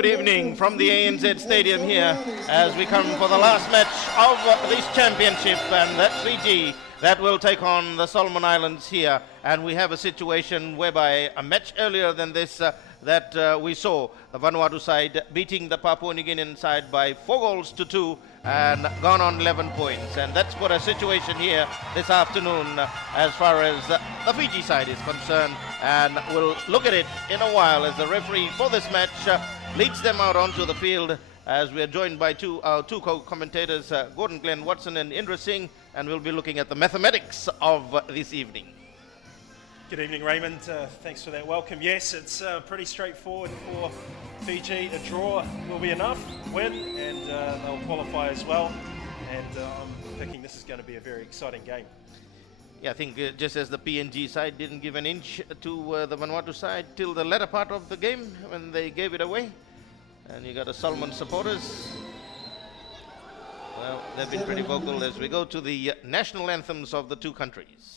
good evening from the ANZ Stadium here as we come for the last match of this championship, and that's Fiji that will take on the Solomon Islands here. And we have a situation whereby a match earlier than this that we saw the Vanuatu side beating the Papua New Guinean side by 4-2 and gone on 11 points. And that's what a situation here this afternoon as far as the Fiji side is concerned. And we'll look at it in a while as the referee for this match leads them out onto the field, as we are joined by our two co-commentators, Gordon Glenn Watson and Indra Singh, and we'll be looking at the mathematics of this evening. Good evening, Raymond. Thanks for that welcome. Yes, it's pretty straightforward for Fiji. A draw will be enough, win, and they'll qualify as well. And I'm thinking this is going to be a very exciting game. Yeah, I think just as the PNG side didn't give an inch to the Vanuatu side till the latter part of the game when they gave it away. And you got the Solomon supporters. Well, they've been pretty vocal as we go to the national anthems of the two countries.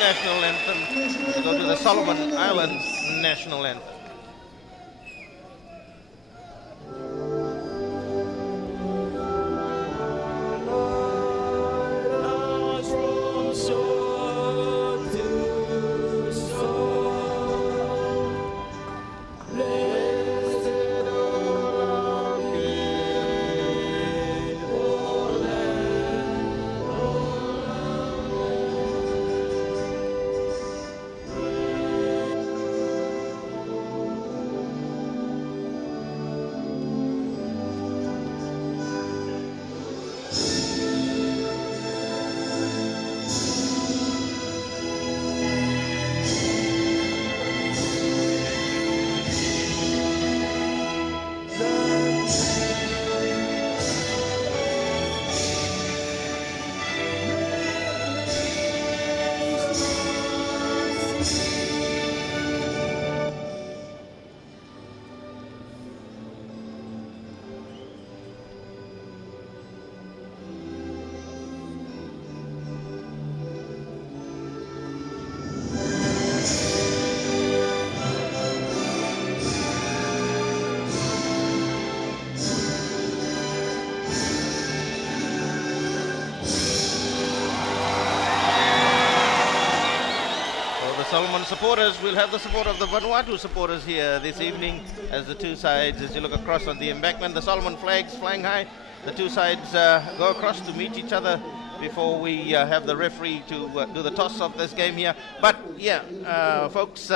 National anthem. Go to the Solomon Islands national anthem. Solomon supporters will have the support of the Vanuatu supporters here this evening as the two sides, as you look across on the embankment, the Solomon flags flying high. The two sides go across to meet each other before we have the referee to do the toss of this game here. But yeah, folks,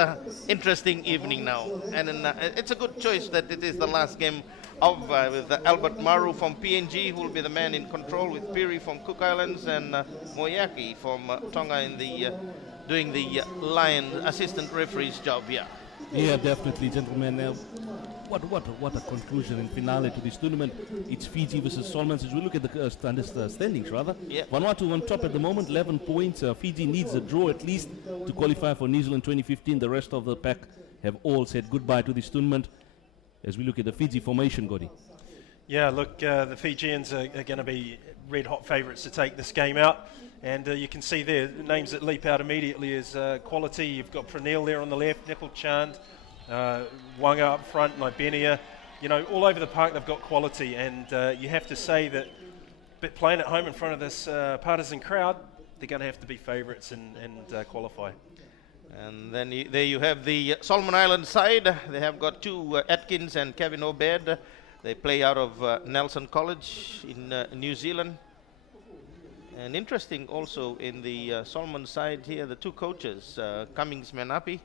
interesting evening now. And it's a good choice that it is the last game of with Albert Maru from PNG, who will be the man in control, with Piri from Cook Islands and Moyaki from Tonga in the doing the Lion assistant referee's job here. Yeah, definitely, gentlemen. What a conclusion and finale to this tournament. It's Fiji versus Solomon. As we look at the standings, rather. Yeah. Vanuatu on top at the moment, 11 points. Fiji needs a draw at least to qualify for New Zealand 2015. The rest of the pack have all said goodbye to this tournament. As we look at the Fiji formation, Godi. Yeah, look, the Fijians are going to be red-hot favourites to take this game out. And you can see there, the names that leap out immediately is quality. You've got Pranil there on the left, Nicol Chand, Wanga up front, Nibenia. You know, all over the park they've got quality, and you have to say that playing at home in front of this partisan crowd, they're going to have to be favourites and qualify. And then there you have the Solomon Islands side. They have got two Atkins and Kevin Obed. They play out of Nelson College in New Zealand. And interesting also in the Solomon side here, the two coaches, Cummings Menapi,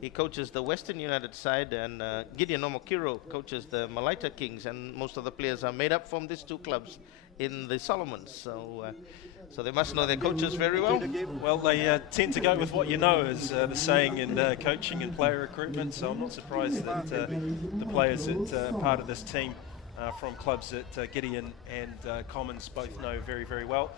he coaches the Western United side, and Gideon Omokiro coaches the Malaita Kings, and most of the players are made up from these two clubs in the Solomons. So they must know their coaches very well. Well, they tend to go with what you know, is the saying in coaching and player recruitment, so I'm not surprised that the players that are part of this team from clubs that Gideon and Commons both know very, very well.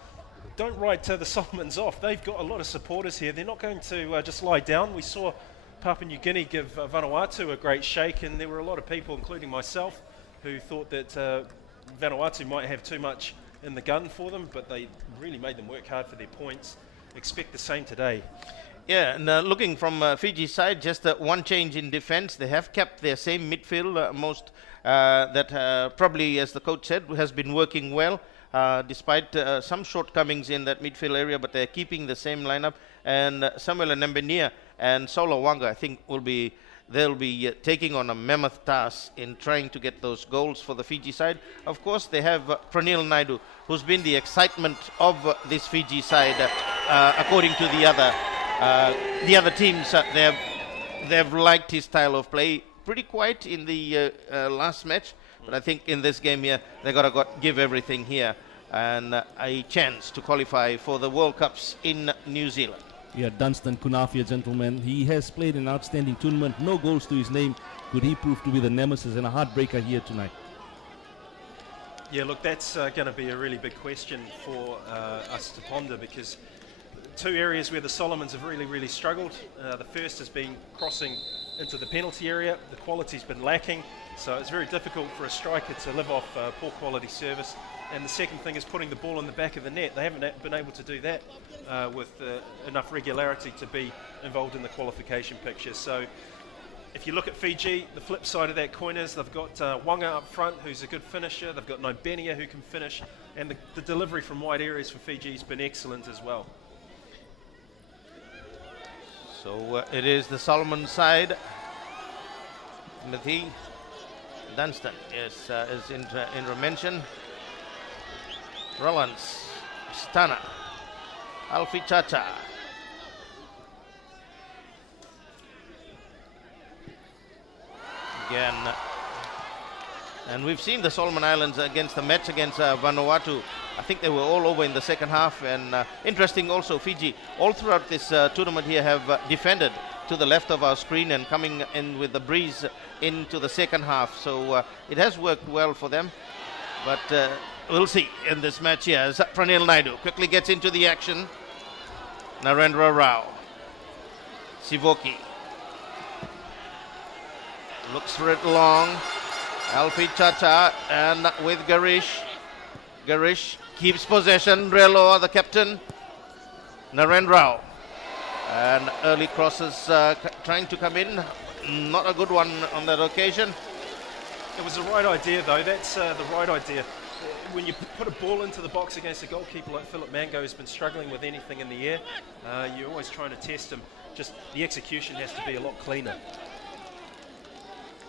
Don't write the Solomons off. They've got a lot of supporters here. They're not going to just lie down. We saw Papua New Guinea give Vanuatu a great shake, and there were a lot of people, including myself, who thought that Vanuatu might have too much in the gun for them, but they really made them work hard for their points. Expect the same today. Yeah, and looking from Fiji's side, just one change in defense. They have kept their same midfield, that probably, as the coach said, has been working well, despite some shortcomings in that midfield area, but they're keeping the same lineup. And Samuel Nembenia and Solo Wanga, I think, they'll be taking on a mammoth task in trying to get those goals for the Fiji side. Of course, they have Pranil Naidu, who's been the excitement of this Fiji side, according to the other teams. They've liked his style of play. Pretty quiet in the last match, but I think in this game here, they gotta give everything here and a chance to qualify for the World Cups in New Zealand. Yeah, Dunstan Kunafia, gentlemen. He has played an outstanding tournament. No goals to his name. Could he prove to be the nemesis and a heartbreaker here tonight? Yeah, look, that's going to be a really big question for us to ponder, because two areas where the Solomons have really, really struggled. The first has been crossing into the penalty area. The quality's been lacking, so it's very difficult for a striker to live off poor quality service. And the second thing is putting the ball in the back of the net. They haven't been able to do that with enough regularity to be involved in the qualification picture. So if you look at Fiji, the flip side of that coin is they've got Wanga up front, who's a good finisher. They've got Nibenia, who can finish. And the delivery from wide areas for Fiji has been excellent as well. So it is the Solomon side. Timothy Dunstan is in mention. Rollins, Stana, Alfie Chacha. Again, and we've seen the Solomon Islands against the match against Vanuatu. I think they were all over in the second half, and interesting also, Fiji all throughout this tournament here have defended to the left of our screen and coming in with the breeze into the second half. So it has worked well for them, but we'll see in this match here. As Pranil Naidu quickly gets into the action. Narendra Rao. Sivoki. Looks for it long. Alfie Chacha and with Garish. Garish keeps possession. Relo, the captain. Narendra Rao. And early crosses trying to come in. Not a good one on that occasion. It was the right idea, though. That's the right idea. When you put a ball into the box against a goalkeeper like Philip Mango, who's been struggling with anything in the air, you're always trying to test him. Just the execution has to be a lot cleaner.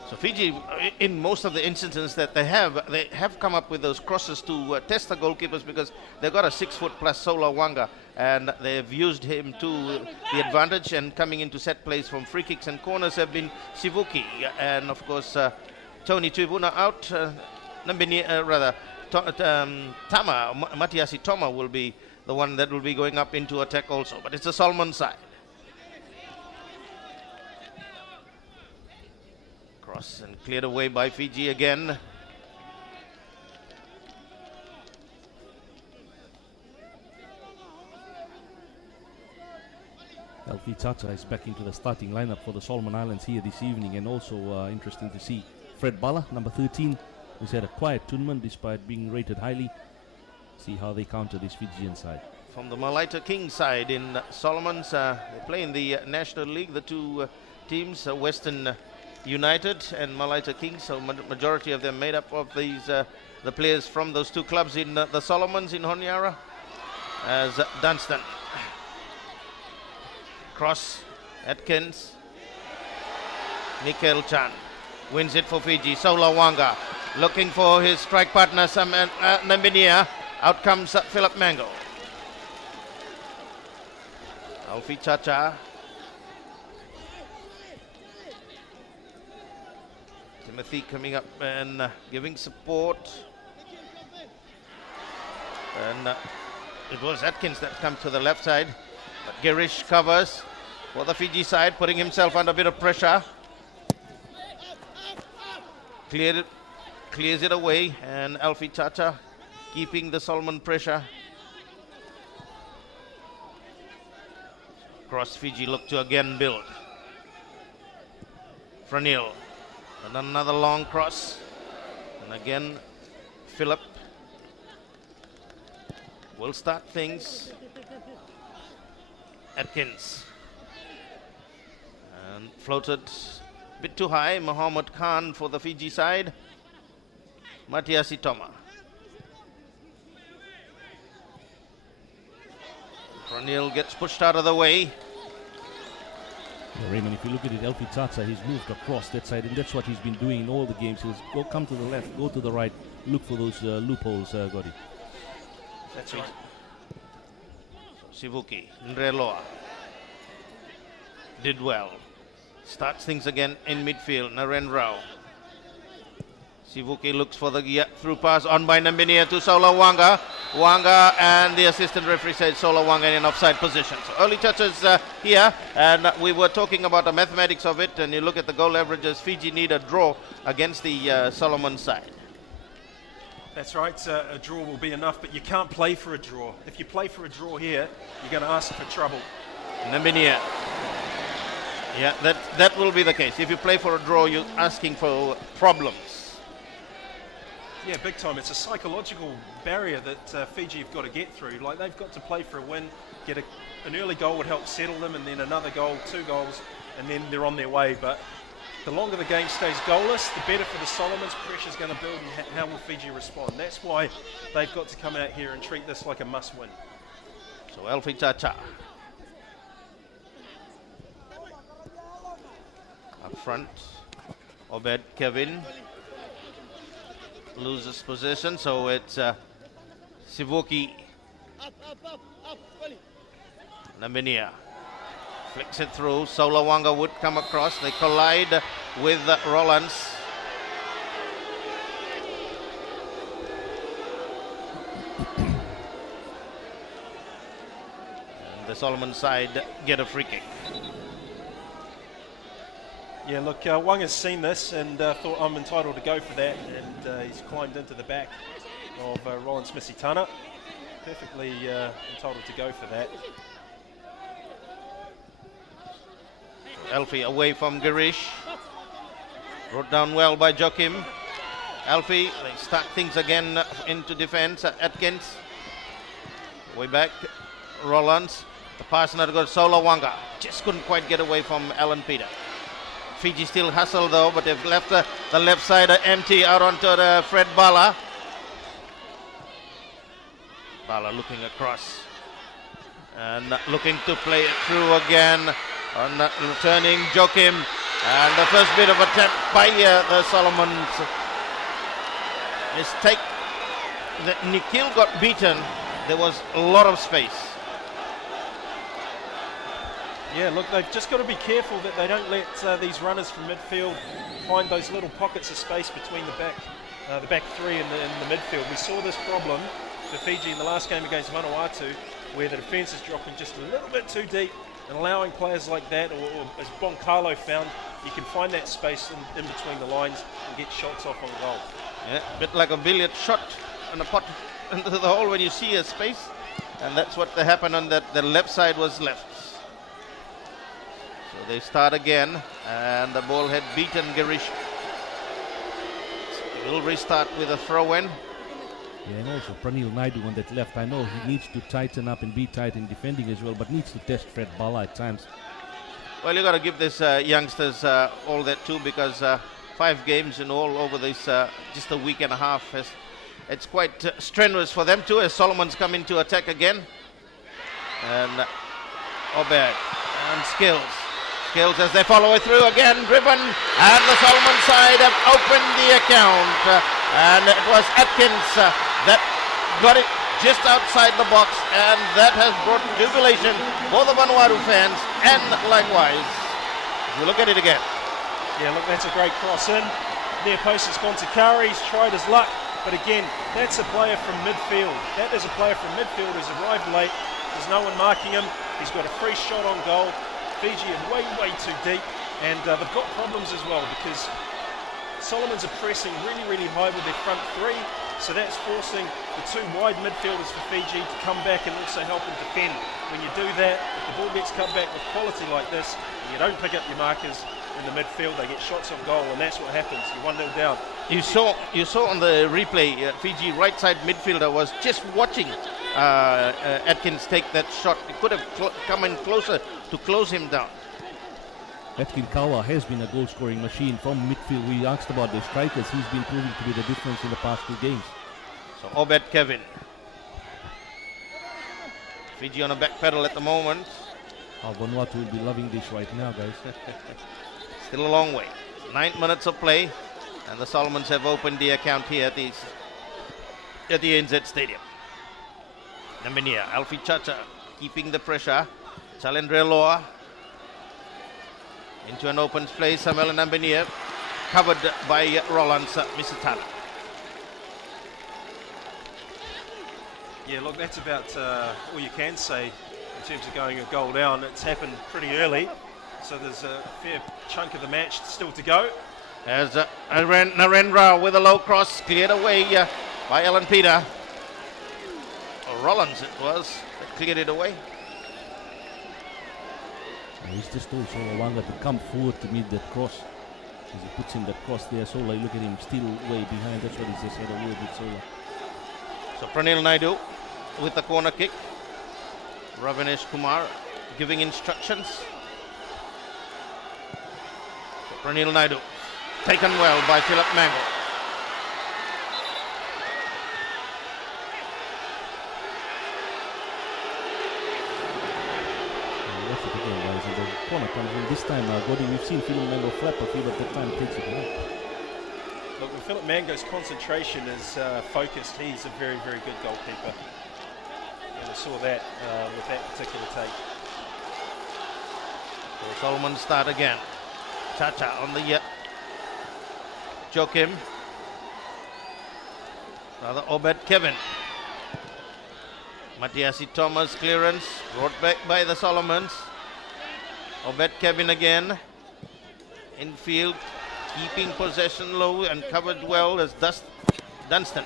So Fiji, in most of the instances that they have come up with those crosses to test the goalkeepers, because they've got a 6-foot-plus Sola Wanga, and they've used him to the advantage, and coming into set plays from free kicks and corners have been Sivuki, and of course Tony Tuivuna out, Tama, Matiasi Toma will be the one that will be going up into attack also, but it's the Solomon side. Cross and cleared away by Fiji again. Alfie Chacha is back into the starting lineup for the Solomon Islands here this evening, and also interesting to see Fred Bala, number 13, who's had a quiet tournament despite being rated highly. See how they counter this Fijian side. from the Malaita King side in Solomons. They play in the National League, the two teams, Western United and Malaita Kings. So majority of them made up of these the players from those two clubs in the Solomons in Honiara. As Dunstan. Cross, Atkins. Nikhil Chan wins it for Fiji. Sola Wanga looking for his strike partner, Nambinia. Out comes Philip Mango. Alfie Chacha. Timothy coming up and giving support. And it was Atkins that come to the left side. But Girish covers for the Fiji side, putting himself under a bit of pressure. Clears it away, and Alfie Chacha keeping the Solomon pressure. Cross Fiji look to again build. Franil. And another long cross. And again, Philip will start things. Atkins. And floated a bit too high. Mohammed Khan for the Fiji side. Matias Itoma. Ranil gets pushed out of the way. Yeah, Raymond, if you look at it, Alfie Chacha, he's moved across that side, and that's what he's been doing in all the games. He'll come to the left, go to the right, look for those loopholes, Gotti. That's right. So Sivuki, Nreloa did well. Starts things again in midfield. Naren Rao. Sivuki looks for the through pass on by Nambinia to Sola Wanga. Wanga, and the assistant referee said Sola Wanga in offside position. So early touches here, and we were talking about the mathematics of it, and you look at the goal averages. Fiji need a draw against the Solomon side. That's right, a draw will be enough, but you can't play for a draw. If you play for a draw here, you're going to ask for trouble. Nambinia. Yeah, that will be the case. If you play for a draw, you're asking for problems. Yeah, big time. It's a psychological barrier that Fiji have got to get through. Like, they've got to play for a win, get an early goal would help settle them, and then another goal, 2 goals, and then they're on their way. But the longer the game stays goalless, the better for the Solomons. Pressure's going to build, and how will Fiji respond? That's why they've got to come out here and treat this like a must-win. So Alfie Chacha. Up front, Obed Kevin. Loses possession, so it's Sivuki. Nambinia flicks it through. Sola Wanga would come across. They collide with Rollins. And the Solomon side get a free kick. Yeah, look, Wang has seen this and thought I'm entitled to go for that, and he's climbed into the back of Rollins Misitana. Perfectly entitled to go for that. Alfie away from Girish. Brought down well by Joachim. Alfie, they start things again into defense. Atkins. Way back. Rollins. The pass not good. Sola Wanga. Just couldn't quite get away from Alan Peter. Fiji still hustle though, but they've left the left side empty out onto the Fred Bala. Bala looking across and looking to play it through again on returning Joachim, and the first bit of attempt by the Solomons. Mistake. Nikhil got beaten. There was a lot of space. Yeah, look, they've just got to be careful that they don't let these runners from midfield find those little pockets of space between the back three and the midfield. We saw this problem for Fiji in the last game against Vanuatu, where the defence is dropping just a little bit too deep and allowing players like that, or as Boncalo found, you can find that space in between the lines and get shots off on goal. Yeah, a bit like a billiard shot and a pot into the hole when you see a space, and that's what happened on that. The left side was left. So they start again, and the ball had beaten Girish. So we'll restart with a throw-in. Yeah, and also Pranil Naidu on that left. I know he needs to tighten up and be tight in defending as well, but needs to test Fred Bala at times. Well, you got to give this youngsters all that too, because 5 games in all over this just a week and a half. It's quite strenuous for them too, as Solomon's come into attack again. And Obed and Skills as they follow it through again, driven, and the Solomon side have opened the account. And it was Atkins that got it just outside the box, and that has brought jubilation for the Vanuatu fans, and likewise, we look at it again. Yeah, look, that's a great cross in. Near post has gone to Kari, he's tried his luck, but again, that's a player from midfield. That is a player from midfield who's arrived late. There's no one marking him. He's got a free shot on goal. Fiji are way, way too deep, and they've got problems as well because Solomons are pressing really, really high with their front 3, so that's forcing the 2 wide midfielders for Fiji to come back and also help them defend. When you do that, if the ball gets cut back with quality like this, and you don't pick up your markers in the midfield, they get shots on goal, and that's what happens. You're 1-0 down. You saw on the replay, Fiji right side midfielder was just watching Atkins take that shot. He could have come in closer to close him down. Atkin Kawa has been a goal-scoring machine from midfield. We asked about the strikers. He's been proving to be the difference in the past 2 games. So Obed Kevin. Fiji on a back pedal at the moment. Vanuatu will be loving this right now, guys. Still a long way. 9 minutes of play, and the Solomons have opened the account here at the NZ Stadium. Naminia, Alfie Chacha keeping the pressure. Chalendra Loa into an open place. Samuel Naminia covered by Roland's Misitala. Yeah, look, that's about all you can say in terms of going a goal down. It's happened pretty early, so there's a fair chunk of the match still to go. As Narendra with a low cross cleared away by Alan Peter. Or Rollins it was that cleared it away. He's just told Solowanga to come forward to meet that cross. As he puts in that cross there, Sola, look at him still way behind. That's what he just had a word with Sola. So Pranil Naidu with the corner kick. Ravinesh Kumar giving instructions. So Pranil Naidu taken well by Philip Mango. That's it again, guys. And the corner comes in this time. Godi, we've seen Philip Mango flap a few, but that time takes it away. Look, with Philip Mango's concentration is focused, he's a very, very good goalkeeper. And we saw that with that particular take. So Solomon start again. Chacha on the Joachim. Rather Obed Kevin. Matiasi Thomas clearance brought back by the Solomons. Obed Kevin again. Infield, keeping possession low and covered well as Dunstan.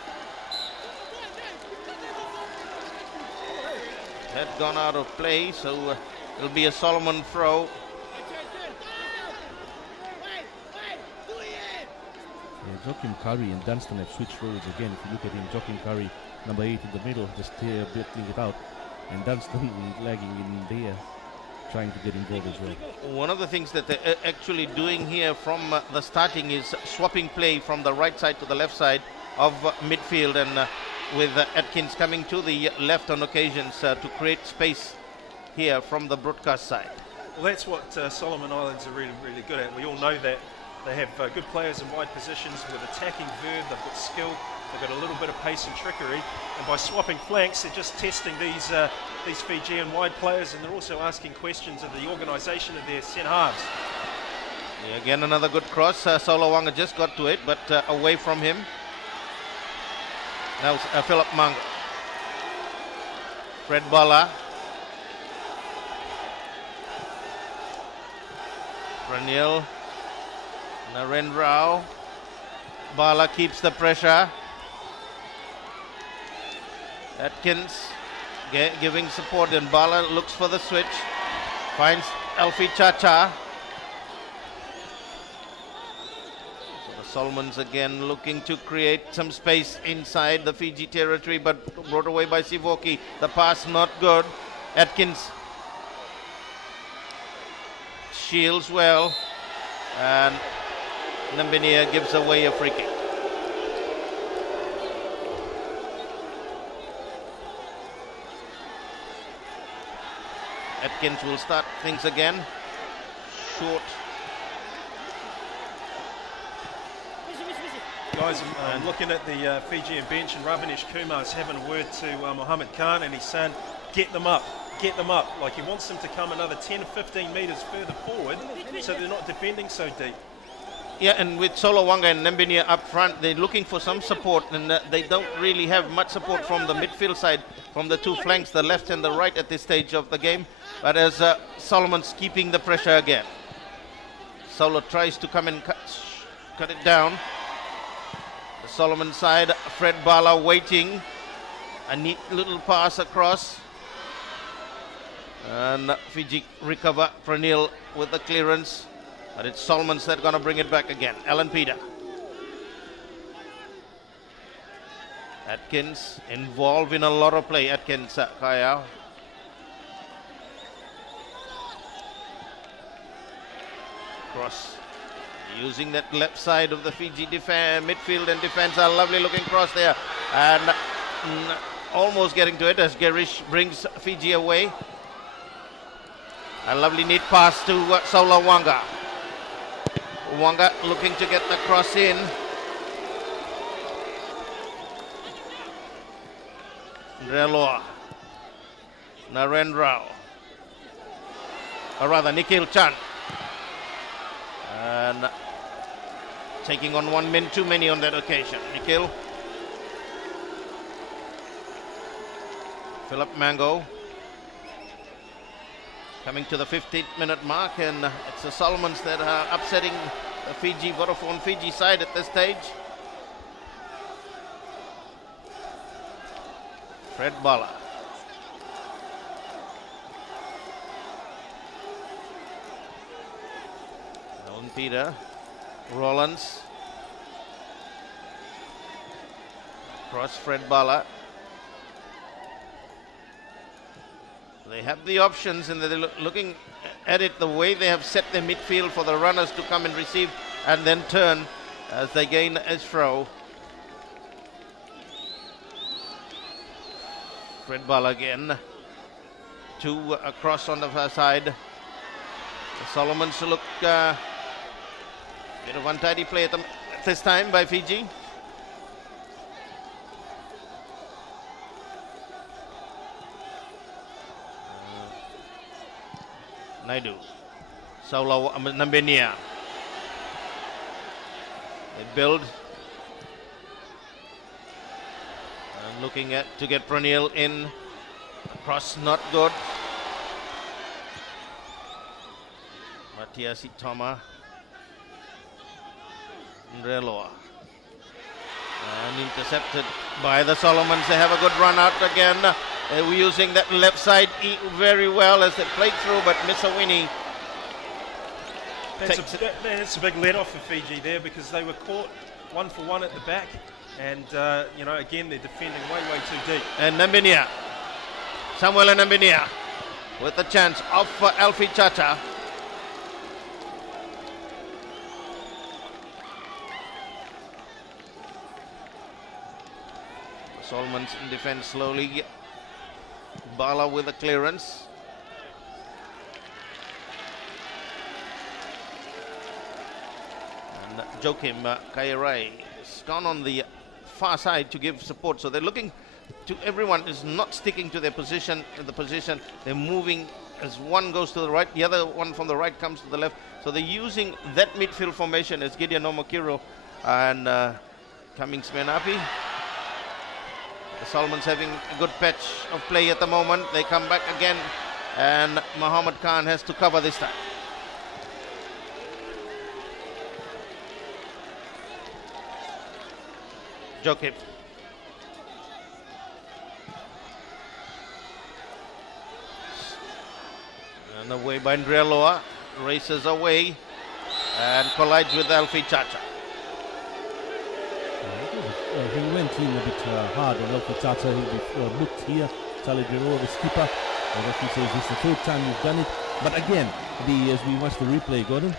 Had gone out of play, so it'll be a Solomon throw. Joachim Curry and Dunstan have switched roles again. If you look at him, Joachim Curry, number 8 in the middle, just here battling it out. And Dunstan lagging in there, trying to get involved as well. One of the things that they're actually doing here from the starting is swapping play from the right side to the left side of midfield, and with Atkins coming to the left on occasions to create space here from the broadcast side. Well, that's what Solomon Islands are really, really good at. We all know that. They have good players in wide positions with attacking verve, they've got skill, they've got a little bit of pace and trickery, and by swapping flanks they're just testing these Fijian wide players, and they're also asking questions of the organisation of their centre halves. Yeah, again another good cross. Solowanga just got to it, but away from him. Now Philip Mango. Fred Bala. Pranil. Narendra. Bala keeps the pressure. Atkins giving support, and Bala looks for the switch. Finds Alfie Chacha. So the Solomons again looking to create some space inside the Fiji territory, but brought away by Sivoki. The pass not good. Atkins shields well, and Nambinia gives away a free kick. Atkins will start things again. Short. Guys, I'm looking at the Fijian bench, and Ravanish Kumar's having a word to Mohammed Khan, and he's saying, get them up. Like he wants them to come another 10 or 15 metres further forward so they're not defending so deep. Yeah, and with Solowanga and Nambinia up front, they're looking for some support, and they don't really have much support from the midfield side, from the two flanks, the left and the right at this stage of the game. But as Solomon's keeping the pressure again. Solo tries to come and cut it down. The Solomon side, Fred Bala waiting. A neat little pass across. And Fiji recover. Pranil with the clearance. But it's Solomons that going to bring it back again. Alan Peter. Atkins involved in a lot of play. Atkins, Kaya. Cross. Using that left side of the Fiji midfield and defense. A lovely looking cross there. And almost getting to it as Gerish brings Fiji away. A lovely neat pass to Saula Wanga. Wanga looking to get the cross in. Reloa. Narendra. Or rather Nikhil Chand. And taking on one man too many on that occasion. Nikhil. Philip Mango. Coming to the 15th minute mark, and it's the Solomons that are upsetting the Vodafone Fiji side at this stage. Fred Bala. Alan Peter. Rollins. Cross Fred Bala. They have the options, and they're looking at it the way they have set their midfield for the runners to come and receive and then turn as they gain a throw. Fred Ball again. Two across on the far side. The Solomons look bit of untidy play at this time by Fiji. Naidu. Saula Nambinia. They build. And looking to get Pranil in. Cross not good. Matias Itoma. Reloa. And intercepted by the Solomons. They have a good run out again. They were using that left side very well as they played through, but Misawini. That's a big let-off for Fiji there, because they were caught 1-for-1 at the back, and again they're defending way too deep. And Nambinia, Samuel and Nambinia, with the chance of Alfie Chacha. Solomons in defense slowly. Bala with a clearance. And Joachim Kairai has gone on the far side to give support. So they're looking to everyone is not sticking to their position. They're moving as one goes to the right, the other one from the right comes to the left. So they're using that midfield formation as Gideon Omokiro and Cummings Menapi. The Solomons having a good patch of play at the moment. They come back again, and Mohammed Khan has to cover this time. Joachim. And away by Andrea Loa. Races away and collides with Alfie Chacha. he went in a bit hard on Elfi Tata. He'll be booked here. Charlie Drero, the skipper. The referee says this is the third time you've done it. But again, as we watch the replay, Gordon.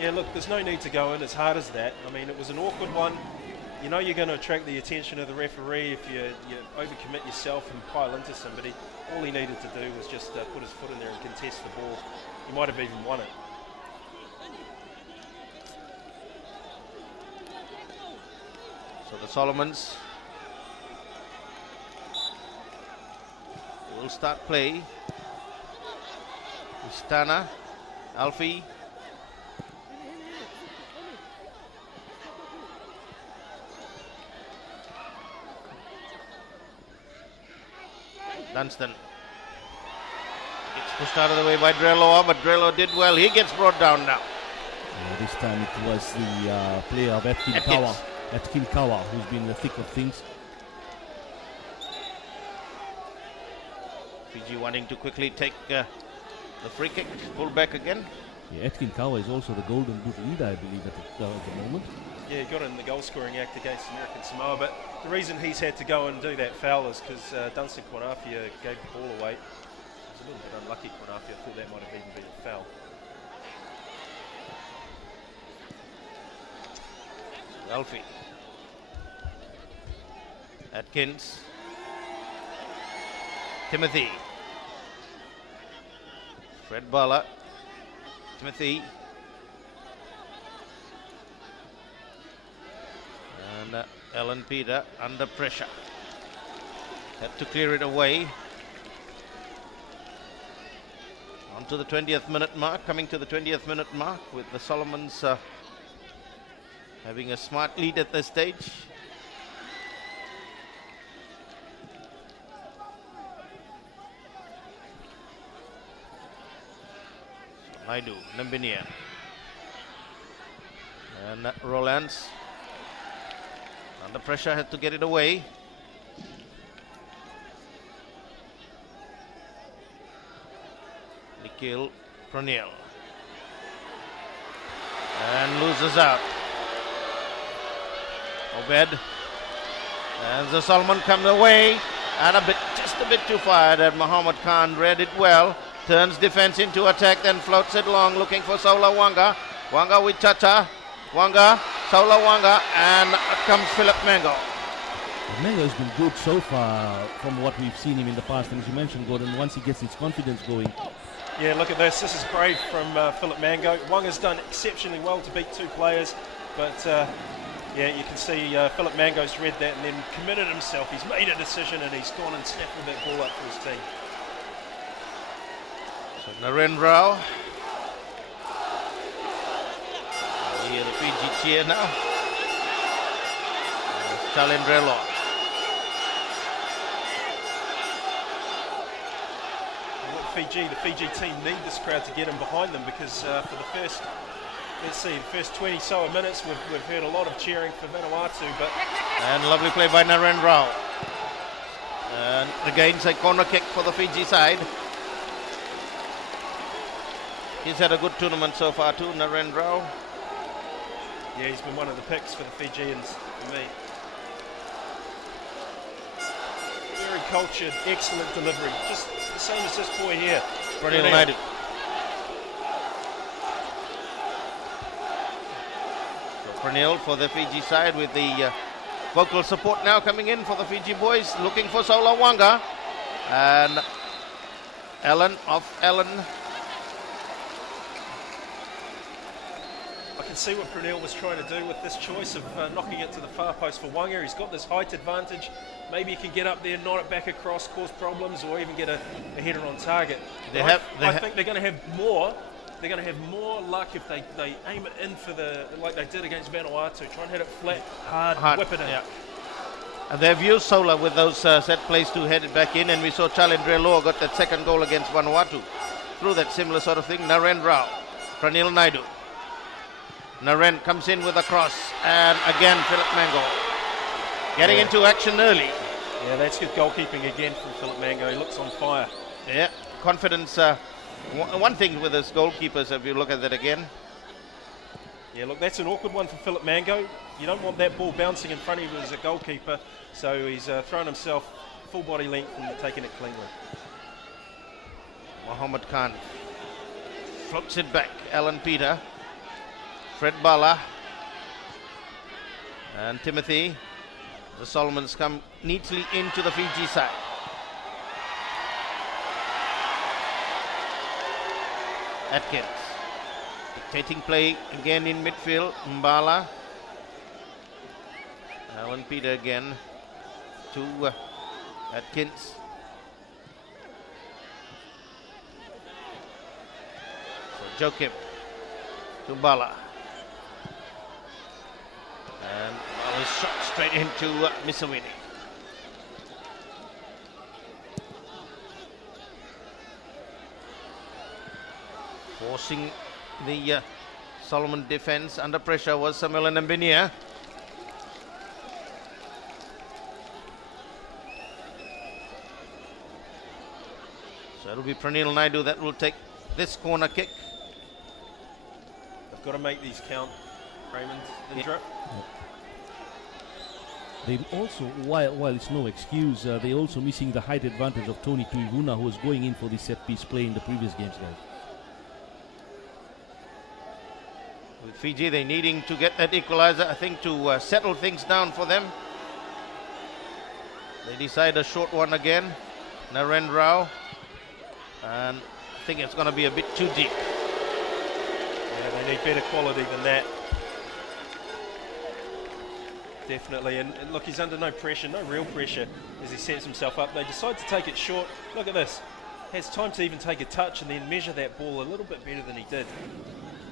Yeah, look, there's no need to go in as hard as that. I mean, it was an awkward one. You know you're going to attract the attention of the referee if you overcommit yourself and pile into somebody. All he needed to do was just put his foot in there and contest the ball. He might have even won it. So the Solomons will start play. Istana, Alfie. Dunstan gets pushed out of the way by Drello, but Drello did well. He gets brought down now. This time it was the player of Atkin Kawa, who's been in the thick of things. Fiji wanting to quickly take the free kick, pull back again. Yeah, Atkin Kawa is also the Golden Boot leader, I believe, at the moment. Yeah, he got in the goal-scoring act against American Samoa, but the reason he's had to go and do that foul is because Dunstan Kwanafia gave the ball away. It was a little bit unlucky, Kwanafia. I thought that might have even been a foul. Alfie. Atkins. Timothy. Fred Bala. Timothy. And Alan Peter under pressure. Had to clear it away. On to the 20th minute mark, coming to the 20th minute mark with the Solomons having a smart lead at this stage. Naidu, Nambinia. And Rolands. Under pressure, had to get it away. Nikhil Pranil. And loses out. Obed. And the Solomon comes away. And just a bit too far that Muhammad Khan read it well. Turns defense into attack, then floats it long, looking for Sola Wanga. Wanga with Chacha. Wanga, Sola Wanga, and up comes Philip Mango. Mango has been good so far from what we've seen him in the past. And as you mentioned, Gordon, once he gets his confidence going. Yeah, look at this. This is brave from Philip Mango. Wanga's done exceptionally well to beat two players, but yeah, you can see Philip Mango's read that and then committed himself. He's made a decision and he's gone and snapped that ball up for his team. So Narendra. We hear the Fiji cheer now. Chalendrello. The Fiji team need this crowd to get in behind them because for the first 20 so minutes we've heard a lot of cheering for Vanuatu, but and lovely play by Narendra. And again a corner kick for the Fiji side. He's had a good tournament so far too, Narendra. Yeah, he's been one of the picks for the Fijians for me. Very cultured, excellent delivery. Just the same as this boy here. Pranil Naidu. So Pranil for the Fiji side with the vocal support now coming in for the Fiji boys, looking for Sola Wanga. And Ellen. I can see what Pranil was trying to do with this choice of knocking it to the far post for Wanga. He's got this height advantage. Maybe he can get up there, nod it back across, cause problems, or even get a header on target. I think they're going to have more. They're going to have more luck if they aim it in for like they did against Vanuatu. Try and hit it flat, hard. Whip it in. Yeah. And they've used Sola with those set plays to head it back in, and we saw Chalendrello got that second goal against Vanuatu through that similar sort of thing. Narendra, Pranil Naidu. Naren comes in with a cross, and again Philip Mango getting into action early. Yeah, that's good goalkeeping again from Philip Mango. He looks on fire. Yeah, confidence. One thing with his goalkeepers, if you look at that again, Yeah, look, that's an awkward one for Philip Mango. You don't want that ball bouncing in front of you as a goalkeeper, so he's thrown himself full body length and taken it cleanly. Mohammed Khan floats it back. Alan Peter, Fred Bala, and Timothy. The Solomons come neatly into the Fiji side. Atkins dictating play again in midfield. Mbala. Alan Peter again to Atkins. So Joachim to Mbala. And Mbala shot straight into Misawini. Forcing the Solomon defense under pressure was Samuel Nambenia. So it'll be Pranil Naidu that will take this corner kick. They've got to make these count, Raymond. Indra. They also, while it's no excuse, they're also missing the height advantage of Tony Tuivuna, who was going in for the set piece play in the previous games, guys. With Fiji, they're needing to get that equalizer, I think, to settle things down for them. They decide a short one again. Naren Rao. And I think it's going to be a bit too deep. Yeah, they need better quality than that. Definitely. And look, he's under no pressure, no real pressure as he sets himself up. They decide to take it short. Look at this. Has time to even take a touch and then measure that ball a little bit better than he did.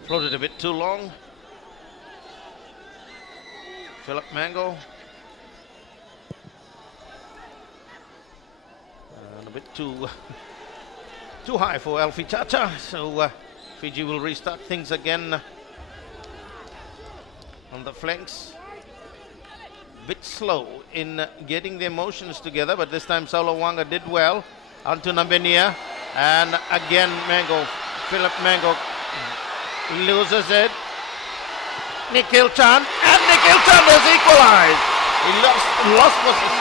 Floated a bit too long. Philip Mango. And a bit too high for Alfie Chacha. So Fiji will restart things again on the flanks. Bit slow in getting their motions together, but this time Saulo Wanga did well. Onto Nambenia. And again Mango. Philip Mango loses it. Nikhil Chand, and Nikhil Chand has equalized. He lost possession.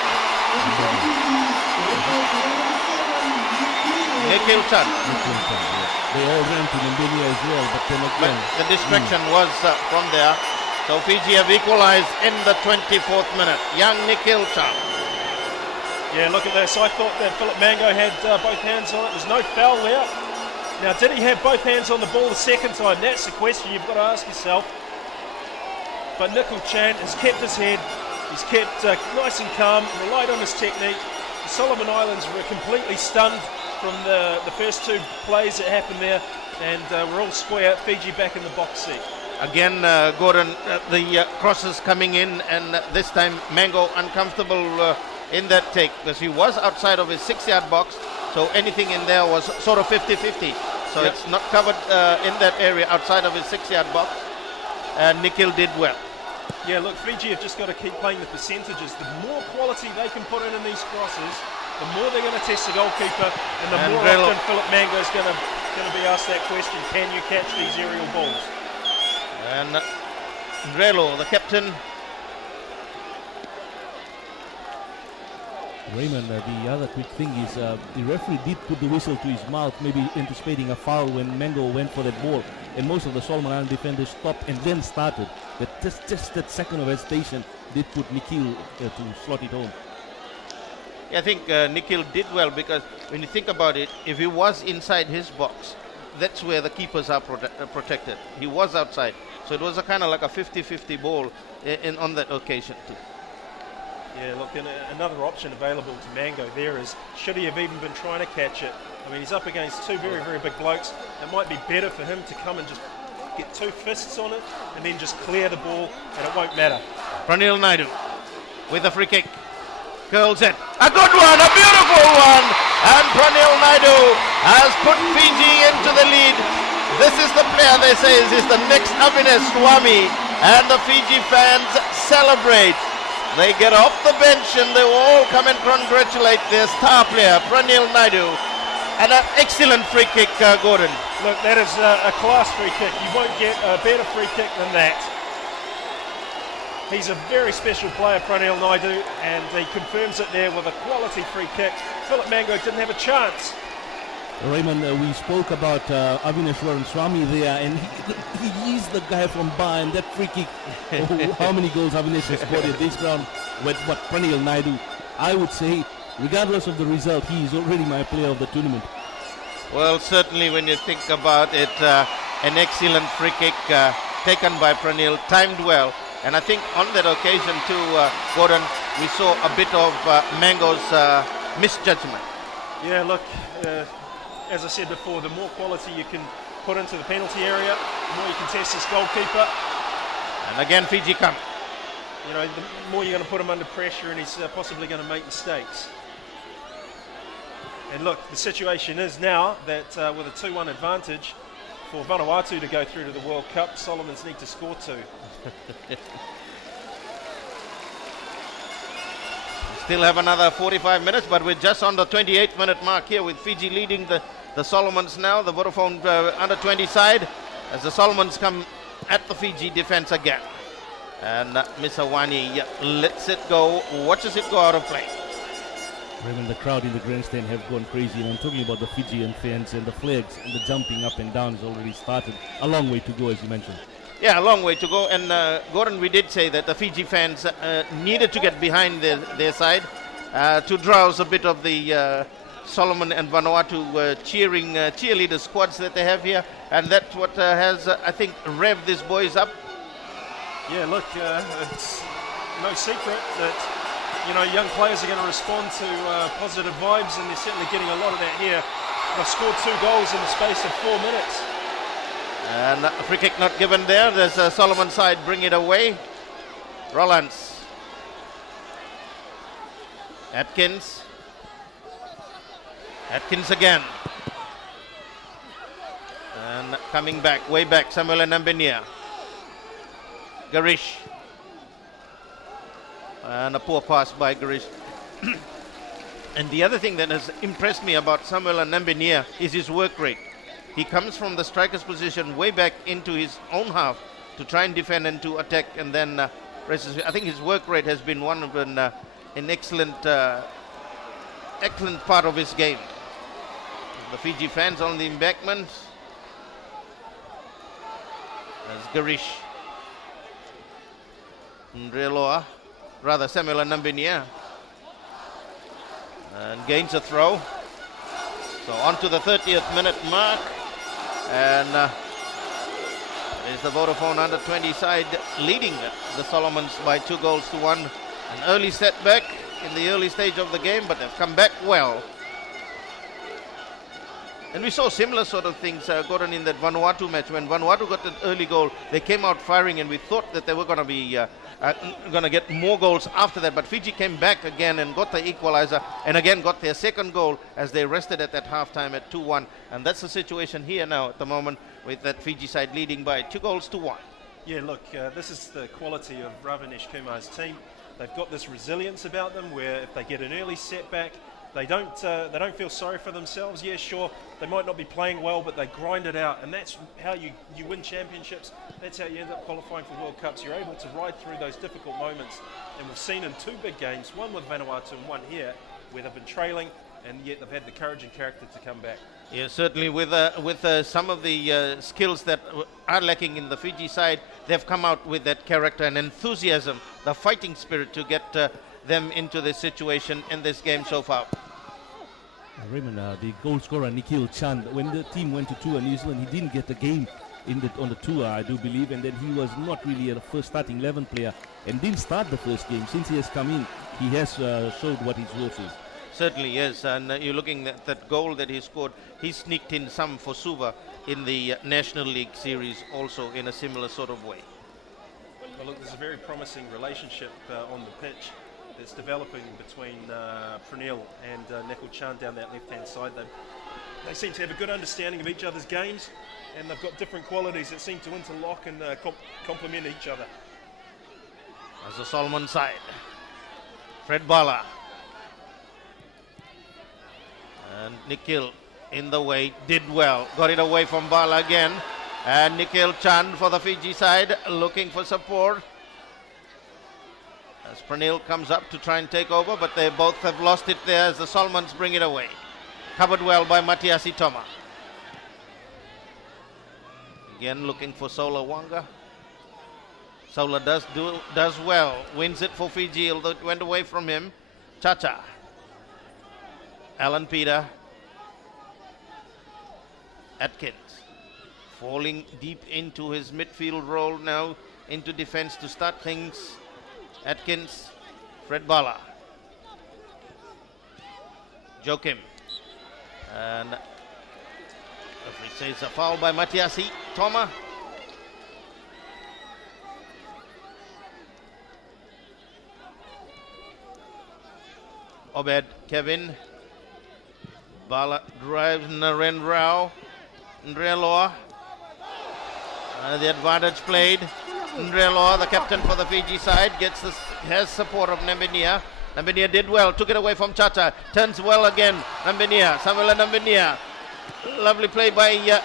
Nikhil Chand. They all ran to Nambenia as well, but then again. But the distraction was from there. So Fiji have equalized in the 24th minute. Young Nikhil Chand. Yeah, look at this. I thought that Philip Mango had both hands on it. There's no foul there. Now, did he have both hands on the ball the second time? That's the question you've got to ask yourself. But Nikhil Chand has kept his head. He's kept nice and calm, relied on his technique. The Solomon Islands were completely stunned from the first two plays that happened there. And we're all square. Fiji back in the box seat. Again, Gordon, the crosses coming in, and this time Mango uncomfortable in that take because he was outside of his 6-yard box. So anything in there was sort of 50-50. So it's not covered in that area outside of his 6-yard box. And Nikhil did well. Yeah, look, Fiji have just got to keep playing the percentages. The more quality they can put in these crosses, the more they're going to test the goalkeeper, and the more often Philip Mango is going to be asked that question: can you catch these aerial balls? And Drelo, the captain. Raymond, the other quick thing is the referee did put the whistle to his mouth, maybe anticipating a foul when Mango went for that ball. And most of the Solomon Island defenders stopped and then started. But just that second of hesitation did put Nikhil to slot it home. Yeah, I think Nikhil did well because when you think about it, if he was inside his box, that's where the keepers are protected. He was outside. So it was a kind of like a 50-50 ball on that occasion too. Yeah, look, and another option available to Mango there is, should he have even been trying to catch it? I mean, he's up against two very, very big blokes. It might be better for him to come and just get two fists on it and then just clear the ball, and it won't matter. Pranil Naidu with a free kick. Curls it. A good one, a beautiful one. And Pranil Naidu has put Fiji into the lead. This is the player they say is the next Avinash Swami. And the Fiji fans celebrate. They get off the bench and they all come and congratulate their star player, Pranil Naidu. And an excellent free kick, Gordon. Look, that is a class free kick. You won't get a better free kick than that. He's a very special player, Pranil Naidu, and he confirms it there with a quality free kick. Philip Mango didn't have a chance. Raymond, we spoke about Avinash Swami there, and he is the guy from Bar, and that free kick, how many goals Avinash has scored at this ground with Pranil Naidu. I would say, regardless of the result, he is already my player of the tournament. Well, certainly when you think about it, an excellent free kick taken by Pranil, timed well. And I think on that occasion too, Gordon, we saw a bit of Mango's misjudgment. Yeah, look, as I said before, the more quality you can put into the penalty area, the more you can test this goalkeeper. And again, Fiji come. You know, the more you're going to put him under pressure, and he's possibly going to make mistakes. And look, the situation is now that with a 2-1 advantage for Vanuatu to go through to the World Cup, Solomons need to score 2. Still have another 45 minutes, but we're just on the 28-minute mark here with Fiji leading the Solomons now, the Vodafone under-20 side, as the Solomons come at the Fiji defense again. And Misawani lets it go, watches it go out of play. Raymond, the crowd in the grandstand have gone crazy, and I'm talking about the Fijian fans, and the flags and the jumping up and down has already started. A long way to go, as you mentioned. Yeah, a long way to go. And Gordon, we did say that the Fiji fans needed to get behind their side to drowse a bit of the Solomon and Vanuatu cheerleader squads that they have here. And that's what has, I think, revved these boys up. Yeah, look, it's no secret that, you know, young players are going to respond to positive vibes, and they're certainly getting a lot of that here. They've scored 2 goals in the space of 4 minutes. And a free kick not given there. There's a Solomon side bring it away. Rollins. Atkins. Atkins again. And coming back, way back, Samuel Nambenia. Garish. And a poor pass by Garish. And the other thing that has impressed me about Samuel Nambenia is his work rate. He comes from the striker's position way back into his own half to try and defend and to attack, and then I think his work rate has been one of an excellent part of his game. The Fiji fans on the embankment. As Garish. Ndreloa, rather Samuel Nambenia. And gains a throw. So on to the 30th minute mark. And is the Vodafone under-20 side leading the Solomons by 2-1. An early setback in the early stage of the game, but they've come back well. And we saw similar sort of things, Gordon, in that Vanuatu match. When Vanuatu got an early goal, they came out firing, and we thought that they were going to be going to get more goals after that. But Fiji came back again and got the equalizer, and again got their second goal as they rested at that halftime at 2-1. And that's the situation here now at the moment, with that Fiji side leading by 2-1. Yeah, look, this is the quality of Ravinesh Kumar's team. They've got this resilience about them, where if they get an early setback, they don't feel sorry for themselves. Yeah, sure, they might not be playing well, but they grind it out, and that's how you win championships. That's how you end up qualifying for World Cups. You're able to ride through those difficult moments, and we've seen in 2 big games, one with Vanuatu and one here, where they've been trailing, and yet they've had the courage and character to come back. Yeah, certainly with some of the skills that are lacking in the Fiji side, they've come out with that character and enthusiasm, the fighting spirit to get them into this situation in this game so far. Raymond, the goal scorer Nikhil Chand, when the team went to tour New Zealand, he didn't get the game on the tour, I do believe, and then he was not really a first starting 11 player and didn't start the first game. Since he has come in, he has showed what his worth is. Certainly, yes, and you're looking at that goal that he scored. He sneaked in some for Suva in the National League Series also in a similar sort of way. Well, look, there's a very promising relationship on the pitch that's developing between Pranil and Nikhil Chand down that left-hand side. They seem to have a good understanding of each other's games, and they've got different qualities that seem to interlock and complement each other. As the Solomon side, Fred Bala and Nikhil in the way, did well. Got it away from Bala again. And Nikhil Chand for the Fiji side looking for support. As Pranil comes up to try and take over, but they both have lost it there as the Solomons bring it away. Covered well by Matiasi Toma. Again looking for Sola Wanga. Sola does well. Wins it for Fiji, although it went away from him. Chacha. Alan Peter. Atkins. Falling deep into his midfield role now, into defense to start things. Atkins, Fred Bala, Joachim, and referee says a foul by Matiasi Toma. Obed Kevin, Bala drives Naren Rao, Ndreloa. The advantage played. Ndreloa, the captain for the Fiji side, has support of Nambinia. Nambinia did well, took it away from Chacha, turns well again. Nambinia, Samuel Nambinia. Lovely play by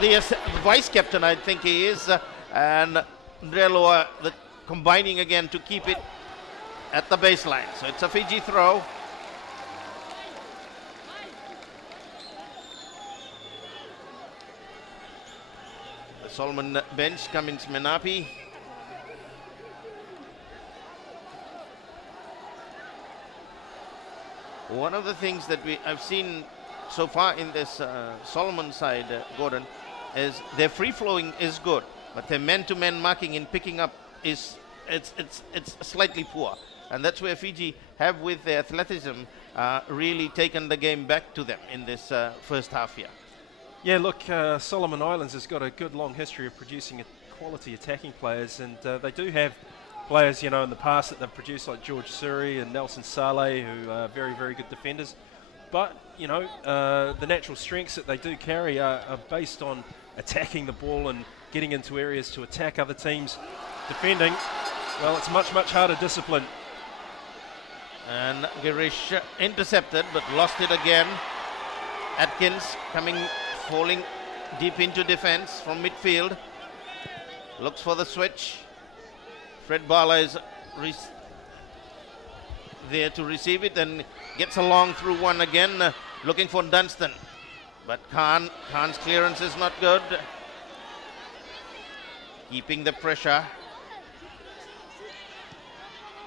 the vice captain, I think he is, and Ndreloa combining again to keep it at the baseline. So it's a Fiji throw. Solomon bench, Cummins Menapi. One of the things that I've seen so far in this Solomon side, Gordon, is their free flowing is good, but their man-to-man marking in picking up is it's slightly poor, and that's where Fiji have, with their athleticism, really taken the game back to them in this first half here. Yeah, look, Solomon Islands has got a good long history of producing quality attacking players, and they do have players, in the past that they've produced, like George Suri and Nelson Saleh, who are very, very good defenders. But, the natural strengths that they do carry are based on attacking the ball and getting into areas to attack other teams. Defending, well, it's much, much harder discipline. And Girish intercepted, but lost it again. Atkins falling deep into defense from midfield. Looks for the switch. Fred Bala is there to receive it and gets along through one again, looking for Dunstan. But Khan's clearance is not good. Keeping the pressure.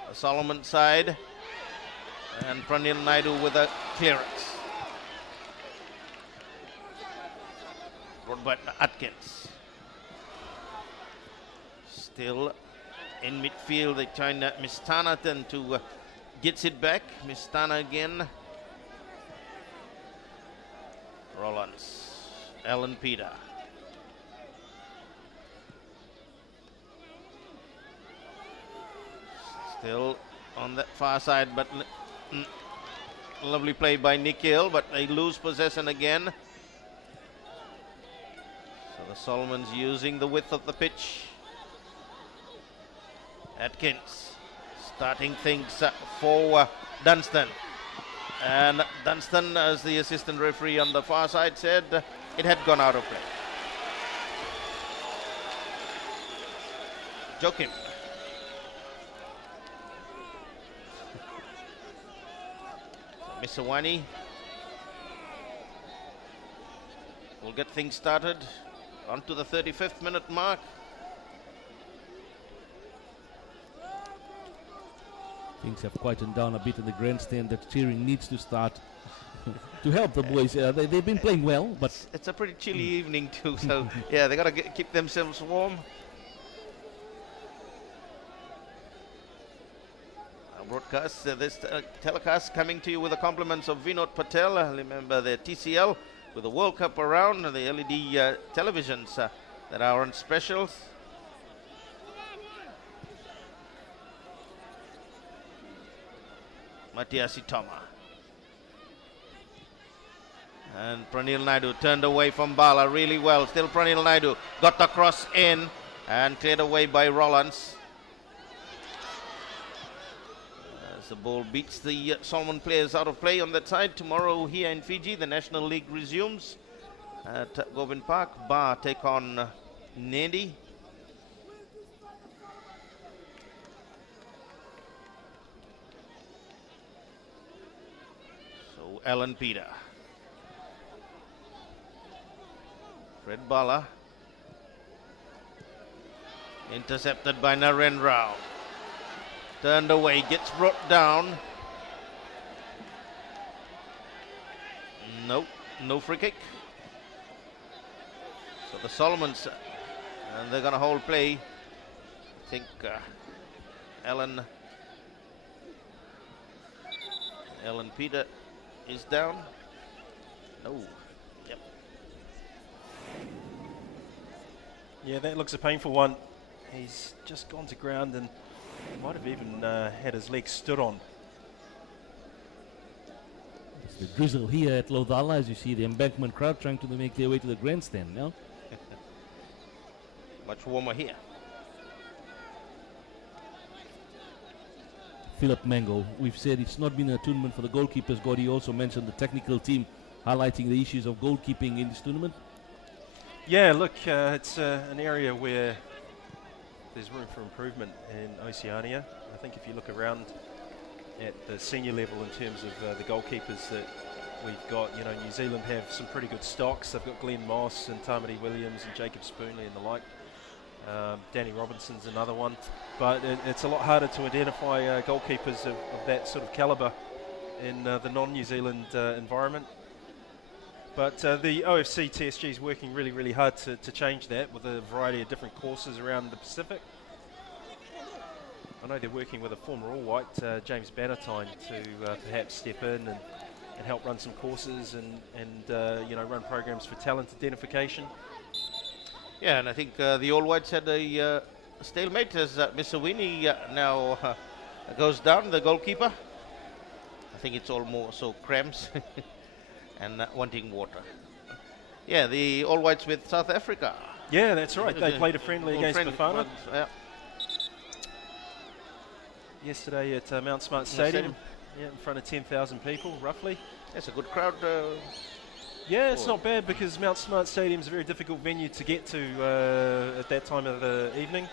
The Solomon side. And Pranil Naidu with a clearance. Brought by Atkins. Still in midfield, they China Mistana then to gets it back. Mistana again. Rollins. Alan Peter. Still on that far side, but lovely play by Nikhil, but they lose possession again. So the Solomons using the width of the pitch. Atkins starting things for Dunstan. And Dunstan, as the assistant referee on the far side said, it had gone out of play. Joachim. Misawani will get things started on to the 35th minute mark. Things have quietened down a bit in the grandstand. That cheering needs to start to help the boys. They've been playing well, but it's a pretty chilly evening too, so yeah, they got to keep themselves warm. Broadcast, this telecast coming to you with the compliments of Vinod Patel. Remember the TCL with the World Cup around, the LED televisions that are on specials. Matiasi Toma. And Pranil Naidu turned away from Bala really well. Still Pranil Naidu got the cross in and cleared away by Rollins. As the ball beats the Solomon players out of play on that side. Tomorrow here in Fiji, the National League resumes at Govind Park. Ba take on Nedi. So Alan Peter. Fred Bala. Intercepted by Naren Rao. Turned away, gets brought down. Nope, no free kick. So the Solomons, and they're going to hold play. I think Alan Peter is down. No. Yep. Yeah, that looks a painful one. He's just gone to ground and might have even had his legs stood on. It's the drizzle here at Lodala, as you see the embankment crowd trying to make their way to the grandstand now. Much warmer here. Philip Mango, we've said it's not been a tournament for the goalkeepers. Gordy also mentioned the technical team highlighting the issues of goalkeeping in this tournament. Yeah, look, it's an area where there's room for improvement in Oceania. I think if you look around at the senior level in terms of the goalkeepers that we've got, New Zealand have some pretty good stocks. They've got Glenn Moss and Tamati Williams and Jacob Spoonley and the like. Danny Robinson's another one. But it's a lot harder to identify goalkeepers of that sort of calibre in the non-New Zealand environment. But the OFC TSG is working really, really hard to change that with a variety of different courses around the Pacific. I know they're working with a former All-White, James Bannatyne, to perhaps step in and help run some courses and run programs for talent identification. Yeah, and I think the All Whites had a stalemate as Misawini now goes down, the goalkeeper. I think it's all more so cramps and wanting water. Yeah, the All Whites with South Africa. Yeah, that's right. They played a friendly against Bafana. Yeah. Yesterday at Mount Smart Stadium, yeah, in front of 10,000 people, roughly. That's a good crowd. Yeah, it's not bad because Mount Smart Stadium is a very difficult venue to get to at that time of the evening.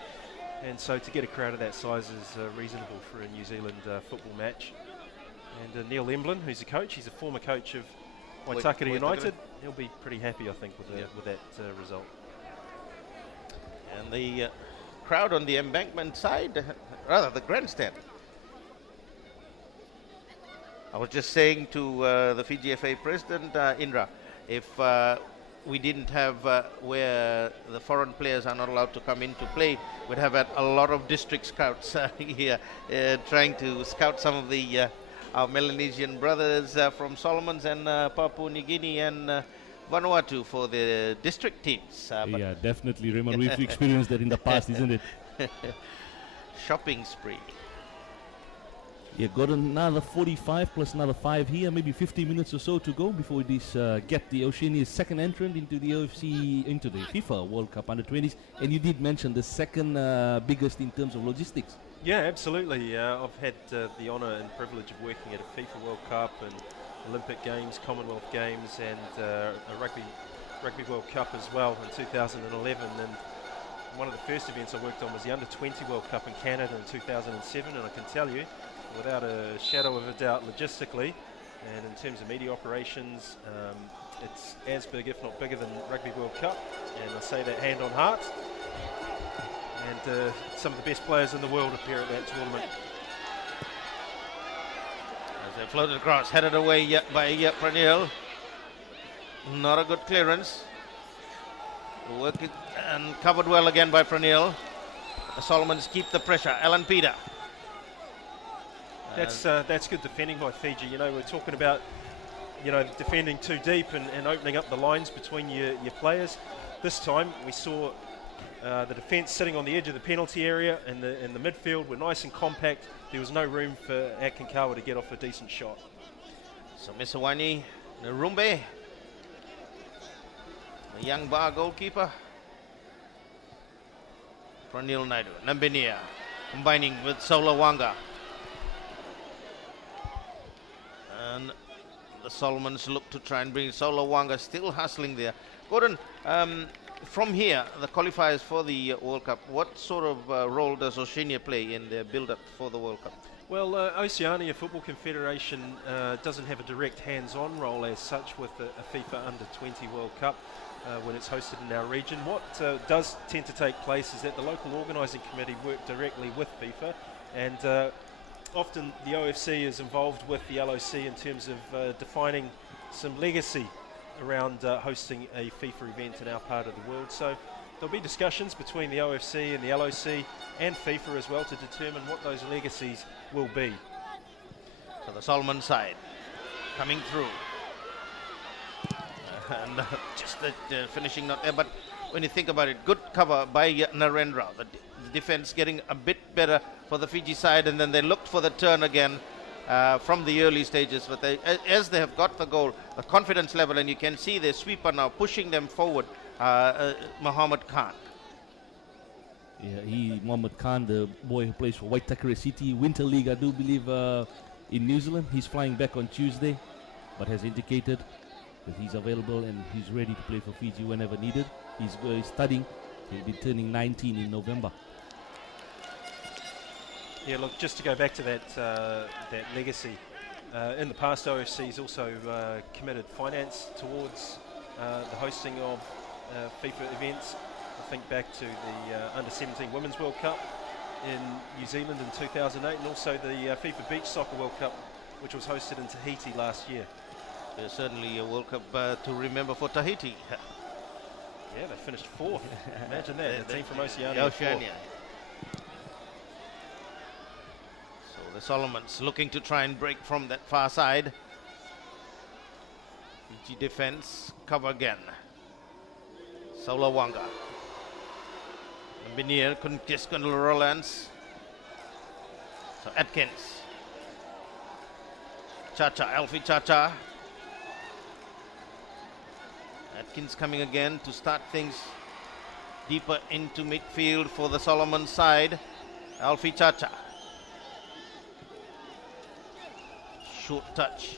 And so to get a crowd of that size is reasonable for a New Zealand football match. And Neil Emblin, who's the coach, he's a former coach of Waitakere United. He'll be pretty happy, I think, with that result. And the crowd on the embankment side, rather the grandstand. I was just saying to the Fiji FA president, Indra, if we didn't have where the foreign players are not allowed to come in to play, we'd have had a lot of district scouts here trying to scout some of the our Melanesian brothers from Solomons and Papua New Guinea and Vanuatu for the district teams. Yeah, definitely, Raymond. We've experienced that in the past, isn't it? Shopping spree. Yeah, got another 45 plus another 5 here, maybe 50 minutes or so to go before this get the Oceania's second entrant into the OFC, into the FIFA World Cup Under-20s. And you did mention the second biggest in terms of logistics. Yeah, absolutely. I've had the honour and privilege of working at a FIFA World Cup and Olympic Games, Commonwealth Games, and a Rugby World Cup as well in 2011. And one of the first events I worked on was the Under-20 World Cup in Canada in 2007. And I can tell you, without a shadow of a doubt, logistically and in terms of media operations, it's as big, if not bigger, than Rugby World Cup. And I say that hand on heart. And some of the best players in the world appear at that tournament. As they floated across, headed away by Pranil. Not a good clearance. Work it and covered well again by Pranil. The Solomons keep the pressure. Alan Peter. That's good defending by Fiji. We're talking about defending too deep and opening up the lines between your players. This time we saw the defence sitting on the edge of the penalty area, and the midfield were nice and compact. There was no room for Akinkawa to get off a decent shot. So Misawani, Narumbe, the young bar goalkeeper. Pranil Naidu, Nambinia, combining with Solawanga. And the Solomons look to try and bring Solawanga still hustling there. Gordon, from here, the qualifiers for the World Cup, what sort of role does Oceania play in their build-up for the World Cup? Well, Oceania Football Confederation doesn't have a direct hands-on role as such with a FIFA Under-20 World Cup when it's hosted in our region. What does tend to take place is that the local organising committee work directly with FIFA, and often the OFC is involved with the LOC in terms of defining some legacy around hosting a FIFA event in our part of the world. So there'll be discussions between the OFC and the LOC and FIFA as well to determine what those legacies will be. So the Solomon side coming through. And just the finishing not there, but when you think about it, good cover by Narendra. The defense getting a bit better for the Fiji side, and then they looked for the turn again from the early stages. But as they have got the goal, the confidence level, and you can see their sweeper now pushing them forward, Muhammad Khan. Yeah, Muhammad Khan, the boy who plays for Waitakere City Winter League, I do believe, in New Zealand. He's flying back on Tuesday, but has indicated that he's available and he's ready to play for Fiji whenever needed. He's studying. He'll be turning 19 in November. Yeah, look, just to go back to that legacy, in the past OFC's also committed finance towards the hosting of FIFA events. I think back to the Under-17 Women's World Cup in New Zealand in 2008, and also the FIFA Beach Soccer World Cup, which was hosted in Tahiti last year. There's certainly a World Cup to remember for Tahiti. Yeah, they finished fourth. Imagine that, the team from Oceania. So the Solomons looking to try and break from that far side. Fiji defense, cover again. Solawanga. Binier couldn't kiss Rollins. So Atkins. Chacha, Alfie Chacha. Atkins coming again to start things deeper into midfield for the Solomon side. Alfie Chacha. Short touch.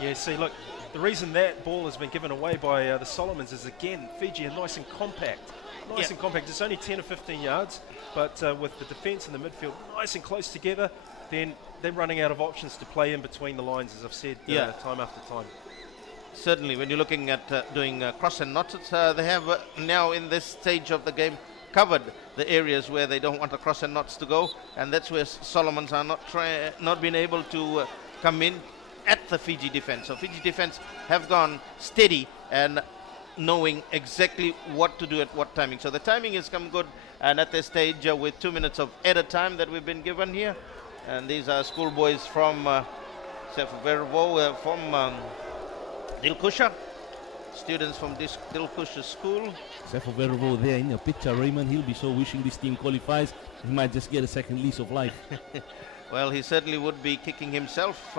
Yeah, see, look, the reason that ball has been given away by the Solomons is, again, Fiji are nice and compact. Nice and compact. It's only 10 or 15 yards, but with the defence and the midfield nice and close together, then they're running out of options to play in between the lines, as I've said time after time. Certainly, when you're looking at doing cross and knots, they have now in this stage of the game covered the areas where they don't want the cross and knots to go, and that's where Solomons are not been able to come in at the Fiji defense. So Fiji defense have gone steady and knowing exactly what to do at what timing. So the timing has come good, and at this stage with 2 minutes of added time that we've been given here, and these are schoolboys from Sefuverovo, from Dilkusha, students from this Dilkusha school. Sefuverovo there in your picture, Raymond. He'll be so wishing this team qualifies. He might just get a second lease of life. Well, he certainly would be kicking himself.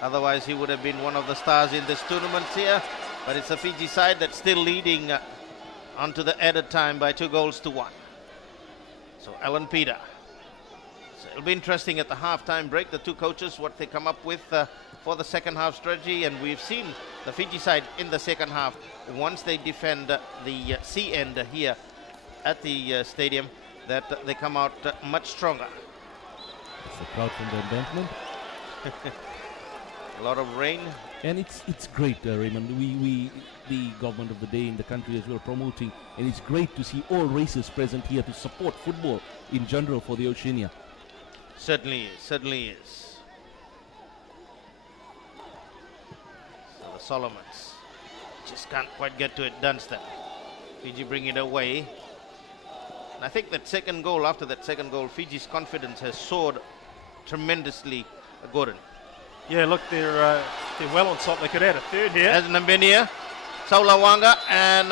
Otherwise, he would have been one of the stars in this tournament here. But it's the Fiji side that's still leading onto the added time by 2-1. So Alan Peter. So it'll be interesting at the half-time break, the two coaches, what they come up with for the second half strategy. And we've seen the Fiji side in the second half, once they defend the sea end here at the stadium, that they come out much stronger. It's the crowd from the embankment. A lot of rain. And it's great, Raymond. We the government of the day in the country as well promoting, and it's great to see all races present here to support football in general for the Oceania. Certainly is, certainly is. So the Solomons just can't quite get to it. Dunstan. Fiji bring it away. And I think that second goal, after that second goal, Fiji's confidence has soared tremendously, Gordon. Yeah, look, they're well on top. They could add a third here. As Nambenia, Solawanga, and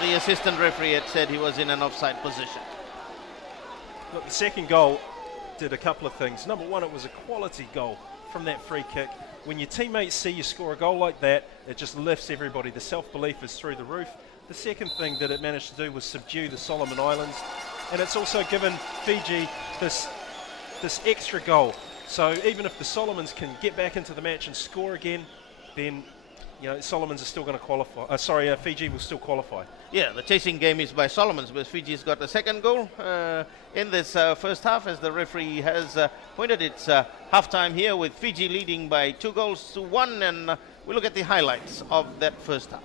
the assistant referee had said he was in an offside position. Look, the second goal did a couple of things. Number one, it was a quality goal from that free kick. When your teammates see you score a goal like that, it just lifts everybody. The self-belief is through the roof. The second thing that it managed to do was subdue the Solomon Islands, and it's also given Fiji this extra goal So even if the Solomons can get back into the match and score again, then Solomons are still going to qualify. Fiji will still qualify. Yeah, the chasing game is by Solomons, but Fiji's got the second goal in this first half, as the referee has pointed. It's half-time here with Fiji leading by 2-1, and we look at the highlights of that first half.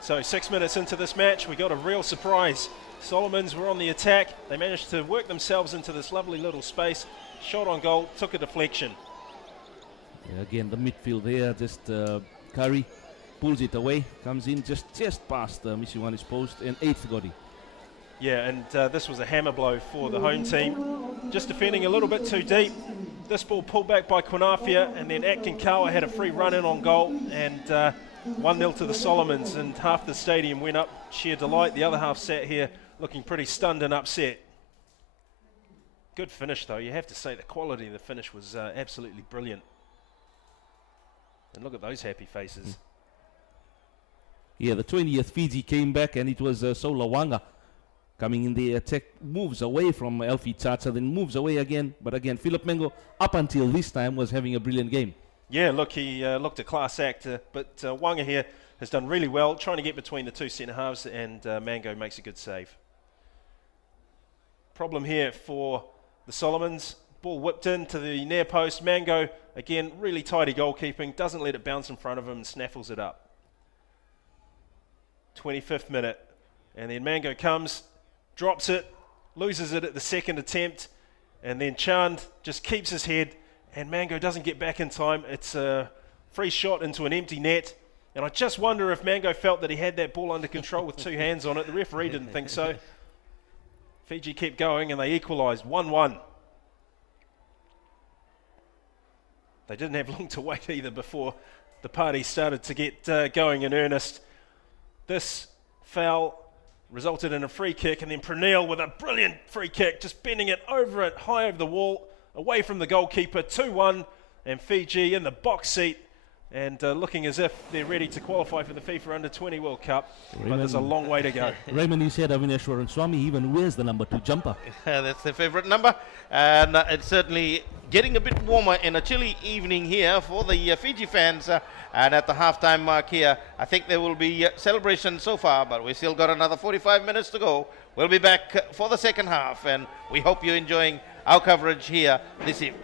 So 6 minutes into this match, we got a real surprise. Solomons were on the attack. They managed to work themselves into this lovely little space. Shot on goal, took a deflection. Yeah, again, the midfield there, just Curry pulls it away, comes in just past Misiwani's post, and 8th got him. Yeah, and this was a hammer blow for the home team. Just defending a little bit too deep. This ball pulled back by Quinafia, and then Atkin Kawa had a free run in on goal, and 1-0 to the Solomons, and half the stadium went up sheer delight. The other half sat here looking pretty stunned and upset. Good finish though, you have to say the quality of the finish was absolutely brilliant. And look at those happy faces. Yeah, the 20th Fiji came back, and it was Solawanga coming in the attack, moves away from Elfie Chacha, then moves away again. But again, Philip Mengo, up until this time, was having a brilliant game. Yeah, look, he looked a class act, but Wanga here has done really well, trying to get between the two centre halves, and Mango makes a good save. Problem here for the Solomons. Ball whipped into the near post. Mango, again, really tidy goalkeeping, doesn't let it bounce in front of him and snaffles it up. 25th minute, and then Mango comes, drops it, loses it at the second attempt, and then Chand just keeps his head, and Mango doesn't get back in time. It's a free shot into an empty net, and I just wonder if Mango felt that he had that ball under control with 2 hands on it. The referee didn't think so. Fiji kept going, and they equalised 1-1. They didn't have long to wait either before the party started to get going in earnest. This foul resulted in a free kick, and then Praneel with a brilliant free kick, just bending it high over the wall, away from the goalkeeper. 2-1, and Fiji in the box seat, and looking as if they're ready to qualify for the FIFA Under-20 World Cup, but there's a long way to go. Raymond, you said Avineshwaran Swami even wears the number 2 jumper. That's their favourite number, and it's certainly getting a bit warmer in a chilly evening here for the Fiji fans, and at the half-time mark here, I think there will be celebrations so far, but we've still got another 45 minutes to go. We'll be back for the second half, and we hope you're enjoying our coverage here this evening.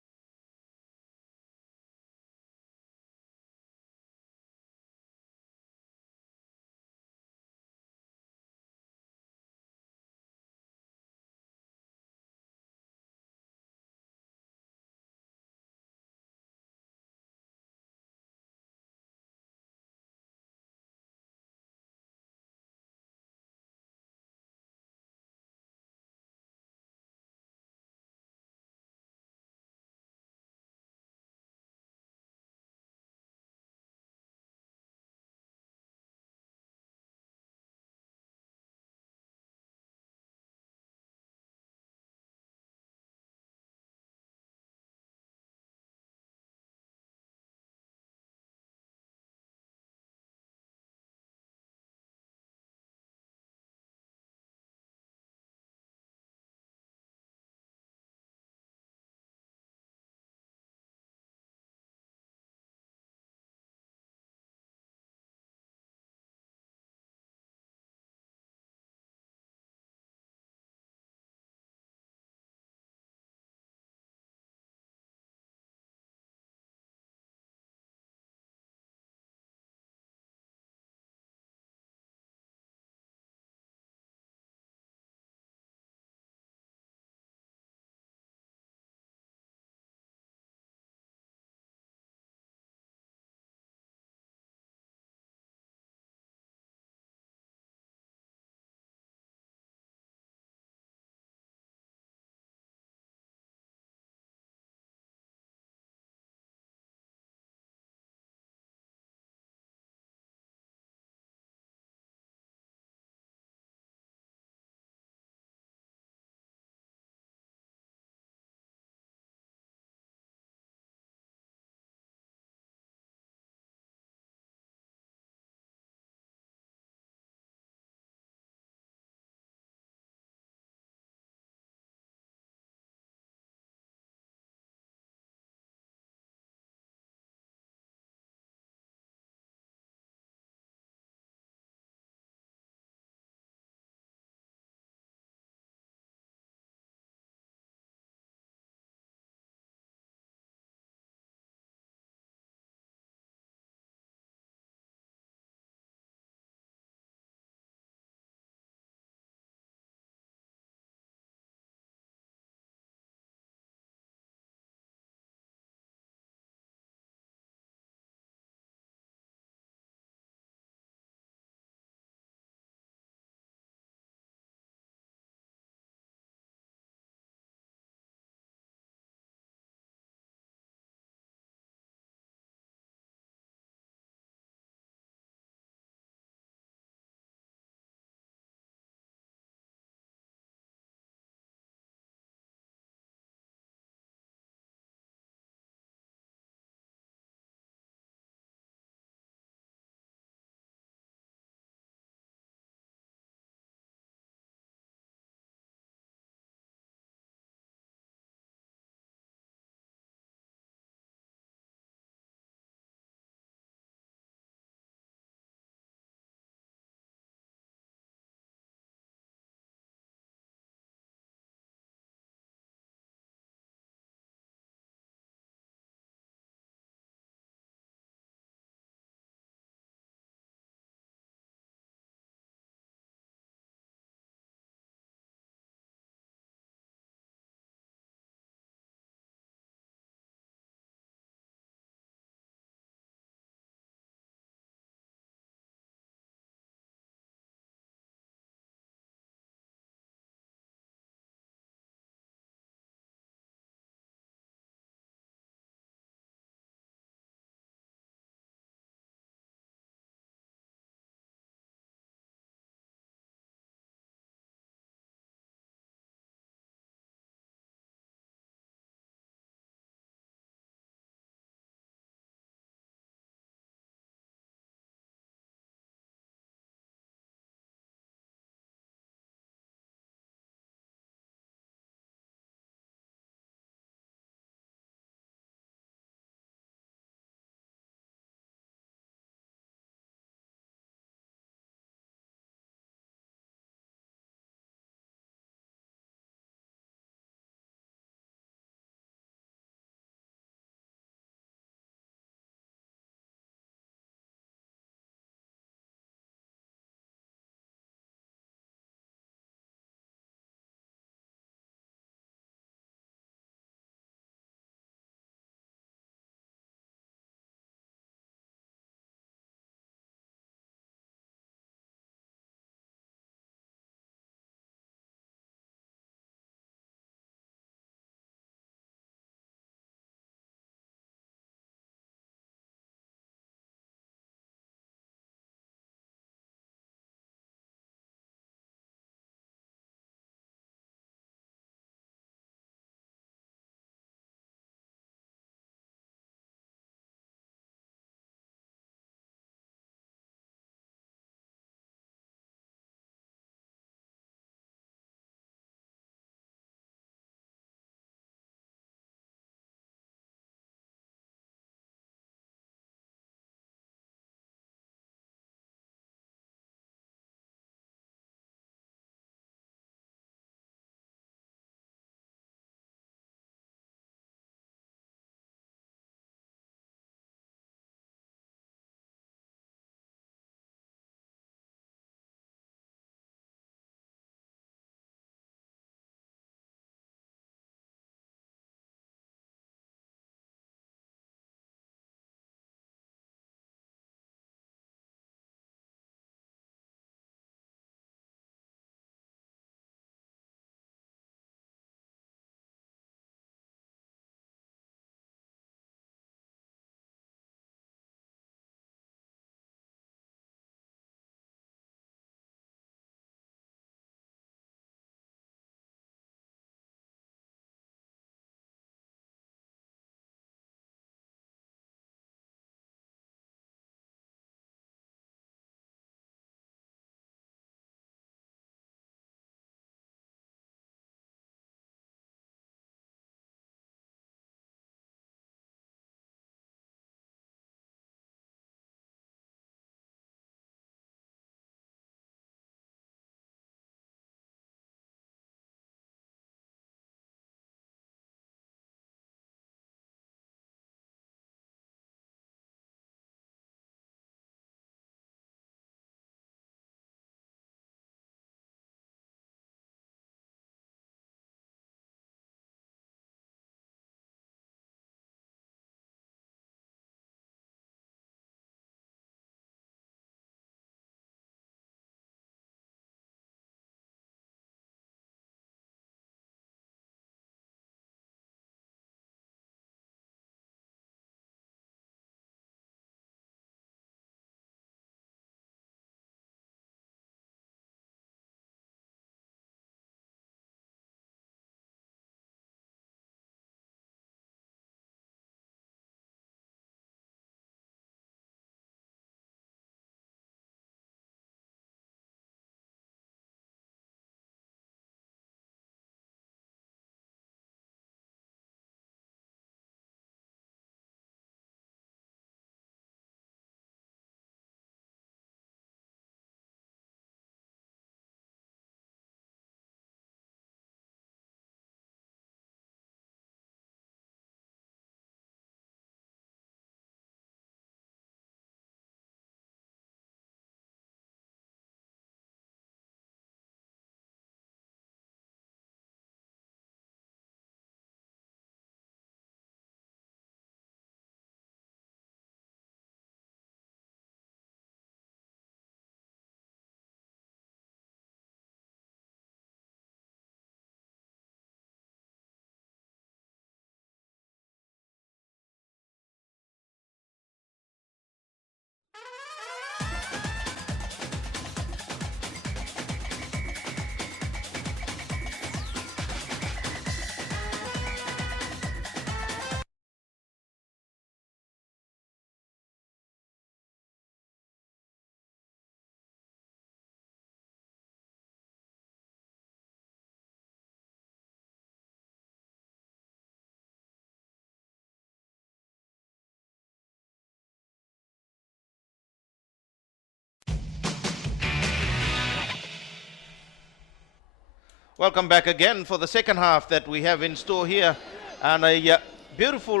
Welcome back again for the second half that we have in store here, and a beautiful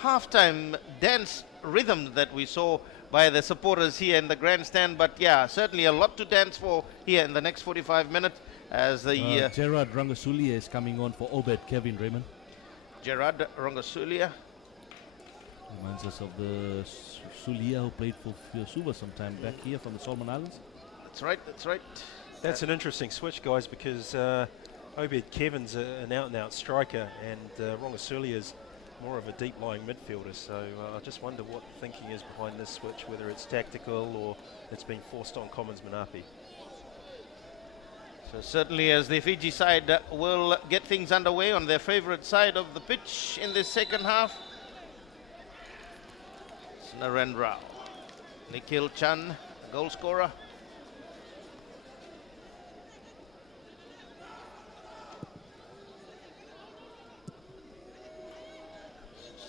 halftime dance rhythm that we saw by the supporters here in the grandstand. But yeah, certainly a lot to dance for here in the next 45 minutes as the Gerard Rangasulia is coming on for Obed Kevin Raymond. Gerard Rangasulia. Reminds us of the Sulia who played for Suva some time back here from the Solomon Islands. That's right, that's right. That's an interesting switch, guys, because Obed Kevin's an out-and-out striker, and Rongasulia is more of a deep-lying midfielder. So I just wonder what the thinking is behind this switch, whether it's tactical or it's been forced on Commons Manapi. So certainly as the Fiji side will get things underway on their favourite side of the pitch in this second half. It's Narendra. Nikhil Chan, goal scorer.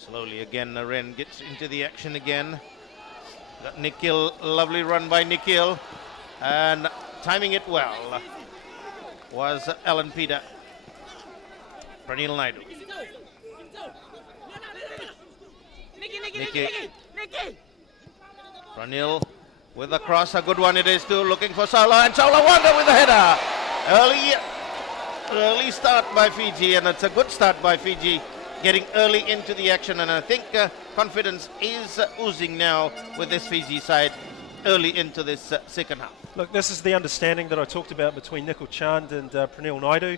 Slowly again, Naren gets into the action again. Got Nikhil, lovely run by Nikhil. And timing it well was Alan Peter. Pranil Naidu. Nikki. Pranil with a cross, a good one it is too, looking for Saula, and Saula Wanda with the header. Early start by Fiji, and it's a good start by Fiji, getting early into the action, and I think confidence is oozing now with this Fiji side early into this second half. Look, this is the understanding that I talked about between Nikhil Chand and Pranil Naidu.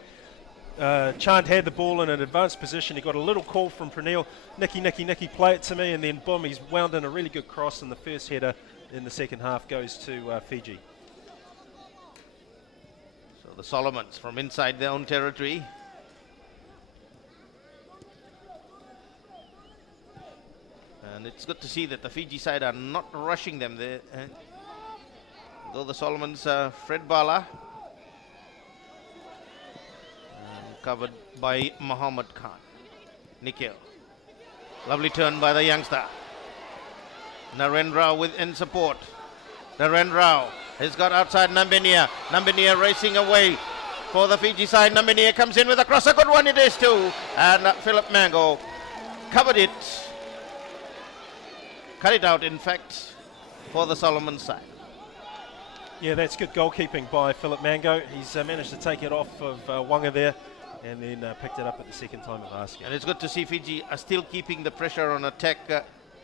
Chand had the ball in an advanced position. He got a little call from Pranil. Nicky, play it to me. And then, boom, he's wound in a really good cross. And the first header in the second half goes to Fiji. So the Solomons from inside their own territory. And it's good to see that the Fiji side are not rushing them there. Though the Solomons, Fred Bala, covered by Muhammad Khan. Nikhil. Lovely turn by the youngster. Narendra in support. Narendra has got outside Nambinia. Nambinia racing away for the Fiji side. Nambinia comes in with a cross. A good one it is too. And Philip Mango covered it. Cut it out, in fact, for the Solomon side. Yeah, that's good goalkeeping by Philip Mango. He's managed to take it off of Wanga there and then picked it up at the second time of asking. And it's good to see Fiji are still keeping the pressure on attack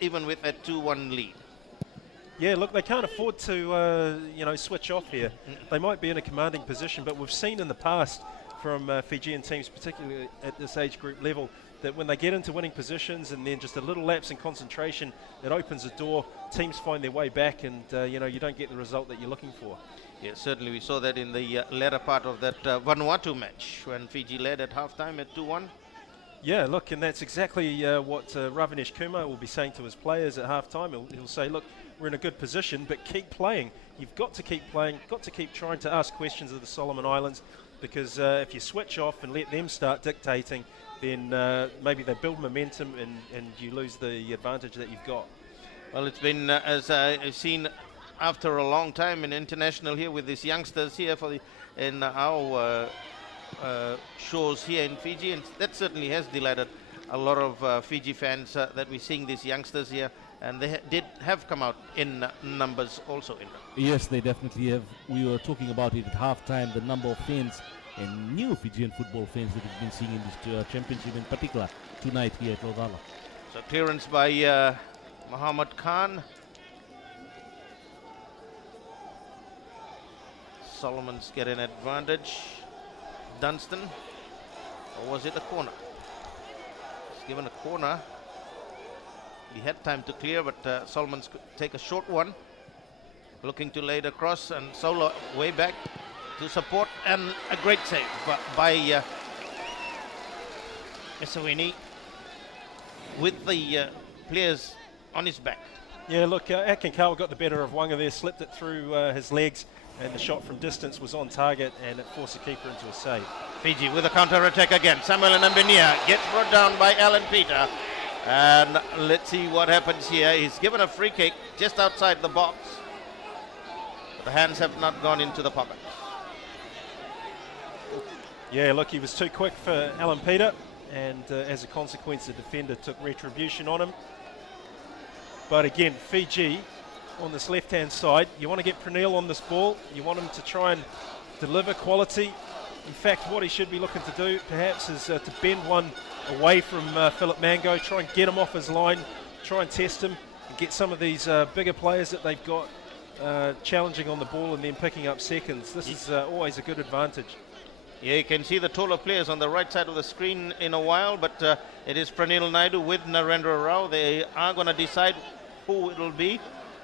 even with a 2-1 lead. Yeah, look, they can't afford to switch off here. They might be in a commanding position, but we've seen in the past from Fijian teams, particularly at this age group level, that when they get into winning positions and then just a little lapse in concentration, it opens a door, teams find their way back, and you don't get the result that you're looking for. Yes, certainly we saw that in the latter part of that Vanuatu match when Fiji led at halftime at 2-1. Yeah, look, and that's exactly what Ravinesh Kumar will be saying to his players at halftime. He'll say, look, we're in a good position, but keep playing. You've got to keep playing, got to keep trying to ask questions of the Solomon Islands, because if you switch off and let them start dictating, then maybe they build momentum and you lose the advantage that you've got. Well, it's been, as I've seen after a long time in international here with these youngsters here in our shows here in Fiji, and that certainly has delighted a lot of Fiji fans that we're seeing these youngsters here, and they did have come out in numbers also. Yes, they definitely have. We were talking about it at halftime, the number of fans and new Fijian football fans that we've been seeing in this championship in particular tonight here at Lodala. So clearance by Muhammad Khan. Solomons get an advantage. Dunstan, or was it a corner? He's given a corner. He had time to clear, but Solomons could take a short one. Looking to lay it across, and Solo way back to support, and a great save by Esawini with the players on his back. Yeah, look, Akinkawa got the better of Wanga there, slipped it through his legs, and the shot from distance was on target, and it forced the keeper into a save. Fiji with a counter-attack again. Samuel Nambinia gets brought down by Alan Peter. And let's see what happens here. He's given a free kick just outside the box. The hands have not gone into the pocket. Yeah, look, he was too quick for Alan Peter, and as a consequence, the defender took retribution on him. But again, Fiji on this left-hand side, you want to get Pranil on this ball. You want him to try and deliver quality. In fact, what he should be looking to do, perhaps, is to bend one away from Philip Mango, try and get him off his line, try and test him, and get some of these bigger players that they've got challenging on the ball and then picking up seconds. This is always a good advantage. Yeah, you can see the taller players on the right side of the screen in a while, but it is Pranil Naidu with Narendra Rao. They are going to decide who it will be.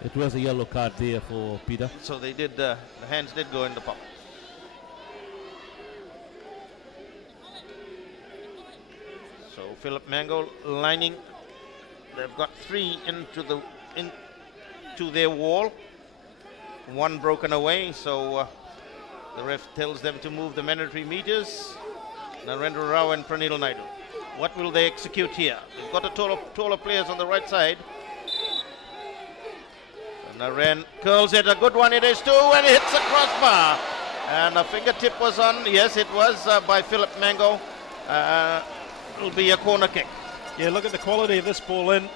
It was a yellow card there for Peter. So they did, the hands did go in the pocket. So Philip Mango lining. They've got 3 into their wall. 1 broken away, so the ref tells them to move the mandatory meters. Narendra Rao and Pranil Naidu. What will they execute here? They've got the taller players on the right side. Naren curls it, a good one it is too, and it hits the crossbar. And a fingertip was on, yes it was by Philip Mango. It'll be a corner kick. Yeah, look at the quality of this ball in.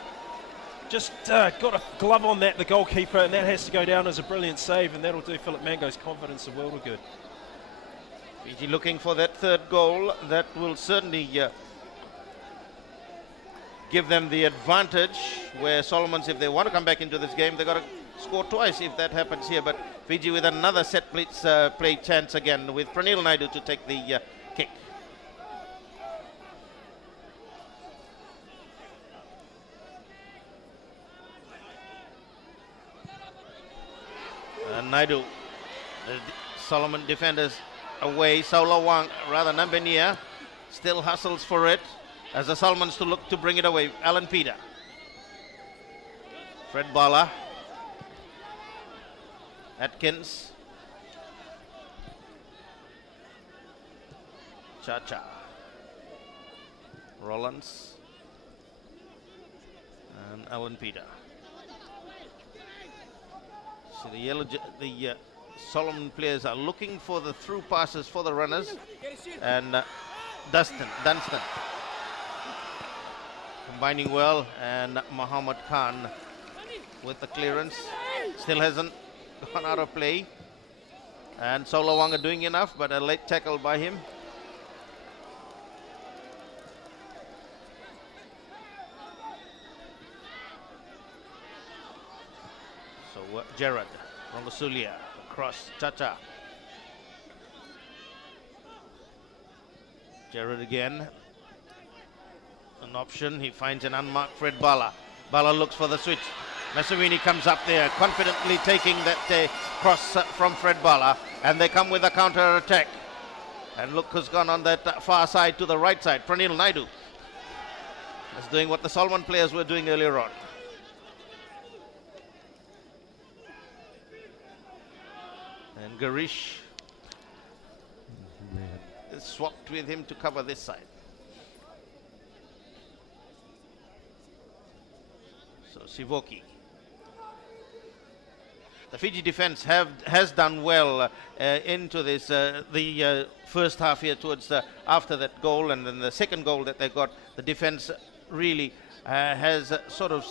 Just got a glove on that, the goalkeeper, and that has to go down as a brilliant save, and that'll do Philip Mango's confidence a world of good. Fiji looking for that 3rd goal. That will certainly give them the advantage, where Solomons, if they want to come back into this game, they've got to score twice if that happens here. But Fiji with another set play chance again, with Pranil Naidu to take the kick. Naidu, the Solomon defenders away. Saulawang, rather Nambenia, still hustles for it as the Solomons to look to bring it away. Alan Peter. Fred Bala. Atkins. Cha-Cha. Rollins. And Alan Peter. So the Solomon players are looking for the through passes for the runners, and Dunstan combining well, and Muhammad Khan with the clearance, still hasn't gone out of play, and Solawanga doing enough, but a late tackle by him. So Gerard Rongasulia across Cha-Cha. Gerard again. An option. He finds an unmarked Fred Bala. Bala looks for the switch. Masawini comes up there, confidently taking that cross from Fred Bala, and they come with a counter attack. And look who's gone on that far side to the right side. Pranil Naidu is doing what the Solomon players were doing earlier on. And Garish is swapped with him to cover this side. So Sivoki. The Fiji defense has done well into this the first half here towards after that goal, and then the second goal that they got. The defense really has sort of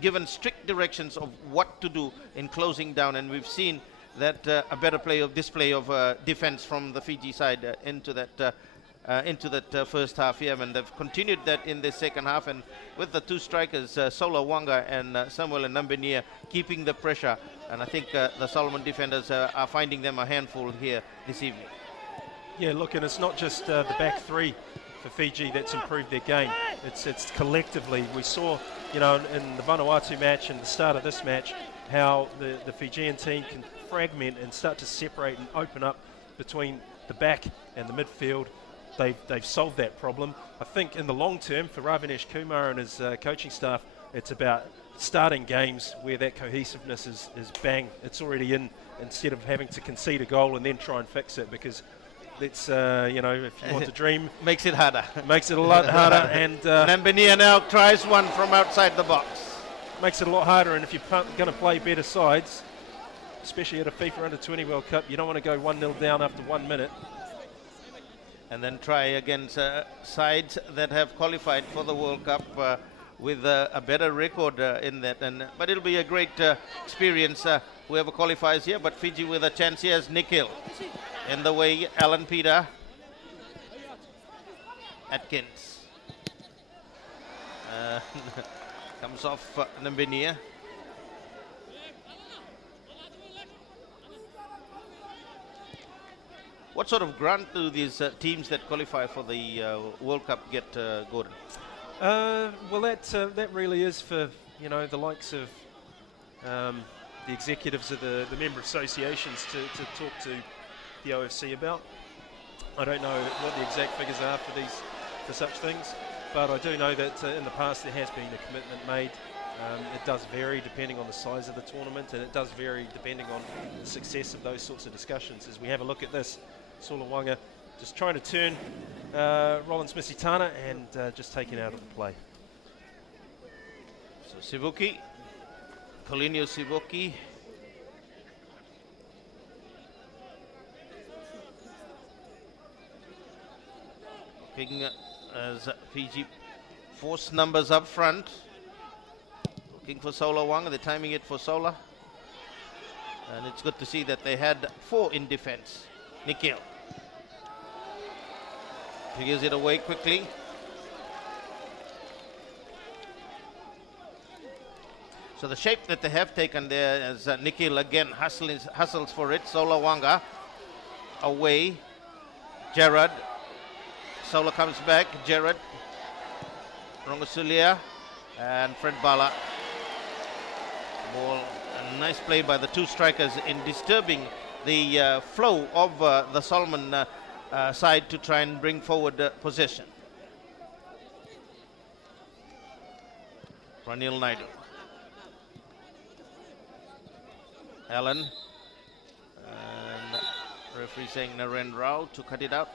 given strict directions of what to do in closing down, and we've seen that a better display of defense from the Fiji side into that first half here, and they've continued that in the second half, and with the 2 strikers, Solawanga and Samuel and Nambenia, keeping the pressure, and I think the Solomon defenders are finding them a handful here this evening. Yeah, look, and it's not just the back 3 for Fiji that's improved their game. It's collectively. We saw, in the Vanuatu match and the start of this match, how the Fijian team can fragment and start to separate and open up between the back and the midfield. They've solved that problem. I think in the long term for Ravinesh Kumar and his coaching staff, it's about starting games where that cohesiveness is bang, it's already in, instead of having to concede a goal and then try and fix it, because that's, if you want to dream. Makes it harder. Makes it a lot harder. And Nambenia now tries one from outside the box. Makes it a lot harder, and if you're going to play better sides, especially at a FIFA Under-20 World Cup, you don't want to go 1-0 down after 1 minute. and then try against sides that have qualified for the World Cup with a better record in that. But it'll be a great experience, whoever qualifies here. But Fiji with a chance here is Nikhil. In the way, Alan Peter. Atkins. Comes off Nambinia. What sort of grant do these teams that qualify for the World Cup get, Gordon? Well, that really is for the likes of the executives of the member associations to talk to the OFC about. I don't know what the exact figures are for such things, but I do know that in the past there has been a commitment made. It does vary depending on the size of the tournament, and it does vary depending on the success of those sorts of discussions. As we have a look at this, Solawanga just trying to turn Rollins Misitana and just taken out of the play. So Sivuki, Colinio Sivuki. Looking as Fiji force numbers up front. Looking for Solawanga, they're timing it for Sola. And it's good to see that they had 4 in defense. Nikhil figures it away quickly. So the shape that they have taken there as Nikhil again hustles for it. Solawanga away. Gerard. Sola comes back. Gerard. Rongosulia and Fred Bala. Ball. A nice play by the 2 strikers in disturbing the flow of the Solomon side to try and bring forward possession. Pranil Naidu. Allen. And referee saying Naren Rao to cut it out.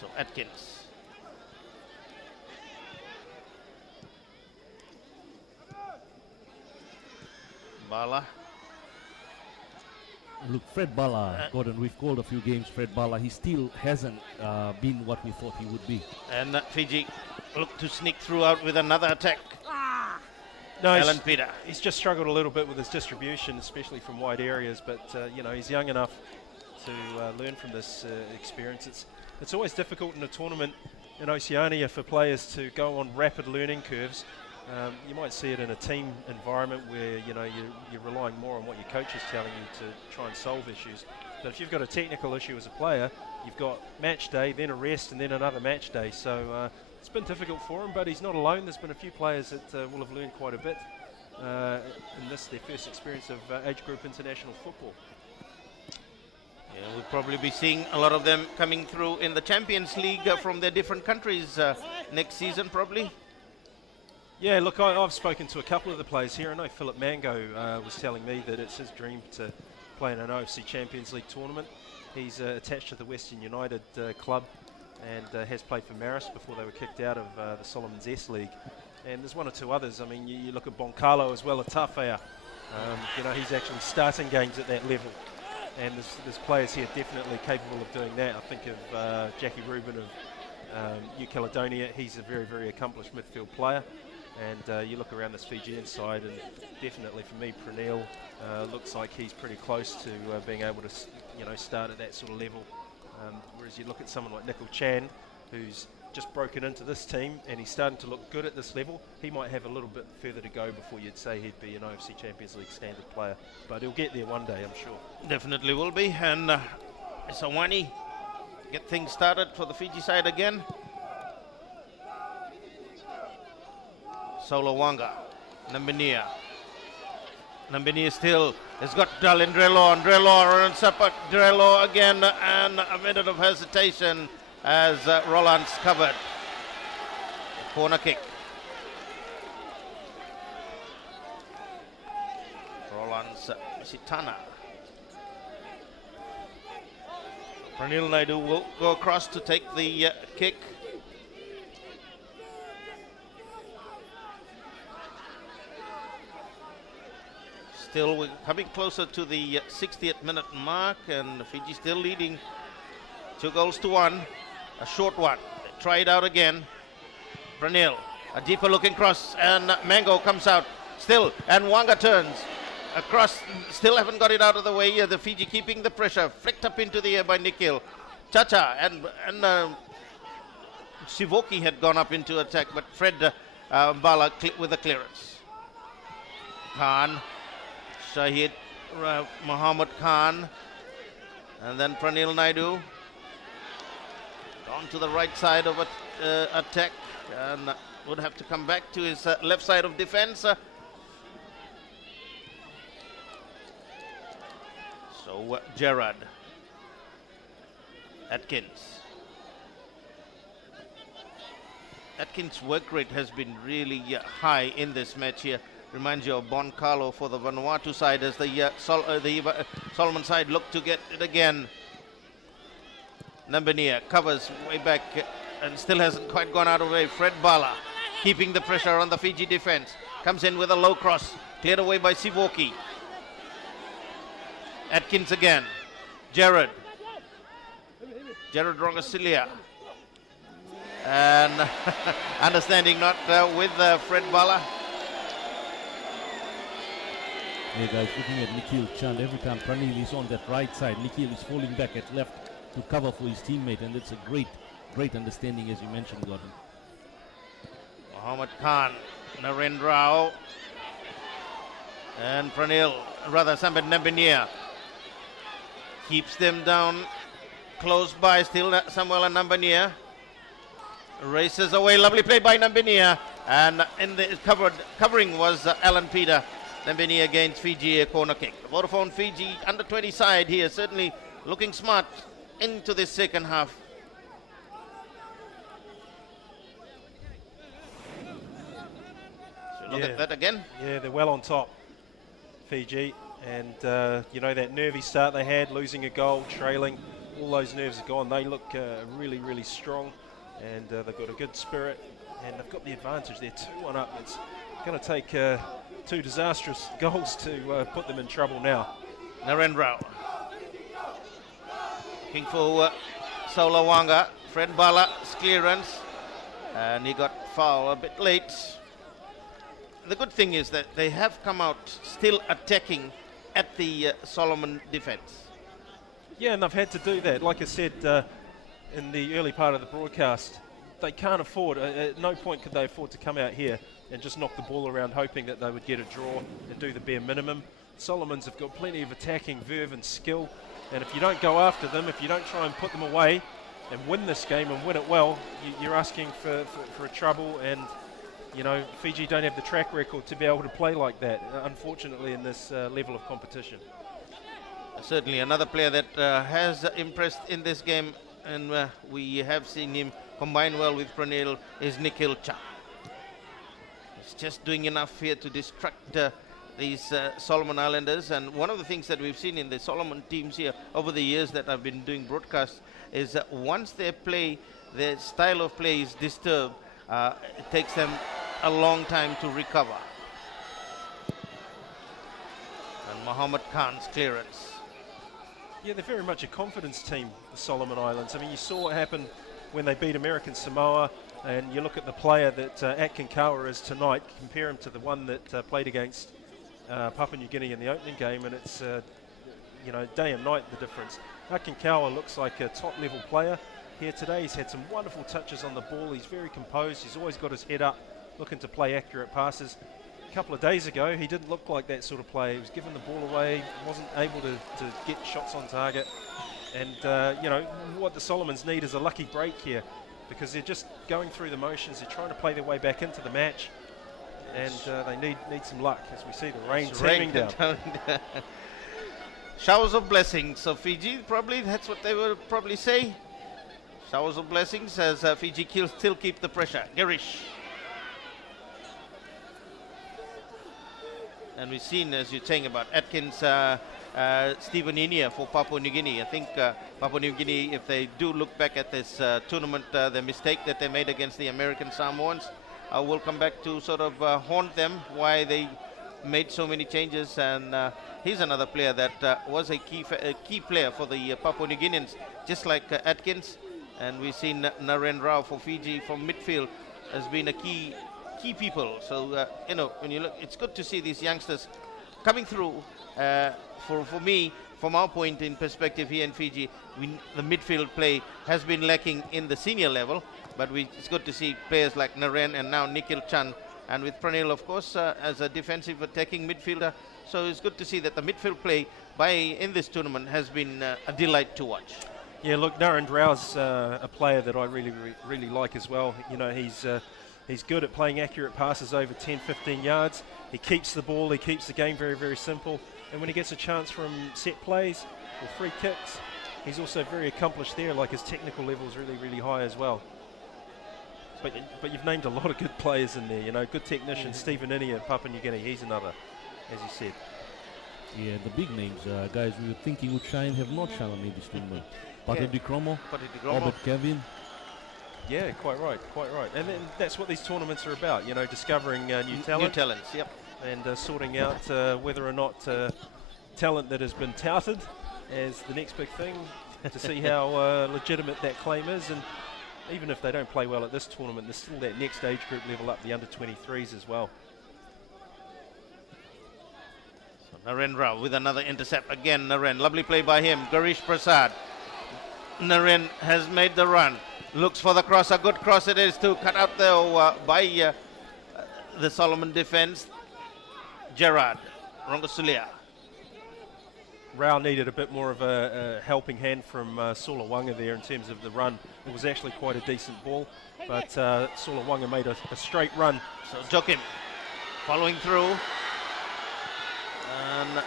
So Atkins. Bala. Look, Fred Bala, Gordon, we've called a few games Fred Bala. He still hasn't been what we thought he would be. And Fiji look to sneak through out with another attack. No, Alan Peter. He's just struggled a little bit with his distribution, especially from wide areas, but he's young enough to learn from this experience. It's always difficult in a tournament in Oceania for players to go on rapid learning curves. You might see it in a team environment where you're relying more on what your coach is telling you to try and solve issues. But if you've got a technical issue as a player, you've got match day, then a rest, and then another match day. So it's been difficult for him, but he's not alone. There's been a few players that will have learned quite a bit in this, their first experience of age group international football. Yeah, we'll probably be seeing a lot of them coming through in the Champions League from their different countries next season, probably. Yeah, look, I've spoken to a couple of the players here. I know Philip Mango was telling me that it's his dream to play in an OFC Champions League tournament. He's attached to the Western United club and has played for Maris before they were kicked out of the Solomon's S League. And there's 1 or 2 others. I mean, you look at Boncalo as well, a Tafea. He's actually starting games at that level. And there's players here definitely capable of doing that. I think of Jackie Rubin of New Caledonia. He's a very, very accomplished midfield player. And you look around this Fijian side, and definitely for me, Pranil looks like he's pretty close to being able to, start at that sort of level. Whereas you look at someone like Nicol Chan, who's just broken into this team, and he's starting to look good at this level. He might have a little bit further to go before you'd say he'd be an OFC Champions League standard player. But he'll get there one day, I'm sure. Definitely will be. And Sawani get things started for the Fiji side again. Solawanga, Nambinia. Nambinia still has got Darlin Drelo, and Drelo runs up at Drelo again, and a minute of hesitation as Roland's covered. Corner kick. Roland's Sitana. Pranil Naidu will go across to take the kick. Still, we're coming closer to the 60th minute mark, and Fiji still leading 2-1. A short one. They try it out again. Pranil, a deeper looking cross, and Mango comes out. Still, and Wanga turns across. Still haven't got it out of the way. The Fiji keeping the pressure. Flicked up into the air by Nikhil. Chacha and Sivoki had gone up into attack, but Fred Bala with the clearance. Khan, Shahid Muhammad Khan, and then Pranil Naidu on to the right side of attack, and would have to come back to his left side of defense. So Gerard Atkins. Atkins' work rate has been really high in this match here. Reminds you of Bon Carlo for the Vanuatu side as the Solomon side look to get it again. Nambania covers way back and still hasn't quite gone out of the way. Fred Bala keeping the pressure on the Fiji defense. Comes in with a low cross. Cleared away by Sivoki. Atkins again. Jared Rongasilia. And understanding not with Fred Bala. Yeah, guys, looking at Nikhil Chand, every time Pranil is on that right side, Nikhil is falling back at left to cover for his teammate, and it's a great understanding, as you mentioned, Gordon. Muhammad Khan, Naren Rao, and Pranil, rather Sambit Nambania, keeps them down close by. Still Samuel Nambania races away. Lovely play by Nambania, and in the covering was Alan Peter. Nambania against Fiji, a corner kick. The Vodafone Fiji under 20 side here, certainly looking smart into this second half. So look at that again. Yeah, they're well on top, Fiji. And, that nervy start they had, losing a goal, trailing, all those nerves are gone. They look really, really strong, and they've got a good spirit, and they've got the advantage. They're 2-1 up. It's going to take 2 disastrous goals to put them in trouble now. Naren Rao. Looking for Solawanga. Fred Bala's clearance. And he got foul a bit late. The good thing is that they have come out still attacking at the Solomon defense. Yeah, and they've had to do that. Like I said in the early part of the broadcast, they can't afford, at no point could they afford to come out here and just knock the ball around hoping that they would get a draw and do the bare minimum. Solomons have got plenty of attacking verve and skill, and if you don't go after them, if you don't try and put them away and win this game and win it well, you're asking for a trouble, and Fiji don't have the track record to be able to play like that, unfortunately, in this level of competition. Certainly another player that has impressed in this game, and we have seen him combine well with Pranil, is Nikhil Cha. He's just doing enough here to distract these Solomon Islanders, and one of the things that we've seen in the Solomon teams here over the years that I've been doing broadcasts is that once their style of play is disturbed, it takes them a long time to recover. And Muhammad Khan's clearance. Yeah, they're very much a confidence team, the Solomon Islands. I mean, you saw what happened when they beat American Samoa, and you look at the player that Atkin Kawa is tonight, compare him to the one that played against Papua New Guinea in the opening game, and it's, day and night the difference. Atkin Kawa looks like a top-level player here today. He's had some wonderful touches on the ball. He's very composed. He's always got his head up, looking to play accurate passes. A couple of days ago, he didn't look like that sort of player. He was giving the ball away, wasn't able to get shots on target. And, what the Solomons need is a lucky break here, because they're just going through the motions. They're trying to play their way back into the match, and they need some luck, as we see the rain tearing down. Showers of blessings. So Fiji, probably that's what they would probably say. Showers of blessings as Fiji still keep the pressure. Girish. And we've seen, as you're saying, about Atkins, Stephen Inia for Papua New Guinea. I think Papua New Guinea, if they do look back at this tournament, the mistake that they made against the American Samoans will come back to sort of haunt them, why they made so many changes, and he's another player that was a key player for the Papua New Guineans, just like Atkins. And we've seen Naren Rao for Fiji from midfield has been a key people. So when you look, it's good to see these youngsters coming through. For me, from our point in perspective here in Fiji, the midfield play has been lacking in the senior level, but it's good to see players like Naren and now Nikhil Chan, and with Pranil, of course, as a defensive attacking midfielder. So it's good to see that the midfield play in this tournament has been a delight to watch. Yeah, look, Naren Rao's a player that I really like as well. You know, he's good at playing accurate passes over 10, 15 yards. He keeps the ball, he keeps the game very, very simple. And when he gets a chance from set plays or free kicks, he's also very accomplished there. Like, his technical level is really, really high as well. But you've named a lot of good players in there, you know, good technicians. Stephen Innie at Papua New Guinea, he's another, as you said. Yeah, the big names, guys we were thinking would shine have not shone on this tournament. Patrick Kromo, Robert Kevin. Yeah, quite right. And then that's what these tournaments are about, you know, discovering new talent. New talents, yep. And sorting out whether or not talent that has been touted as the next big thing, to see how legitimate that claim is. And even if they don't play well at this tournament, there's still that next age group level up, the under-23s as well. So Naren Rao with another intercept again. Naren, lovely play by him. Garish Prasad. Naren has made the run. Looks for the cross. A good cross it is to cut out there by the Solomon defense. Gerard Rongasulia. Rao needed a bit more of a helping hand from Solawanga there in terms of the run. It was actually quite a decent ball, but Solawanga made a straight run. So Joachim following through. And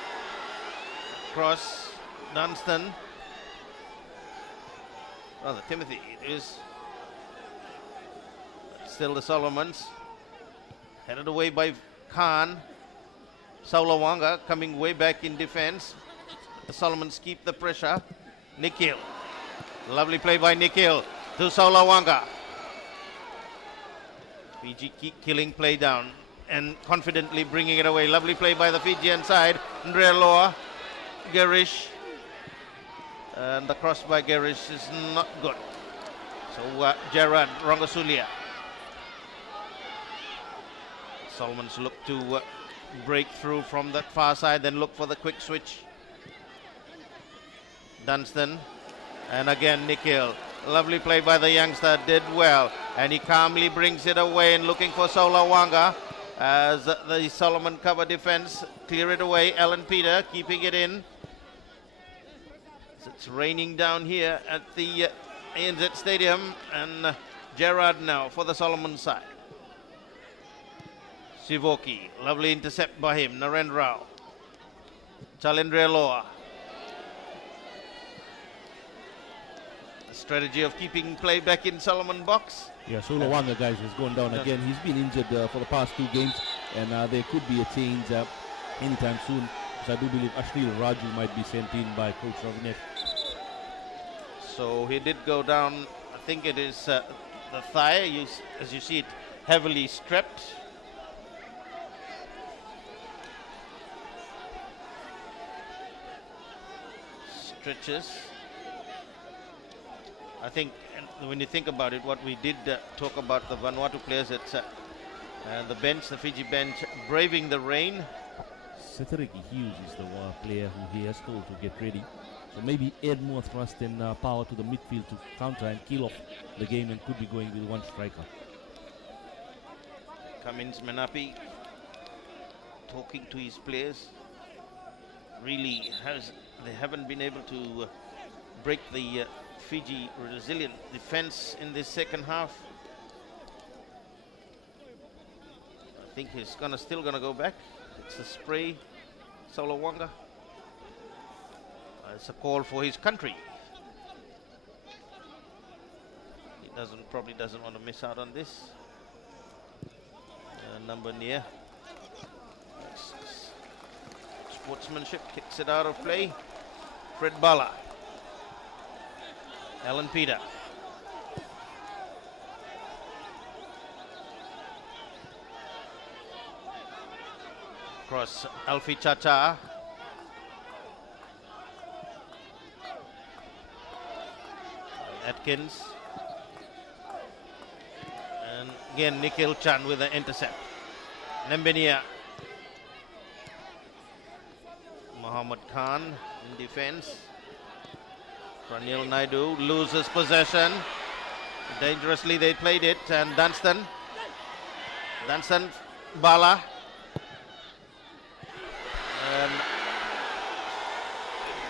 cross Dunstan. Rather, Timothy, it is still the Solomons. Headed away by Khan. Solawanga coming way back in defense. The Solomons keep the pressure. Nikhil. Lovely play by Nikhil to Solawanga. Fiji keep killing play down and confidently bringing it away. Lovely play by the Fijian side. Andrea Loa. Garish. And the cross by Garish is not good. So Gerard Rongasulia. Solomons look to break through from that far side, then look for the quick switch. Dunstan. And again Nikhil. Lovely play by the youngster, did well. And he calmly brings it away and looking for Solawanga as the Solomon cover defense clear it away. Alan Peter keeping it in. It's raining down here at the ANZ Stadium, and Gerard now for the Solomon side. Sivoki, lovely intercept by him. Naren Rao. Chalendra Loa. The strategy of keeping play back in Solomon box. Yeah, Solawanga, guys, has gone down again. He's been injured for the past 2 games, and there could be a change anytime soon. So I do believe Ashlil Raju might be sent in by Coach Ravinek. So he did go down, I think it is the thigh, as you see it, heavily strapped. Stretches. I think when you think about it, what we did talk about the Vanuatu players, it's the bench, the Fiji bench, braving the rain. Setereki Hughes is the player who he has told to get ready. So maybe add more thrust and power to the midfield to counter and kill off the game, and could be going with 1 striker. Cummins Menapi talking to his players. Really they haven't been able to break the Fiji resilient defense in this second half. I think he's still gonna go back. It's a spray, Solawanga. It's a call for his country. He probably doesn't want to miss out on this. Number near. Sportsmanship, kicks it out of play. Fred Bala. Alan Peter. Across Alfie Chacha. Atkins. And again Nikhil Chand with the intercept. Nambenia. Muhammad Khan in defense. Pranil Naidu loses possession. Dangerously they played it, and Dunstan. Bala. And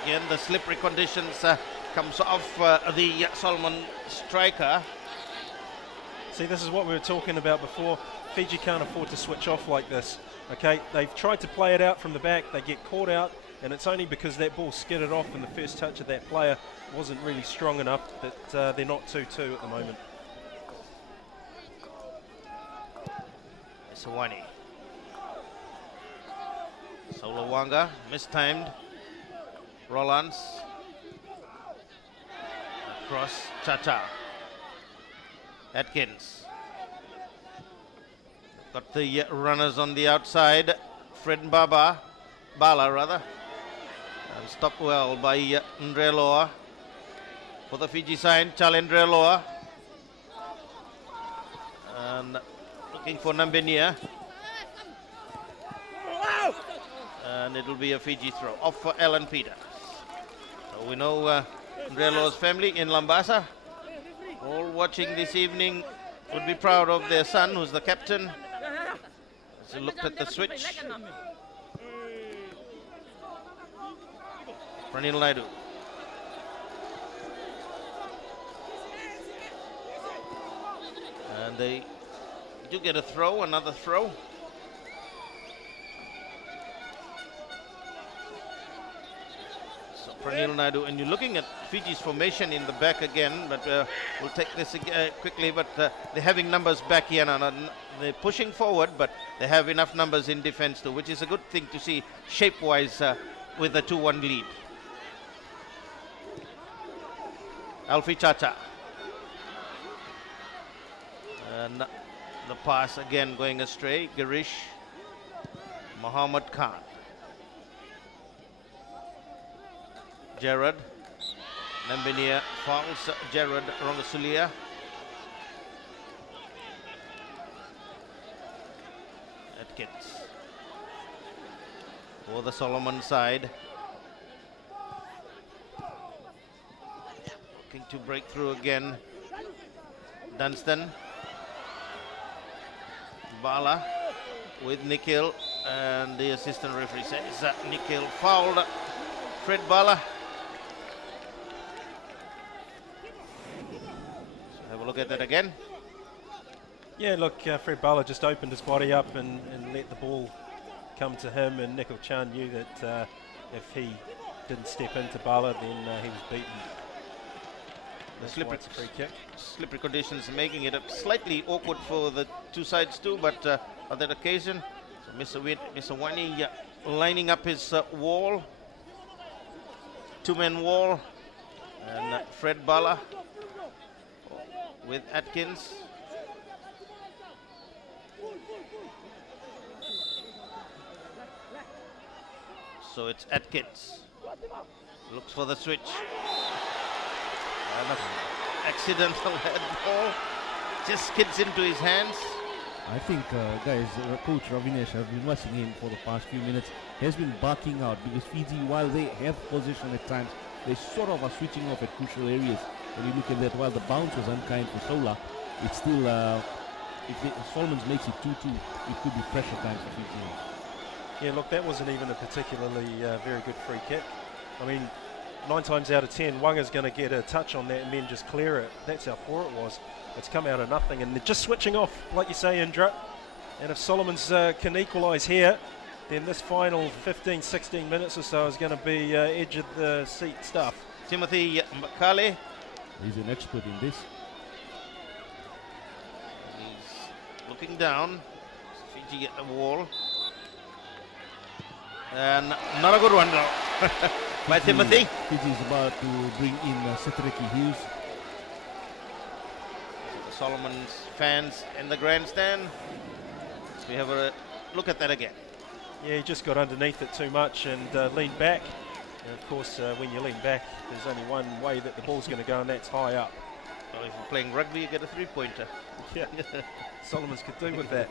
again the slippery conditions comes off the Solomon striker. See, this is what we were talking about before. Fiji can't afford to switch off like this. Okay, they've tried to play it out from the back, they get caught out, and it's only because that ball skidded off and the first touch of that player wasn't really strong enough that they're not 2-2 at the moment. Sawani. Solowanga, mistimed. Rollins. Across Chacha. Atkins. Got the runners on the outside. Fred Bala rather. And stopped well by Ndreloa. For the Fiji side, Ndreloa. And looking for Nambenia. And it'll be a Fiji throw. Off for Alan Peters. So we know Ndreloa's family in Lambasa, all watching this evening, would be proud of their son, who's the captain. As he looked at the switch. Pranil Naidu. And they do get a throw, another throw. So Pranil Naidu, and you're looking at Fiji's formation in the back again, but we'll take this quickly, but they're having numbers back here now. They're pushing forward, but they have enough numbers in defense too, which is a good thing to see shape-wise with a 2-1 lead. Alfie Chacha. And the pass again going astray. Girish. Muhammad Khan. Jared. Nambenia fouls Jared Rongasulia. Atkins. For the Solomon side. Looking to break through again. Dunstan. Bala with Nikhil, and the assistant referee says Nikhil fouled Fred Bala. So have a look at that again. Yeah, look, Fred Bala just opened his body up and let the ball come to him, and Nikhil Chan knew that if he didn't step into Bala, then he was beaten. The slippery conditions making it slightly awkward for the two sides too, but on that occasion, so Mr. Wani lining up his wall, two-man wall, and Fred Bala with Atkins. So it's Atkins, looks for the switch. Accidental head ball just skids into his hands. I think, guys, Coach Ravinesh has been watching him for the past few minutes. Has been barking out because Fiji, while they have possession at times, they sort of are switching off at crucial areas. When you look at that, while the bounce was unkind for Sola, it's still, if Solomons makes it 2-2, it could be pressure time for Fiji. Yeah, look, that wasn't even a particularly very good free kick. I mean, 9 times out of 10, Wanga's going to get a touch on that and then just clear it. That's how poor it was. It's come out of nothing, and they're just switching off, like you say, Indra. And if Solomons can equalise here, then this final 15, 16 minutes or so is going to be edge of the seat stuff. Timothy Makale. He's an expert in this. He's looking down. Fiji at the wall. And not a good one though. By Timothy. Fiji is about to bring in Sitriki Hughes. The Solomons fans in the grandstand. We have a look at that again. Yeah, he just got underneath it too much and leaned back. And of course, when you lean back, there's only one way that the ball's going to go, and that's high up. Well, if you're playing rugby, you get a three-pointer. Yeah, Solomons could do with that.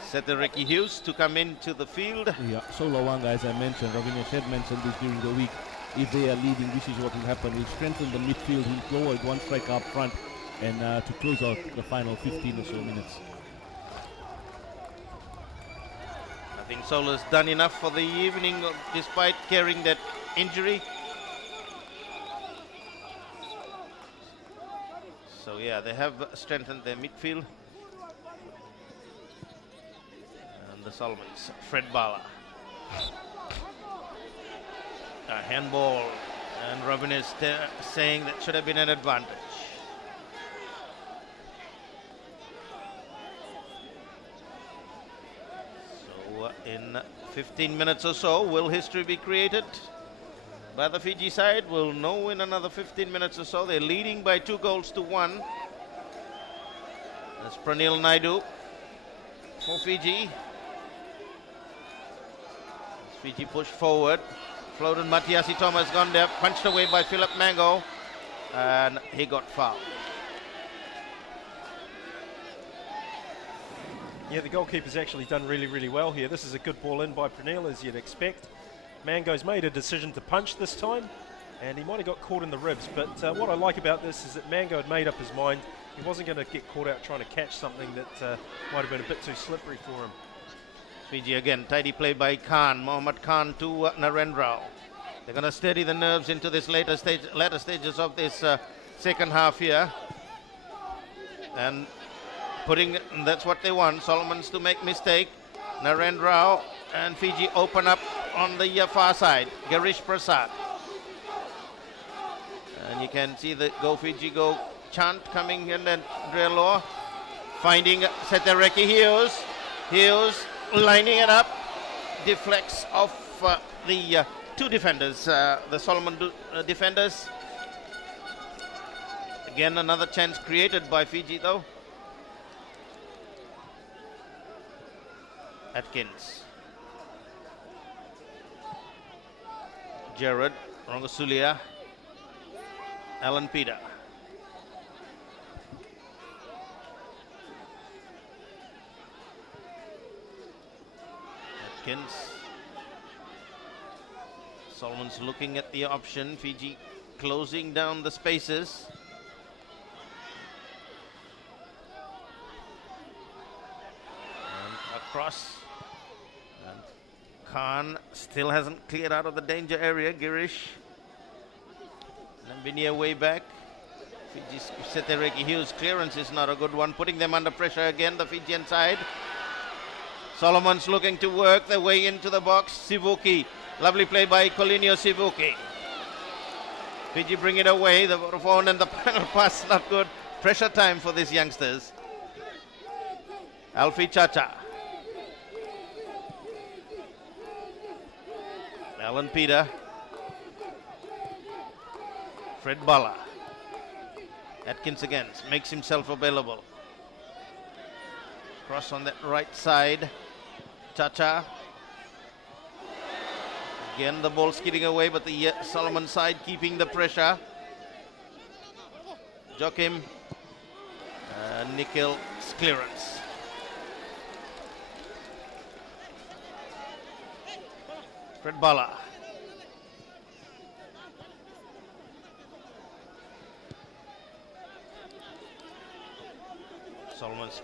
Set the Ricky Hughes to come into the field. Yeah, so Lawanga, as I mentioned, Ravinesh had mentioned this during the week. If they are leading, this is what will happen. We'll strengthen the midfield, we'll go with one striker up front, and to close out the final 15 or so minutes. I think Solo's done enough for the evening, despite carrying that injury. So yeah, they have strengthened their midfield. And the Solomons, Fred Bala. A handball, and Robin is saying that should have been an advantage. So in 15 minutes or so, will history be created by the Fiji side? We'll know in another 15 minutes or so. They're leading by 2-1. That's Pranil Naidu for Fiji. As Fiji push forward. Floated Matiasi Thomas gone there, punched away by Philip Mango, and he got fouled. Yeah, the goalkeeper's actually done really, really well here. This is a good ball in by Pranil, as you'd expect. Mango's made a decision to punch this time, and he might have got caught in the ribs, but what I like about this is that Mango had made up his mind. He wasn't going to get caught out trying to catch something that might have been a bit too slippery for him. Fiji again, tidy play by Khan, Mohammad Khan to Narendra. They're going to steady the nerves into this later stages of this second half here. And that's what they want, Solomons to make mistake. Narendra and Fiji open up on the far side. Garish Prasad. And you can see the Go Fiji Go chant coming in, and Drelo finding Setereki Hughes. Hughes lining it up, deflects off the two defenders, the Solomon defenders. Again, another chance created by Fiji though. Atkins. Jared, Rongasulia, Alan Peter. Atkins. Solomon's looking at the option. Fiji closing down the spaces. And across. And Khan still hasn't cleared out of the danger area. Girish. Nambinia way back. Fiji's Setereki Hughes' clearance is not a good one, putting them under pressure again, the Fijian side. Solomon's looking to work their way into the box. Sivuki, lovely play by Colinio Sivuki. Fiji bring it away, the phone and the final pass not good. Pressure time for these youngsters. Alfie Chacha. Alan Peter. Fred Bala. Atkins again makes himself available. Cross on that right side. Chacha. Again the ball skidding away, but the Solomon side keeping the pressure. Joachim. Nikhil's clearance. Fred Bala. Solomon's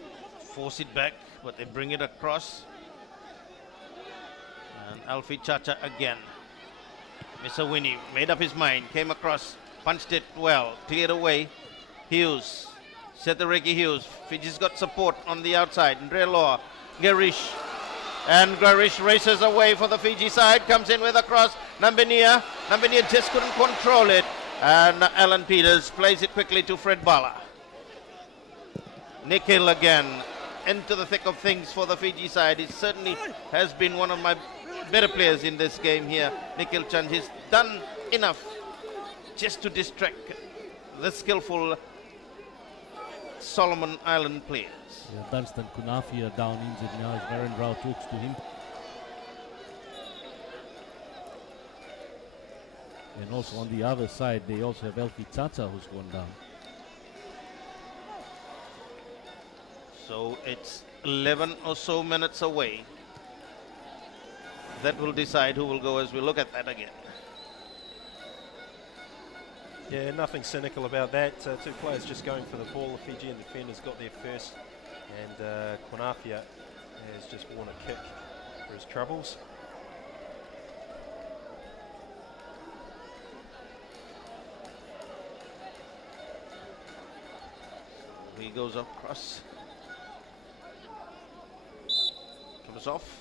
force it back, but they bring it across. And Alfie Chacha again. Mr. Winnie made up his mind, came across, punched it well, cleared away. Hughes, Setereki Hughes. Fiji's got support on the outside. Ndrelo, Garish. And Garish races away for the Fiji side, comes in with a cross. Nambinia just couldn't control it. And Alan Peters plays it quickly to Fred Bala. Nikhil again into the thick of things for the Fiji side. He certainly has been one of my better players in this game here. Nikhil Chand, he's done enough just to distract the skillful Solomon Island players. Yeah, Dunstan Kunafia down injured now as Maren Rao talks to him. And also on the other side, they also have Elfi Tata who's gone down. So it's 11 or so minutes away. That will decide who will go as we look at that again. Yeah, nothing cynical about that. Two players just going for the ball. The Fijian defenders got there first, and Konafia has just worn a kick for his troubles. He goes across. Comes off.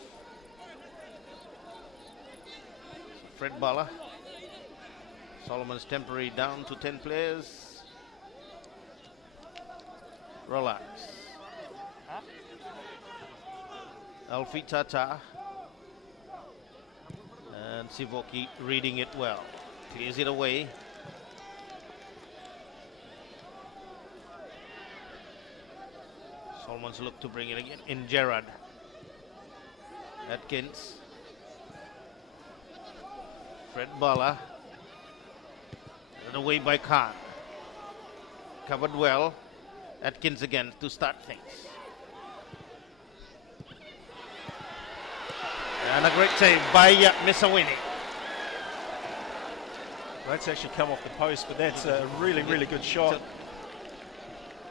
Fred Bala. Solomon's temporary down to 10 players. Relax. Alfie Tata. And Sivoki reading it well. Clears it away. Solomon's look to bring it again in Gerard. Atkins. Fred Bala. And away by Khan. Covered well. Atkins again to start things. And a great save by Misawini. That's actually come off the post, but that's a really, really good shot.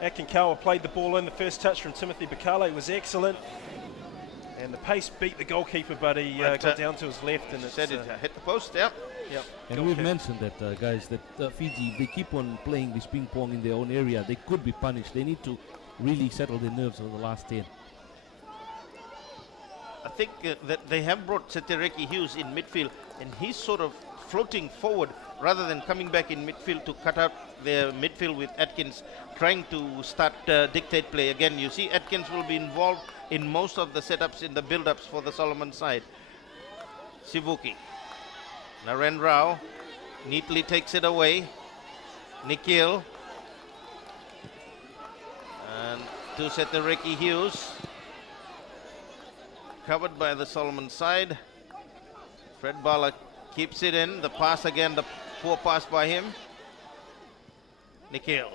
Akinkawa played the ball in. The first touch from Timothy Bakale was excellent. And the pace beat the goalkeeper, but he got down to his left and it hit the post, yeah. Yep. And we've mentioned that, guys, that Fiji, they keep on playing this ping pong in their own area. They could be punished. They need to really settle their nerves over the last 10. I think that they have brought Setereki Hughes in midfield, and he's sort of floating forward rather than coming back in midfield to cut out their midfield with Atkins trying to start dictate play. Again, you see Atkins will be involved in most of the setups in the build-ups for the Solomon side. Sivuki. Naren Rao neatly takes it away. Nikhil. And to Setereki Hughes. Covered by the Solomon side. Fred Bala keeps it in. The pass again, the poor pass by him. Nikhil.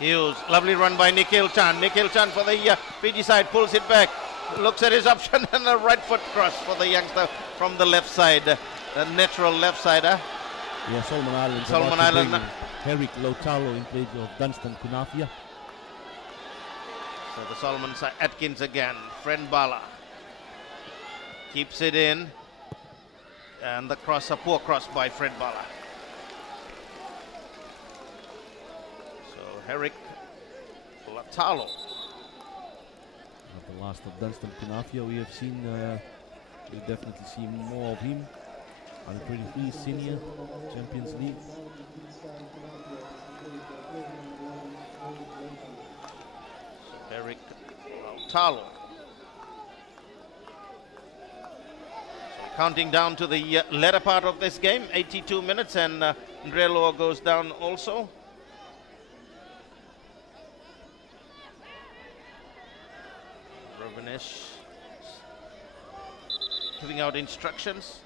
Hughes, lovely run by Nikhil Chan. Nikhil Chan for the Fiji side, pulls it back. Looks at his option and a right foot cross for the youngster from the left side. The natural left sider. Yeah, Solomon Island. Solomon Island. Herrick Lautalo in place of Dunstan Kunafia. So the Solomon side, Atkins again. Fred Bala. Keeps it in. And the cross, a poor cross by Fred Bala. So Herrick Lautalo. The last of Dunstan Kunafia, we have seen, we'll definitely see more of him. Under 23 senior Champions League. So Herrick Lautalo. Counting down to the latter part of this game, 82 minutes, and Ndrelo goes down also. Rovinesh giving out instructions.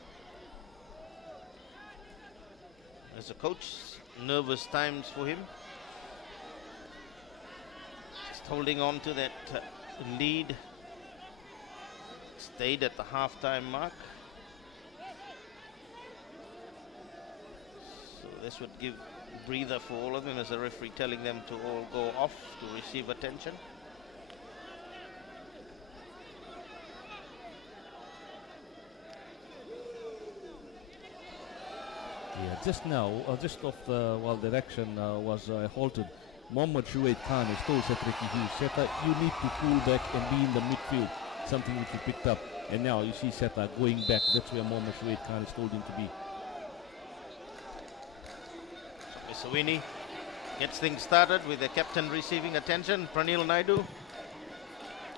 As a coach, nervous times for him. Just holding on to that lead. Stayed at the half-time mark. This would give breather for all of them as the referee telling them to all go off to receive attention. Yeah, just now, just off the, while the action was halted, Mohammad Shuaid Khan has told Setereki Hughes, Seta, you need to pull back and be in the midfield, something which he picked up. And now you see Seta going back. That's where Mohammad Shuaid Khan has told him to be. Misawini gets things started with the captain receiving attention. Pranil Naidu,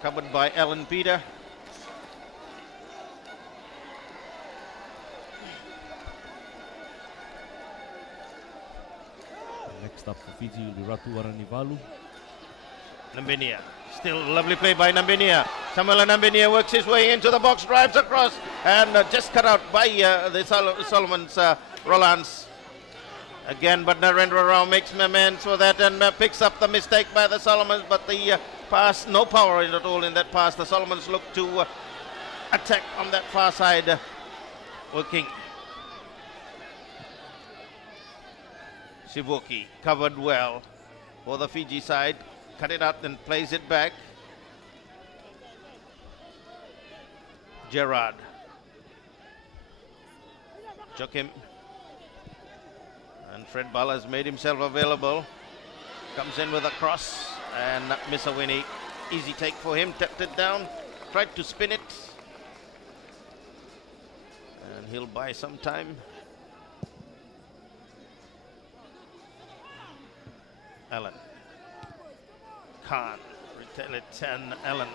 covered by Alan Peter. Next up for Fiji will be Ratu Waranivalu. Nambinia. Still lovely play by Nambinia. Samuel Nambinia works his way into the box, drives across, and just cut out by the Solomons Rolands. Again, but Narendra Rao makes amends for that and picks up the mistake by the Solomons, but the pass, no power at all in that pass. The Solomons look to attack on that far side, working. Sivuki covered well for the Fiji side, cut it out and plays it back. Gerard. Joachim. And Fred Bala has made himself available. Comes in with a cross and Misawini. Easy take for him, tapped it down, tried to spin it. And he'll buy some time. Allen. Khan. Retain it and Allen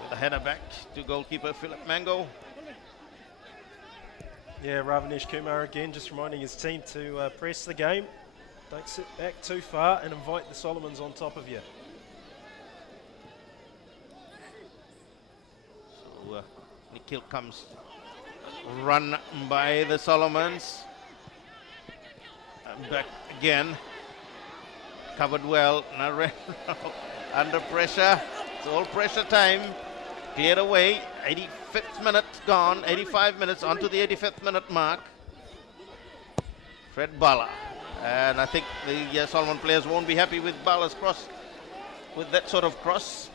with a header back to goalkeeper Philip Mango. Yeah, Ravneesh Kumar again just reminding his team to press the game. Don't sit back too far and invite the Solomons on top of you. So Nikhil comes run by the Solomons. And back again. Covered well. Narendra under pressure. It's all pressure time. Cleared away. 85th minute gone. 85 minutes onto the 85th minute mark. Fred Bala. And I think the Solomon players won't be happy with Bala's cross. With that sort of cross.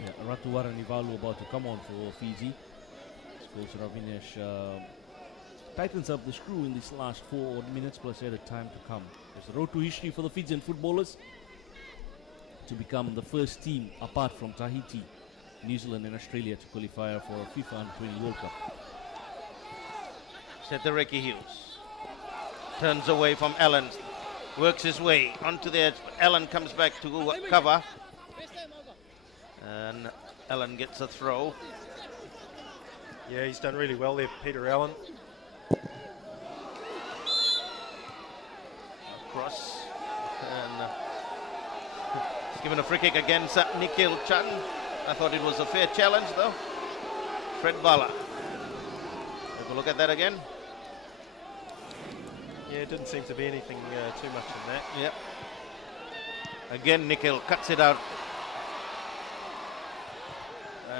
Yeah, Ratuwaran Ivalu about to come on for Fiji. Suppose Ravneesh tightens up the screw in these last 4 minutes plus added time to come. There's a road to history for the Fijian footballers to become the first team apart from Tahiti, New Zealand and Australia to qualify for a FIFA Under-20 World Cup. Sethereki Hughes turns away from Allen, works his way onto the edge. Allen comes back to cover, and Allen gets a throw. Yeah, he's done really well there, Peter Allen. Cross, and he's given a free kick against Nikhil Chan. I thought it was a fair challenge though. Fred Bala. Have a look at that again. Yeah, it didn't seem to be anything too much in that. Yep. Again, Nikhil cuts it out.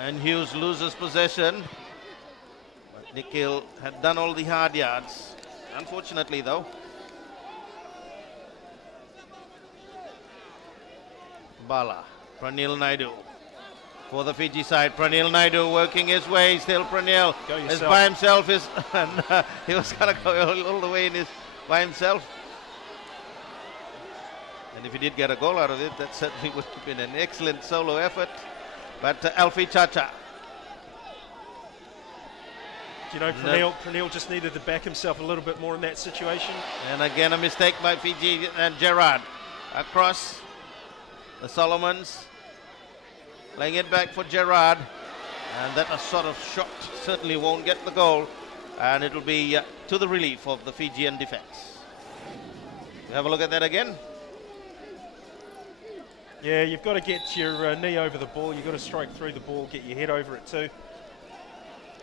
And Hughes loses possession. But Nikhil had done all the hard yards. Unfortunately though. Bala, Pranil Naidu for the Fiji side. Pranil Naidu working his way. Still Pranil is by himself. And he was going to go all the way by himself. And if he did get a goal out of it, that certainly would have been an excellent solo effort. But Alfie Chacha. You know, Pranil just needed to back himself a little bit more in that situation. And again, a mistake by Fiji and Gerard. Across. The Solomons laying it back for Gerard, and that a sort of shot certainly won't get the goal, and it'll be to the relief of the Fijian defense. Have a look at that again. Yeah, you've got to get your knee over the ball, you've got to strike through the ball, get your head over it too.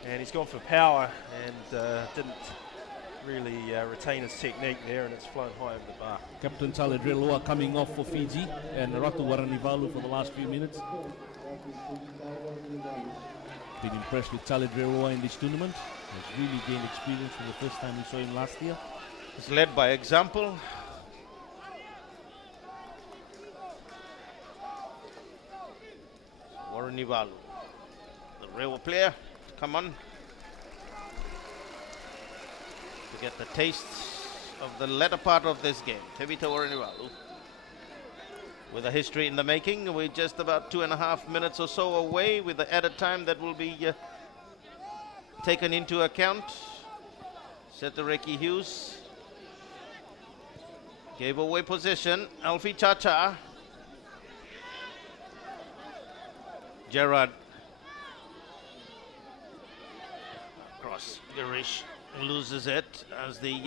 And he's gone for power and didn't really retain his technique there, and it's flown high over the bar. Captain Taled Reloa coming off for Fiji, and Ratuwaran Ivalu for the last few minutes. Been impressed with Taled Reloa in this tournament. Has really gained experience from the first time we saw him last year. He's led by example. Warren Ivalu, the Rewa player, come on. To get the taste of the latter part of this game. Tevita Warinivalu with a history in the making. We're just about 2.5 minutes or so away with the added time that will be taken into account. Sethereki Hughes gave away possession. Alfie Chacha. Gerard. Cross. Girish loses it as the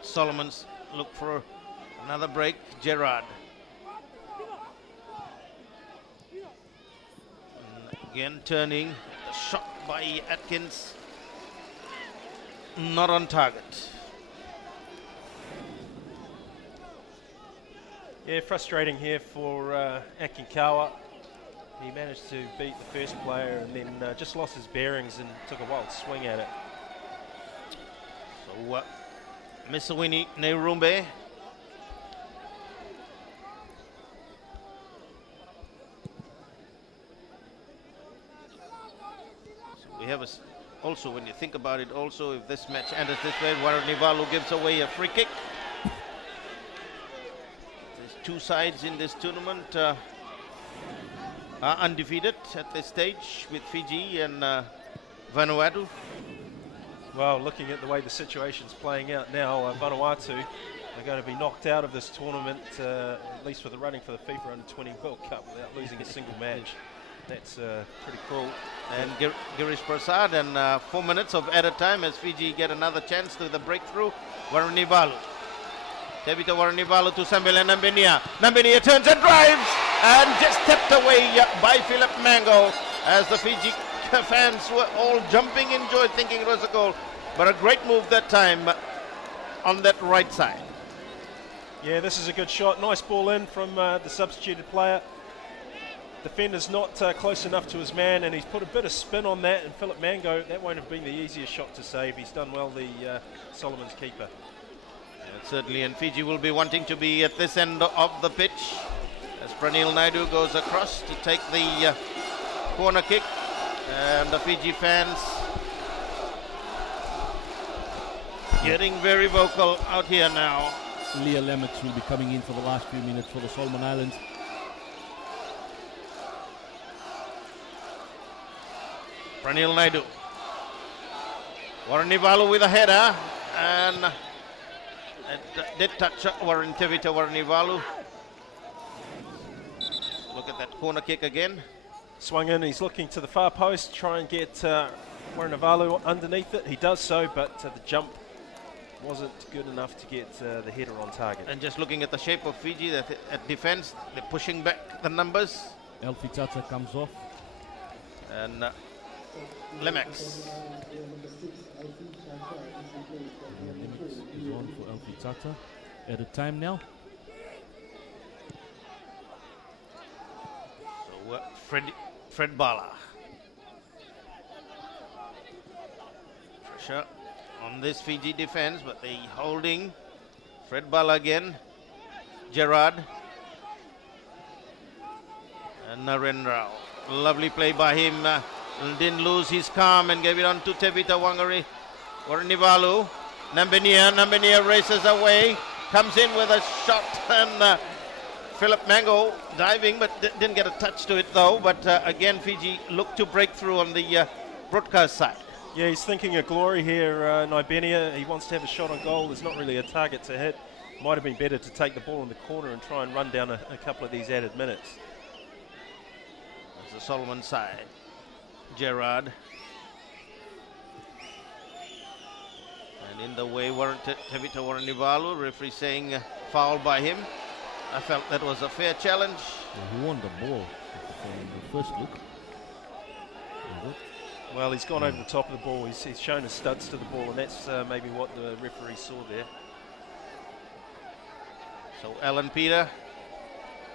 Solomons look for another break. Gerard. Again turning, shot by Atkins, not on target. Yeah, frustrating here for Akinkawa. He managed to beat the first player and then just lost his bearings and took a wild swing at it. So Misawini Nerumbe. We have also, when you think about it, also if this match ends this way, Waranivalu gives away a free kick. There's two sides in this tournament are undefeated at this stage with Fiji and Vanuatu. Well, looking at the way the situation's playing out now, Vanuatu are going to be knocked out of this tournament, at least for the running for the FIFA Under-20 World Cup, without losing a single match. That's pretty cruel. And Girish Prasad, and 4 minutes of added time as Fiji get another chance to the breakthrough. Waranivalu. Tevita Waranivalu to Sambela Nambenia. Nambenia turns and drives, and just stepped away by Philip Mango as the Fiji fans were all jumping in joy thinking it was a goal. But a great move that time on that right side. Yeah, this is a good shot. Nice ball in from the substituted player. Defender's not close enough to his man, and he's put a bit of spin on that, and Philip Mango, that won't have been the easiest shot to save. He's done well, the Solomon's keeper. Yeah, certainly, and Fiji will be wanting to be at this end of the pitch as Pranil Naidu goes across to take the corner kick, and the Fiji fans getting very vocal out here now. Leah Lemets will be coming in for the last few minutes for the Solomon Islands. Pranil Naidu. Waranivalu with a header, and it did touch Warren Tevita Waranivalu. Look at that corner kick again. Swung in, he's looking to the far post, try and get Waranivalu underneath it. He does so, but the jump wasn't good enough to get the header on target. And just looking at the shape of Fiji at defense, they're pushing back the numbers. Elfi Tata comes off. And Lemex. Lemets is on for Elfi Tata. At a time now. So Fred Bala. Pressure on this Fiji defense, but they holding. Fred Bala again. Gerard. And Narendra. Lovely play by him. Didn't lose his calm and gave it on to Tevita Waranivalu. Nambenia races away. Comes in with a shot, and Philip Mango diving, but didn't get a touch to it though. But again, Fiji looked to break through on the broadcast side. Yeah, he's thinking of glory here, Nibenia. He wants to have a shot on goal. There's not really a target to hit. Might have been better to take the ball in the corner and try and run down a couple of these added minutes. The Solomon side. Gerard. And in the way, Tevita Waranivalu, referee saying foul by him. I felt that was a fair challenge. Well, he won the ball from the first look. Well, he's gone over the top of the ball. He's shown his studs to the ball, and that's maybe what the referee saw there. So Alan Peter,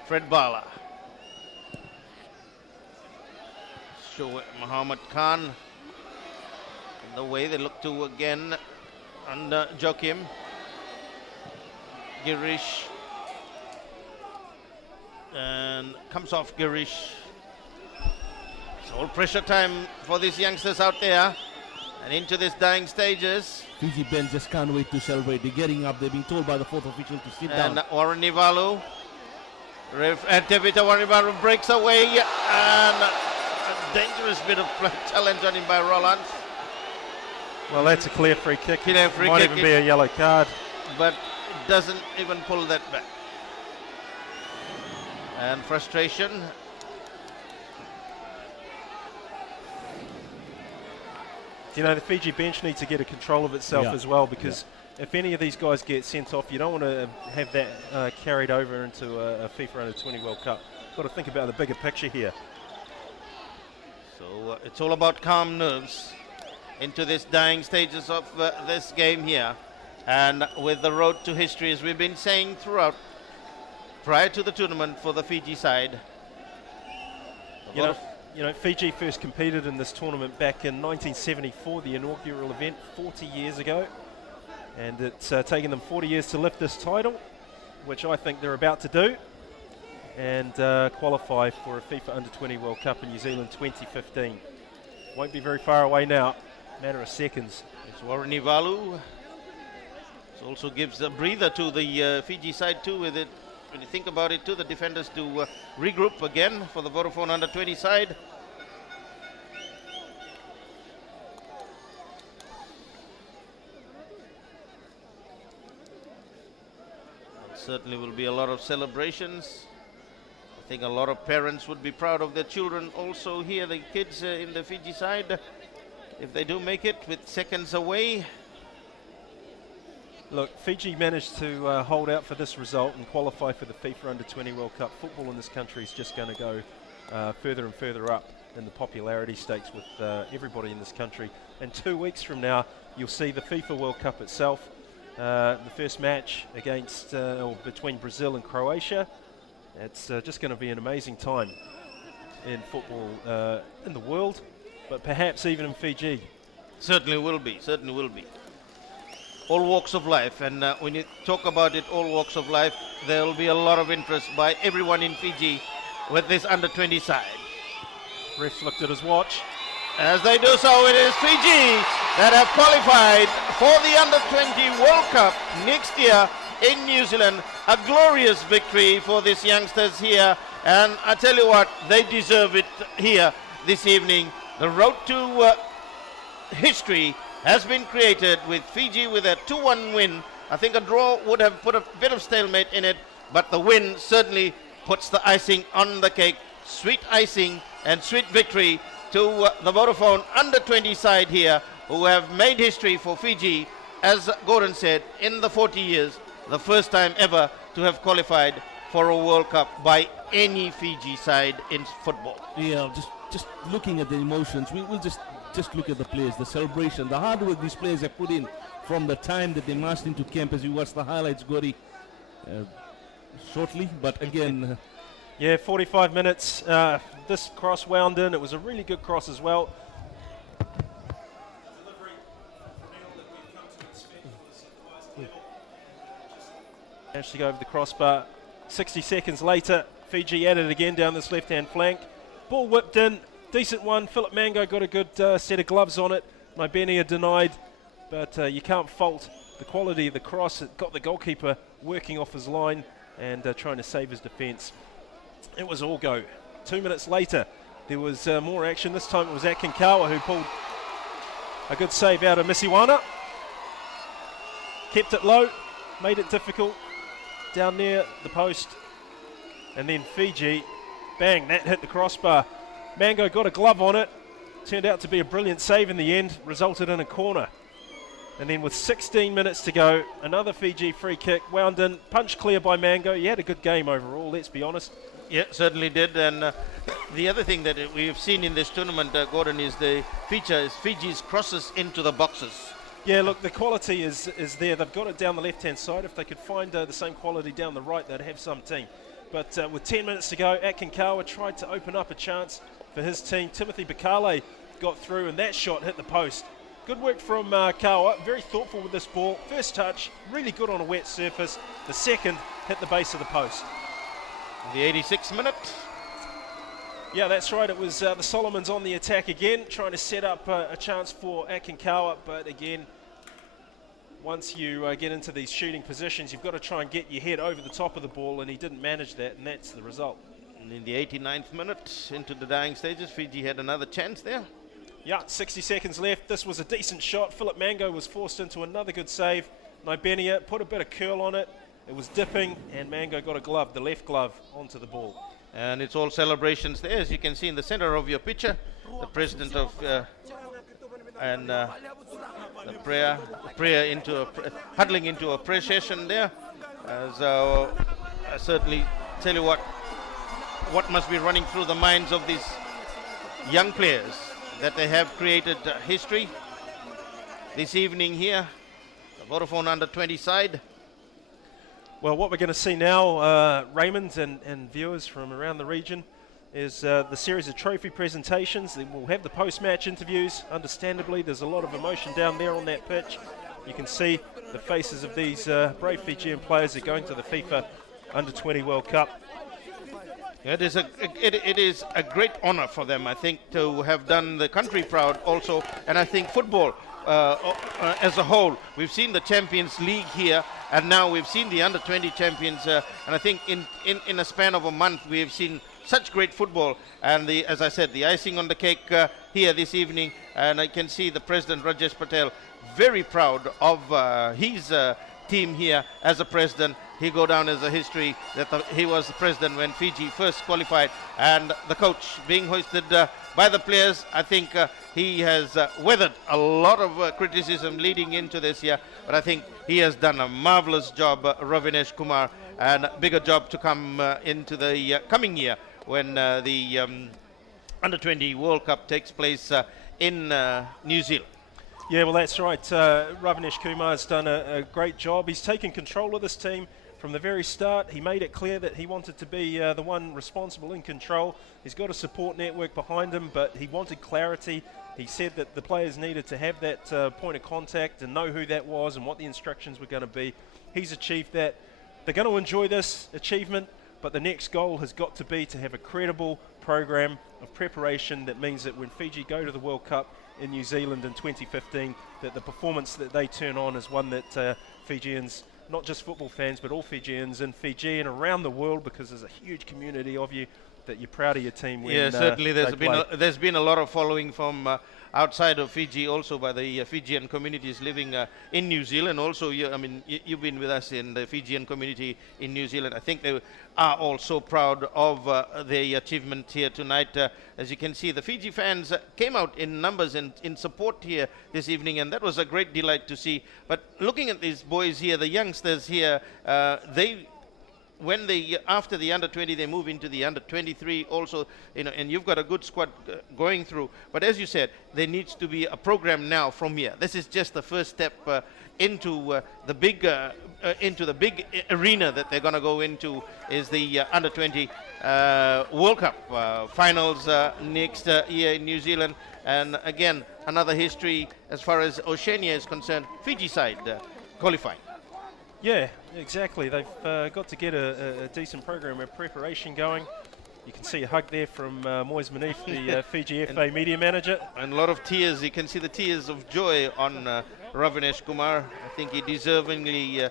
Fred Bala. Show Muhammad Khan. In the way they look to again under Joachim. Girish. And comes off Girish. It's all pressure time for these youngsters out there. And into this dying stages. Fiji Ben just can't wait to celebrate. They're getting up. They've been told by the fourth official to sit down. And Waranivalu. And Tevita Waranivalu breaks away. And a dangerous bit of challenge on him by Roland. Well, that's a clear free kick. Clear free Might kick, even be a yellow card. But it doesn't even pull that back. And frustration. You know, the Fiji bench needs to get a control of itself as well, because if any of these guys get sent off, you don't want to have that carried over into a FIFA Under-20 World Cup. Got to think about the bigger picture here. So it's all about calm nerves into this dying stages of this game here. And with the road to history, as we've been saying throughout, prior to the tournament for the Fiji side. You know, Fiji first competed in this tournament back in 1974, the inaugural event 40 years ago. And it's taken them 40 years to lift this title, which I think they're about to do, and qualify for a FIFA Under-20 World Cup in New Zealand 2015. Won't be very far away now, matter of seconds. It's Warren Ivalu. It also gives a breather to the Fiji side too, with it. When you think about it too, the defenders to regroup again for the Vodafone Under-20 side. Certainly will be a lot of celebrations. I think a lot of parents would be proud of their children also here, the kids in the Fiji side, if they do make it with seconds away. Look, Fiji managed to hold out for this result and qualify for the FIFA Under-20 World Cup. Football in this country is just going to go further and further up in the popularity stakes with everybody in this country. And 2 weeks from now, you'll see the FIFA World Cup itself. The first match against or between Brazil and Croatia. It's just going to be an amazing time in football in the world, but perhaps even in Fiji. Certainly will be, certainly will be. All walks of life, and when you talk about it, all walks of life, there will be a lot of interest by everyone in Fiji with this Under-20 side. Ref looked at his watch. As they do so, it is Fiji that have qualified for the Under-20 World Cup next year in New Zealand. A glorious victory for these youngsters here, and I tell you what, they deserve it here this evening. The road to history has been created with Fiji with a 2-1 win. I think a draw would have put a bit of stalemate in it, but the win certainly puts the icing on the cake. Sweet icing and sweet victory to the Vodafone Under-20 side here, who have made history for Fiji, as Gordon said, in the 40 years, the first time ever to have qualified for a World Cup by any Fiji side in football. Yeah, just looking at the emotions, we'll just look at the players, the celebration, the hard work these players have put in from the time that they marched into camp, as you watch the highlights, Gori, shortly, but again... Yeah, 45 minutes. This cross wound in. It was a really good cross as well. Managed to go over the crossbar. 60 seconds later, Fiji added again down this left-hand flank. Ball whipped in. Decent one. Philip Mango got a good set of gloves on it. Nibenia denied, but you can't fault the quality of the cross. It got the goalkeeper working off his line and trying to save his defence. It was all go. 2 minutes later, there was more action. This time it was Akinkawa who pulled a good save out of Misiwana. Kept it low, made it difficult down near the post. And then Fiji, bang, that hit the crossbar. Mango got a glove on it. Turned out to be a brilliant save in the end, resulted in a corner. And then with 16 minutes to go, another Fiji free kick, wound in, punched clear by Mango. He had a good game overall, let's be honest. Yeah, certainly did. And the other thing that we've seen in this tournament, Gordon, is the feature is Fiji's crosses into the boxes. Yeah, look, the quality is there. They've got it down the left-hand side. If they could find the same quality down the right, they'd have some team. But with 10 minutes to go, Akinkawa tried to open up a chance for his team. Timothy Bakale got through, and that shot hit the post. Good work from Kawa, very thoughtful with this ball. First touch, really good on a wet surface. The second hit the base of the post. The 86th minute. Yeah, that's right. It was the Solomons on the attack again, trying to set up a chance for Akinkawa. But again, once you get into these shooting positions, you've got to try and get your head over the top of the ball, and he didn't manage that, and that's the result. And in the 89th minute, into the dying stages, Fiji had another chance there. Yeah, 60 seconds left. This was a decent shot. Philip Mango was forced into another good save. Nibenia put a bit of curl on it. It was dipping, and Mango got a glove, the left glove, onto the ball. And it's all celebrations there, as you can see in the center of your picture. The president of and the prayer into huddling into a prayer session there. As I certainly tell you what must be running through the minds of these young players that they have created history this evening here, the Vodafone under-20 side. Well, what we're going to see now, Raymond and viewers from around the region, is the series of trophy presentations. We'll have the post-match interviews. Understandably, there's a lot of emotion down there on that pitch. You can see the faces of these brave Fijian players that are going to the FIFA Under-20 World Cup. It is a great honor for them, I think, to have done the country proud also, and I think football as a whole. We've seen the Champions League here, and now we've seen the Under-20 champions, and I think in a span of a month we've seen such great football, and as I said, the icing on the cake here this evening, and I can see the President Rajesh Patel very proud of his team here as a president. He go down as a history that he was the president when Fiji first qualified, and the coach being hoisted by the players. I think he has weathered a lot of criticism leading into this year, but I think he has done a marvelous job, Ravinesh Kumar, and a bigger job to come into the coming year when the Under-20 World Cup takes place in New Zealand. Yeah, well, that's right. Ravinesh Kumar has done a great job. He's taken control of this team from the very start. He made it clear that he wanted to be the one responsible in control. He's got a support network behind him, but he wanted clarity. He said that the players needed to have that point of contact and know who that was and what the instructions were going to be. He's achieved that. They're going to enjoy this achievement, but the next goal has got to be to have a credible program of preparation that means that when Fiji go to the World Cup in New Zealand in 2015, that the performance that they turn on is one that Fijians, not just football fans, but all Fijians in Fiji and around the world, because there's a huge community of you, that you're proud of your team when yeah, certainly there's been a lot of following from outside of Fiji, also by the Fijian communities living in New Zealand. Also, you've been with us in the Fijian community in New Zealand. I think they are all so proud of the achievement here tonight. As you can see, the Fiji fans came out in numbers and in support here this evening, and that was a great delight to see. But looking at these boys here, the youngsters here, after the Under-20 they move into the Under-23 also, and you've got a good squad going through, but as you said, there needs to be a program now from here. This is just the first step into the big arena that they're going to go into, is the Under-20 World Cup finals next year in New Zealand. And again, another history as far as Oceania is concerned, Fiji side qualifying. Yeah, exactly. They've got to get a decent program of preparation going. You can see a hug there from Moise Manif, the Fiji FA media manager. And a lot of tears. You can see the tears of joy on Ravinesh Kumar. I think he deservingly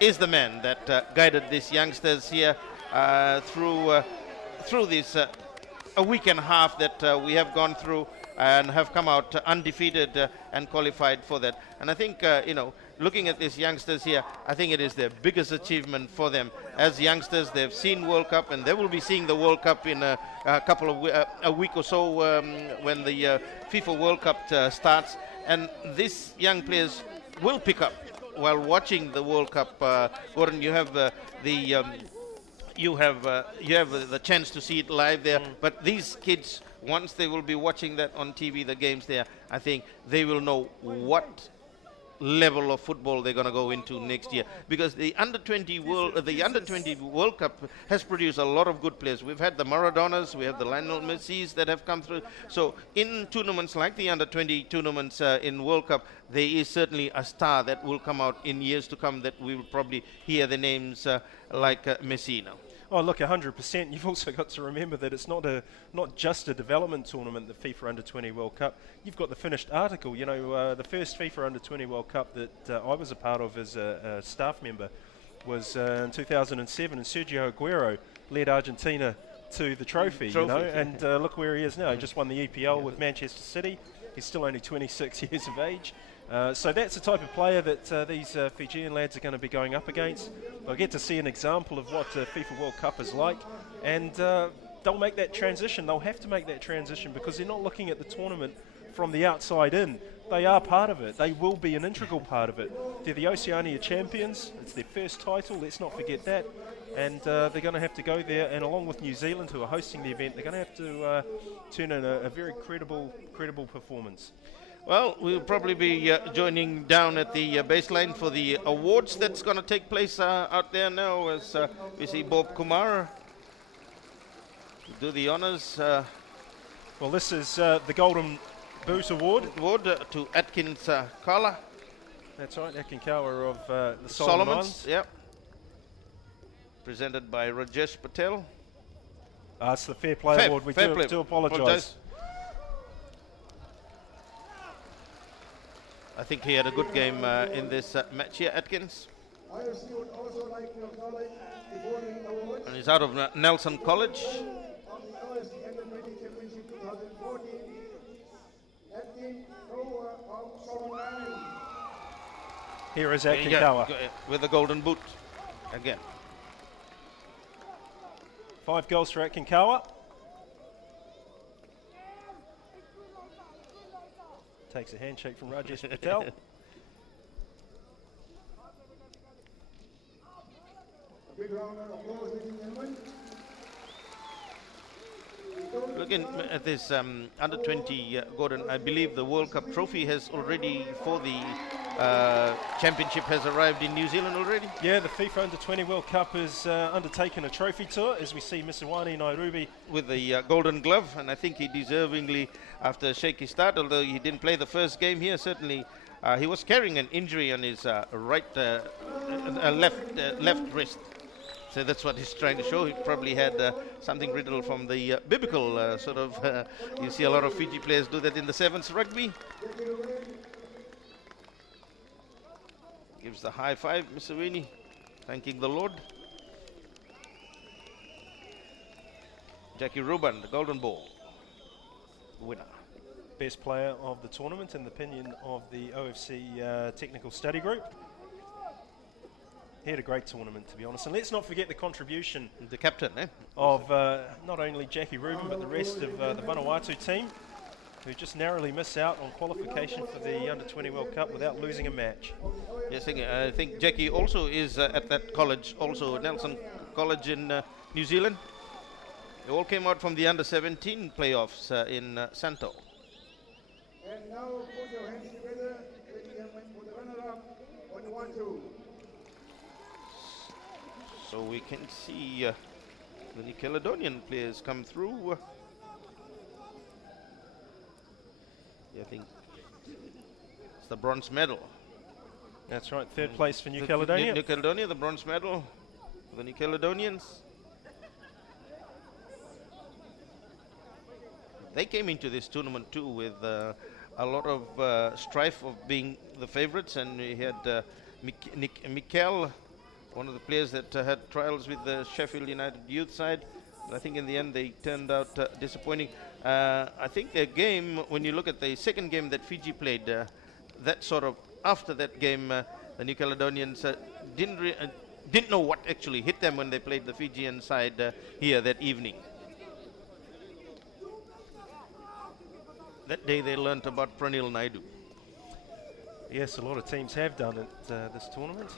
is the man that guided these youngsters here through this a week and a half that we have gone through, and have come out undefeated and qualified for that. And I think, looking at these youngsters here, I think it is their biggest achievement for them. As youngsters, they've seen World Cup, and they will be seeing the World Cup in a week or so when the FIFA World Cup starts. And these young players will pick up while watching the World Cup. Gordon, you have you have the chance to see it live there, but these kids, once they will be watching that on TV, the games there, I think they will know what level of football they're going to go into next year, because the Under-20 World Cup has produced a lot of good players. We've had the Maradonas, we have the Lionel Messi's that have come through. So in tournaments like the Under-20 tournaments in World Cup, there is certainly a star that will come out in years to come that we will probably hear the names like Messina. Oh, look, 100%. You've also got to remember that it's not just a development tournament, the FIFA Under-20 World Cup. You've got the finished article. The first FIFA Under-20 World Cup that I was a part of as a staff member was in 2007, and Sergio Aguero led Argentina to the trophy. And look where he is now. He just won the EPL with Manchester City. He's still only 26 years of age. So that's the type of player that these Fijian lads are going to be going up against. They'll get to see an example of what FIFA World Cup is like, and they'll make that transition. They'll have to make that transition because they're not looking at the tournament from the outside in. They are part of it. They will be an integral part of it. They're the Oceania champions. It's their first title. Let's not forget that. and they're going to have to go there, and along with New Zealand, who are hosting the event, they're going to have to turn in a very credible performance. Well, we'll probably be joining down at the baseline for the awards that's going to take place out there now, as we see Bob Kumar do the honors. Well, this is the Golden Boot Award. To Atkins Kala. That's right, Atkin Kawa of the Solomon Islands. Yep. Presented by Rajesh Patel. It's the Fair Play Award. We do apologise. I think he had a good game in this match here, Atkins. IFC would also like to acknowledge the voting awards And he's out of Nelson College. of the OFC MD5 Championship 2014. Atkin Kawa of Solomon Islands. Here is Yeah, Atkin Kawa. with the golden boot again. 5 goals for Atkin Kawa. Takes a handshake from Rajesh Patel. A big round of applause, ladies and gentlemen. Looking at this under 20, Gordon, I believe the World Cup trophy has already, for the championship, has arrived in New Zealand already. Yeah, the FIFA Under-20 World Cup has undertaken a trophy tour, as we see Misawani Nairobi. With the golden glove, and I think he deservingly, after a shaky start, although he didn't play the first game here, certainly he was carrying an injury on his left wrist. So that's what he's trying to show. He probably had something riddled from the biblical sort of. You see a lot of Fiji players do that in the sevens rugby. Gives the high five, Mr. Winnie, thanking the Lord. Jackie Ruben, the golden ball winner. Best player of the tournament in the opinion of the OFC Technical Study Group. He had a great tournament, to be honest. And let's not forget the contribution The captain, of not only Jackie Rubin, but the rest of the Vanuatu team, who just narrowly miss out on qualification for the Under-20 World Cup without losing a match. Yes, I think Jackie also is at that college, also Nelson College in New Zealand. They all came out from the Under-17 playoffs in Santo. And now put your hands together, ladies and gentlemen, for the runner-up on the 1-2. So we can see the New Caledonian players come through. Yeah, I think it's the bronze medal. That's right, third place for New Caledonia. New Caledonia, the bronze medal for the New Caledonians. They came into this tournament too with a lot of strife of being the favorites, and we had Mikel, one of the players that had trials with the Sheffield United youth side. But I think in the end they turned out disappointing. I think their game, when you look at the second game that Fiji played, that sort of after that game, the New Caledonians didn't know what actually hit them when they played the Fijian side here that evening. That day they learnt about Pranil Naidu. Yes, a lot of teams have done it this tournament.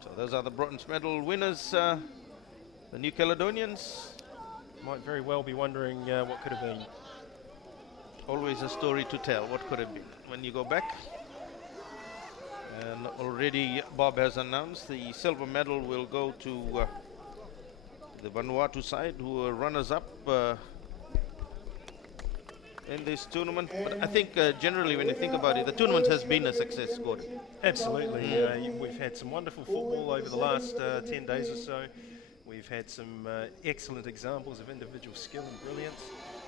So those are the bronze medal winners, the New Caledonians. Might very well be wondering what could have been. Always a story to tell, what could have been. When you go back, and already Bob has announced the silver medal will go to the Vanuatu side, who are runners-up in this tournament. But I think generally when you think about it, the tournament has been a success, Gordon. Absolutely. We've had some wonderful football over the last 10 days or so. We've had some excellent examples of individual skill and brilliance.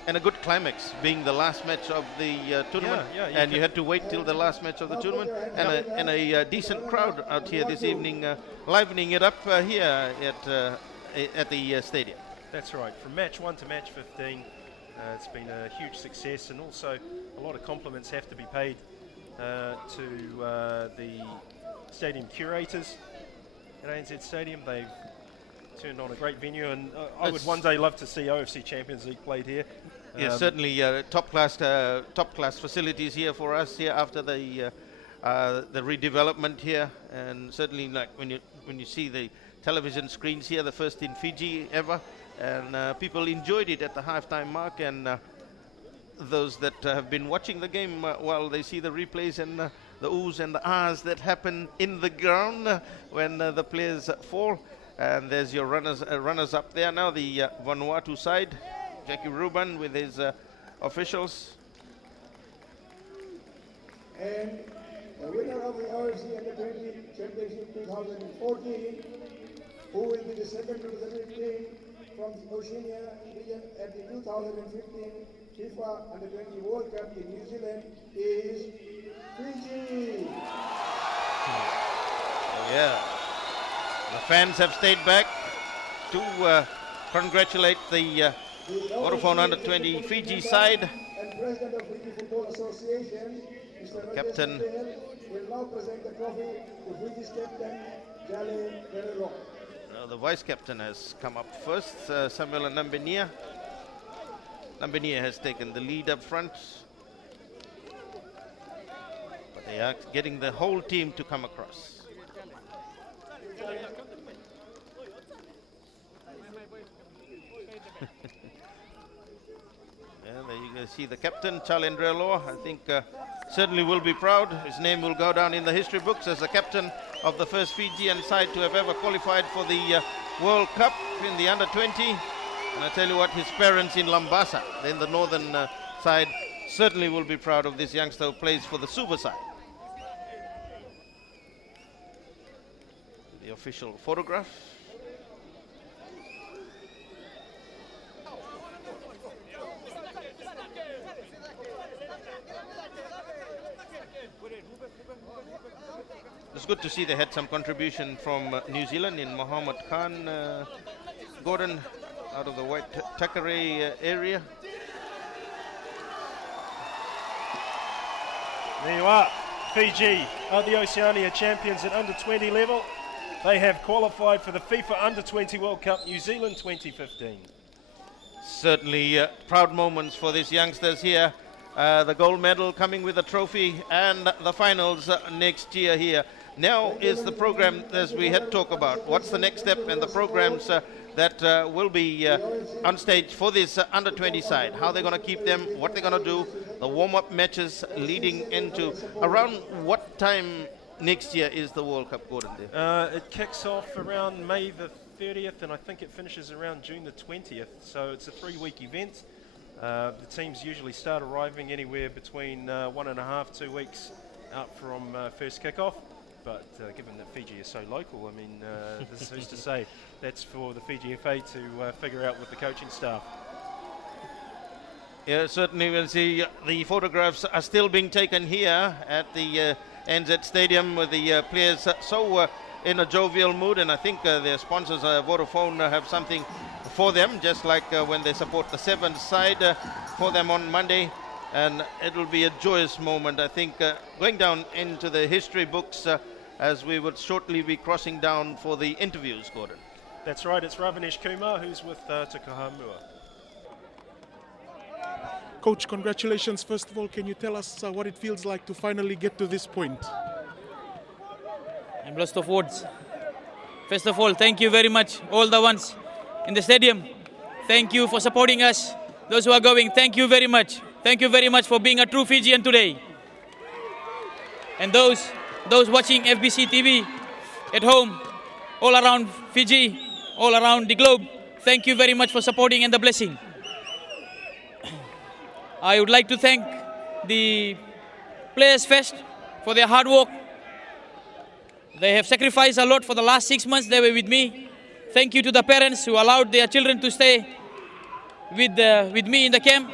And a good climax, being the last match of the tournament. And you had to wait till the last match of the tournament. And a decent crowd out here this evening, livening it up here at the stadium. That's right. From match 1 to match 15, it's been a huge success, and also a lot of compliments have to be paid to the stadium curators at ANZ Stadium. They've turned on a great venue, and I would one day love to see OFC Champions League played here. Yes, certainly top class facilities here for us here after the redevelopment here, and certainly like when you see the television screens here, the first in Fiji ever, and people enjoyed it at the halftime mark, and those that have been watching the game while they see the replays and the oohs and the ahs that happen in the ground when the players fall. And there's your runners up there now, the Vanuatu side, Jackie Ruben with his officials. And the winner of the OFC Under-20 Championship 2014, who will be the second representative team from the Oceania region at the 2015 FIFA Under-20 World Cup in New Zealand, is Fiji. Yeah, the fans have stayed back to congratulate the Vodafone Under-20 Fiji side. And President of Fiji Football Association, Mr. Captain will now present the trophy to Fiji's captain, Jale Guerrero. the vice captain has come up first, Samuel Nambenia. Nambenia has taken the lead up front. But they are getting the whole team to come across. Yeah, there you can see the captain, Charlie Andrelo. I think certainly will be proud. His name will go down in the history books as the captain of the first Fijian side to have ever qualified for the World Cup in the Under-20. And I tell you what, his parents in Lambasa, in the northern side, certainly will be proud of this youngster who plays for the Super side. The official photograph. It's good to see they had some contribution from New Zealand in Mohammed Khan, Gordon, out of the White Takare area. There you are. Fiji are the Oceania champions at under-20 level. They have qualified for the FIFA Under-20 World Cup New Zealand 2015. Certainly proud moments for these youngsters here. The gold medal coming with a trophy and the finals next year here. Now is the program, as we had talked about. What's the next step and the programs that will be on stage for this under-20 side? How they're going to keep them, what they're going to do, the warm-up matches leading into around what time next year is the World Cup, Gordon? It kicks off around May the 30th and I think it finishes around June the 20th. So it's a 3-week event. The teams usually start arriving anywhere between 1.5 to 2 weeks out from first kickoff. But given that Fiji is so local, I mean, this is who's to say. That's for the Fiji FA to figure out with the coaching staff. Yeah, certainly we'll see the photographs are still being taken here at the NZ Stadium with the players so in a jovial mood, and I think their sponsors, Vodafone, have something for them, just like when they support the Sevens side for them on Monday. And it will be a joyous moment, I think, going down into the history books as we would shortly be crossing down for the interviews, Gordon. That's right, it's Ravanesh Kumar who's with Tukahamua. Coach, congratulations. First of all, can you tell us what it feels like to finally get to this point? I'm lost of words. First of all, thank you very much, all the ones in the stadium. Thank you for supporting us. Those who are going, thank you very much. Thank you very much for being a true Fijian today. And those watching FBC TV at home, all around Fiji, all around the globe, thank you very much for supporting and the blessing. I would like to thank the Players Fest for their hard work. They have sacrificed a lot for the last 6 months they were with me. Thank you to the parents who allowed their children to stay with me in the camp.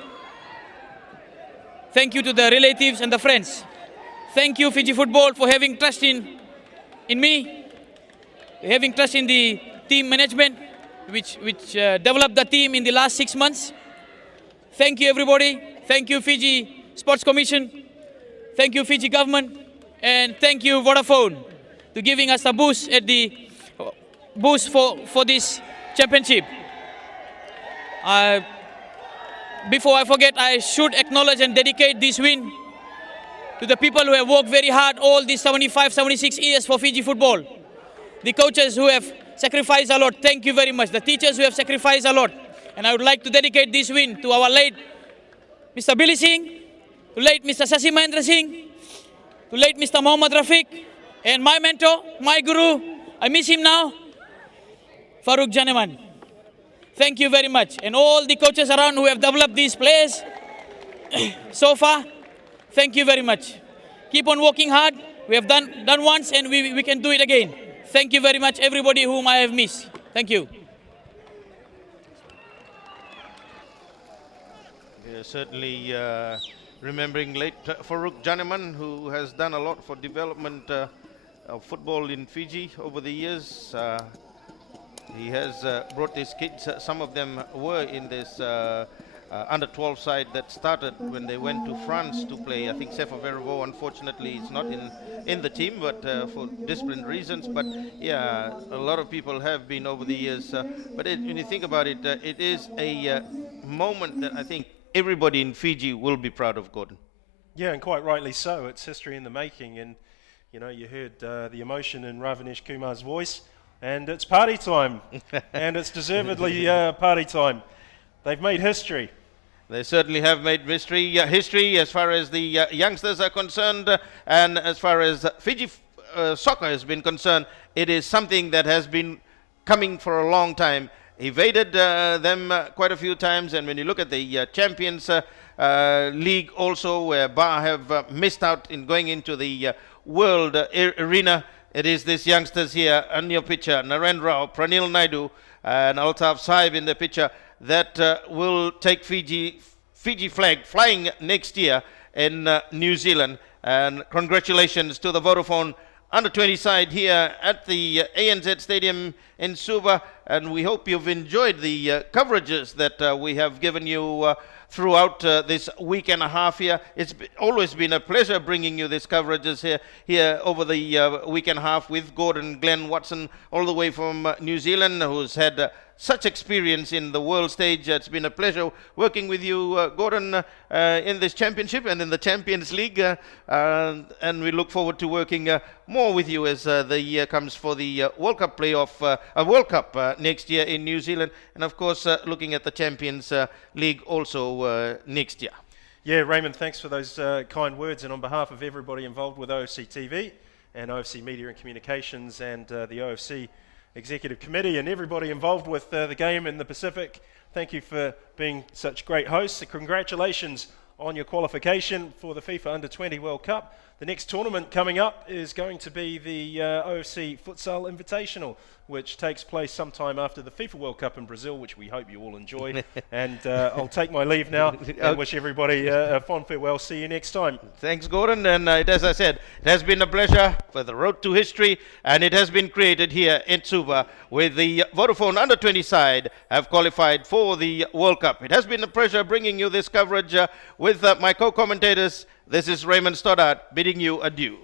Thank you to the relatives and the friends. Thank you, Fiji Football, for having trust in me, having trust in the team management, which developed the team in the last 6 months. Thank you, everybody. Thank you, Fiji Sports Commission. Thank you, Fiji government. And thank you, Vodafone, to giving us a boost at the boost for this championship. Before I forget, I should acknowledge and dedicate this win to the people who have worked very hard all these 75, 76 years for Fiji football. The coaches who have sacrificed a lot. Thank you very much. The teachers who have sacrificed a lot. And I would like to dedicate this win to our late Mr. Billy Singh, to late Mr. Sasi Mahendra Singh, to late Mr. Mohammad Rafiq, and my mentor, my guru, I miss him now, Farooq Janeman. Thank you very much. And all the coaches around who have developed these players so far, thank you very much. Keep on working hard. We have done once and we can do it again. Thank you very much, everybody whom I have missed. Thank you. Yeah, certainly remembering late Farooq Janeman, who has done a lot for development of football in Fiji over the years. He has brought these kids, some of them were in this under 12 side that started when they went to France to play. I think Sefa Vervo, unfortunately, is not in the team, but for discipline reasons. But yeah, a lot of people have been over the years. But when you think about it, it is a moment that I think everybody in Fiji will be proud of, Gordon. Yeah, and quite rightly so. It's history in the making. And, you know, you heard the emotion in Ravinesh Kumar's voice. And it's party time. And it's deservedly party time. They've made history. They certainly have made history as far as the youngsters are concerned, and as far as Fiji soccer has been concerned. It is something that has been coming for a long time. Evaded them quite a few times, and when you look at the Champions League also, where Ba have missed out in going into the world arena, it is these youngsters here on your picture, Naren Rao, Pranil Naidu, and Altaf Saib in the picture, that will take Fiji flag flying next year in New Zealand. And congratulations to the Vodafone under-20 side here at the ANZ Stadium in Suva. And we hope you've enjoyed the coverages that we have given you throughout this week and a half here. It's always been a pleasure bringing you these coverages here over the week and a half with Gordon Glenn Watson, all the way from New Zealand, who's had such experience in the world stage. It's been a pleasure working with you, Gordon, in this championship and in the Champions League. And we look forward to working more with you as the year comes for the World Cup playoff, World Cup next year in New Zealand. And of course, looking at the Champions League also next year. Yeah, Raymond, thanks for those kind words. And on behalf of everybody involved with OFC TV and OFC Media and Communications and the OFC Executive Committee and everybody involved with the game in the Pacific, thank you for being such great hosts. Congratulations on your qualification for the FIFA Under-20 World Cup. The next tournament coming up is going to be the OFC Futsal Invitational, which takes place sometime after the FIFA World Cup in Brazil, which we hope you all enjoy. And I'll take my leave now and wish everybody a fond farewell. See you next time. Thanks, Gordon. And as I said, it has been a pleasure for the road to history, and it has been created here in Suva, with the Vodafone Under-20 side have qualified for the World Cup. It has been a pleasure bringing you this coverage with my co-commentators. This is Raymond Stoddart bidding you adieu.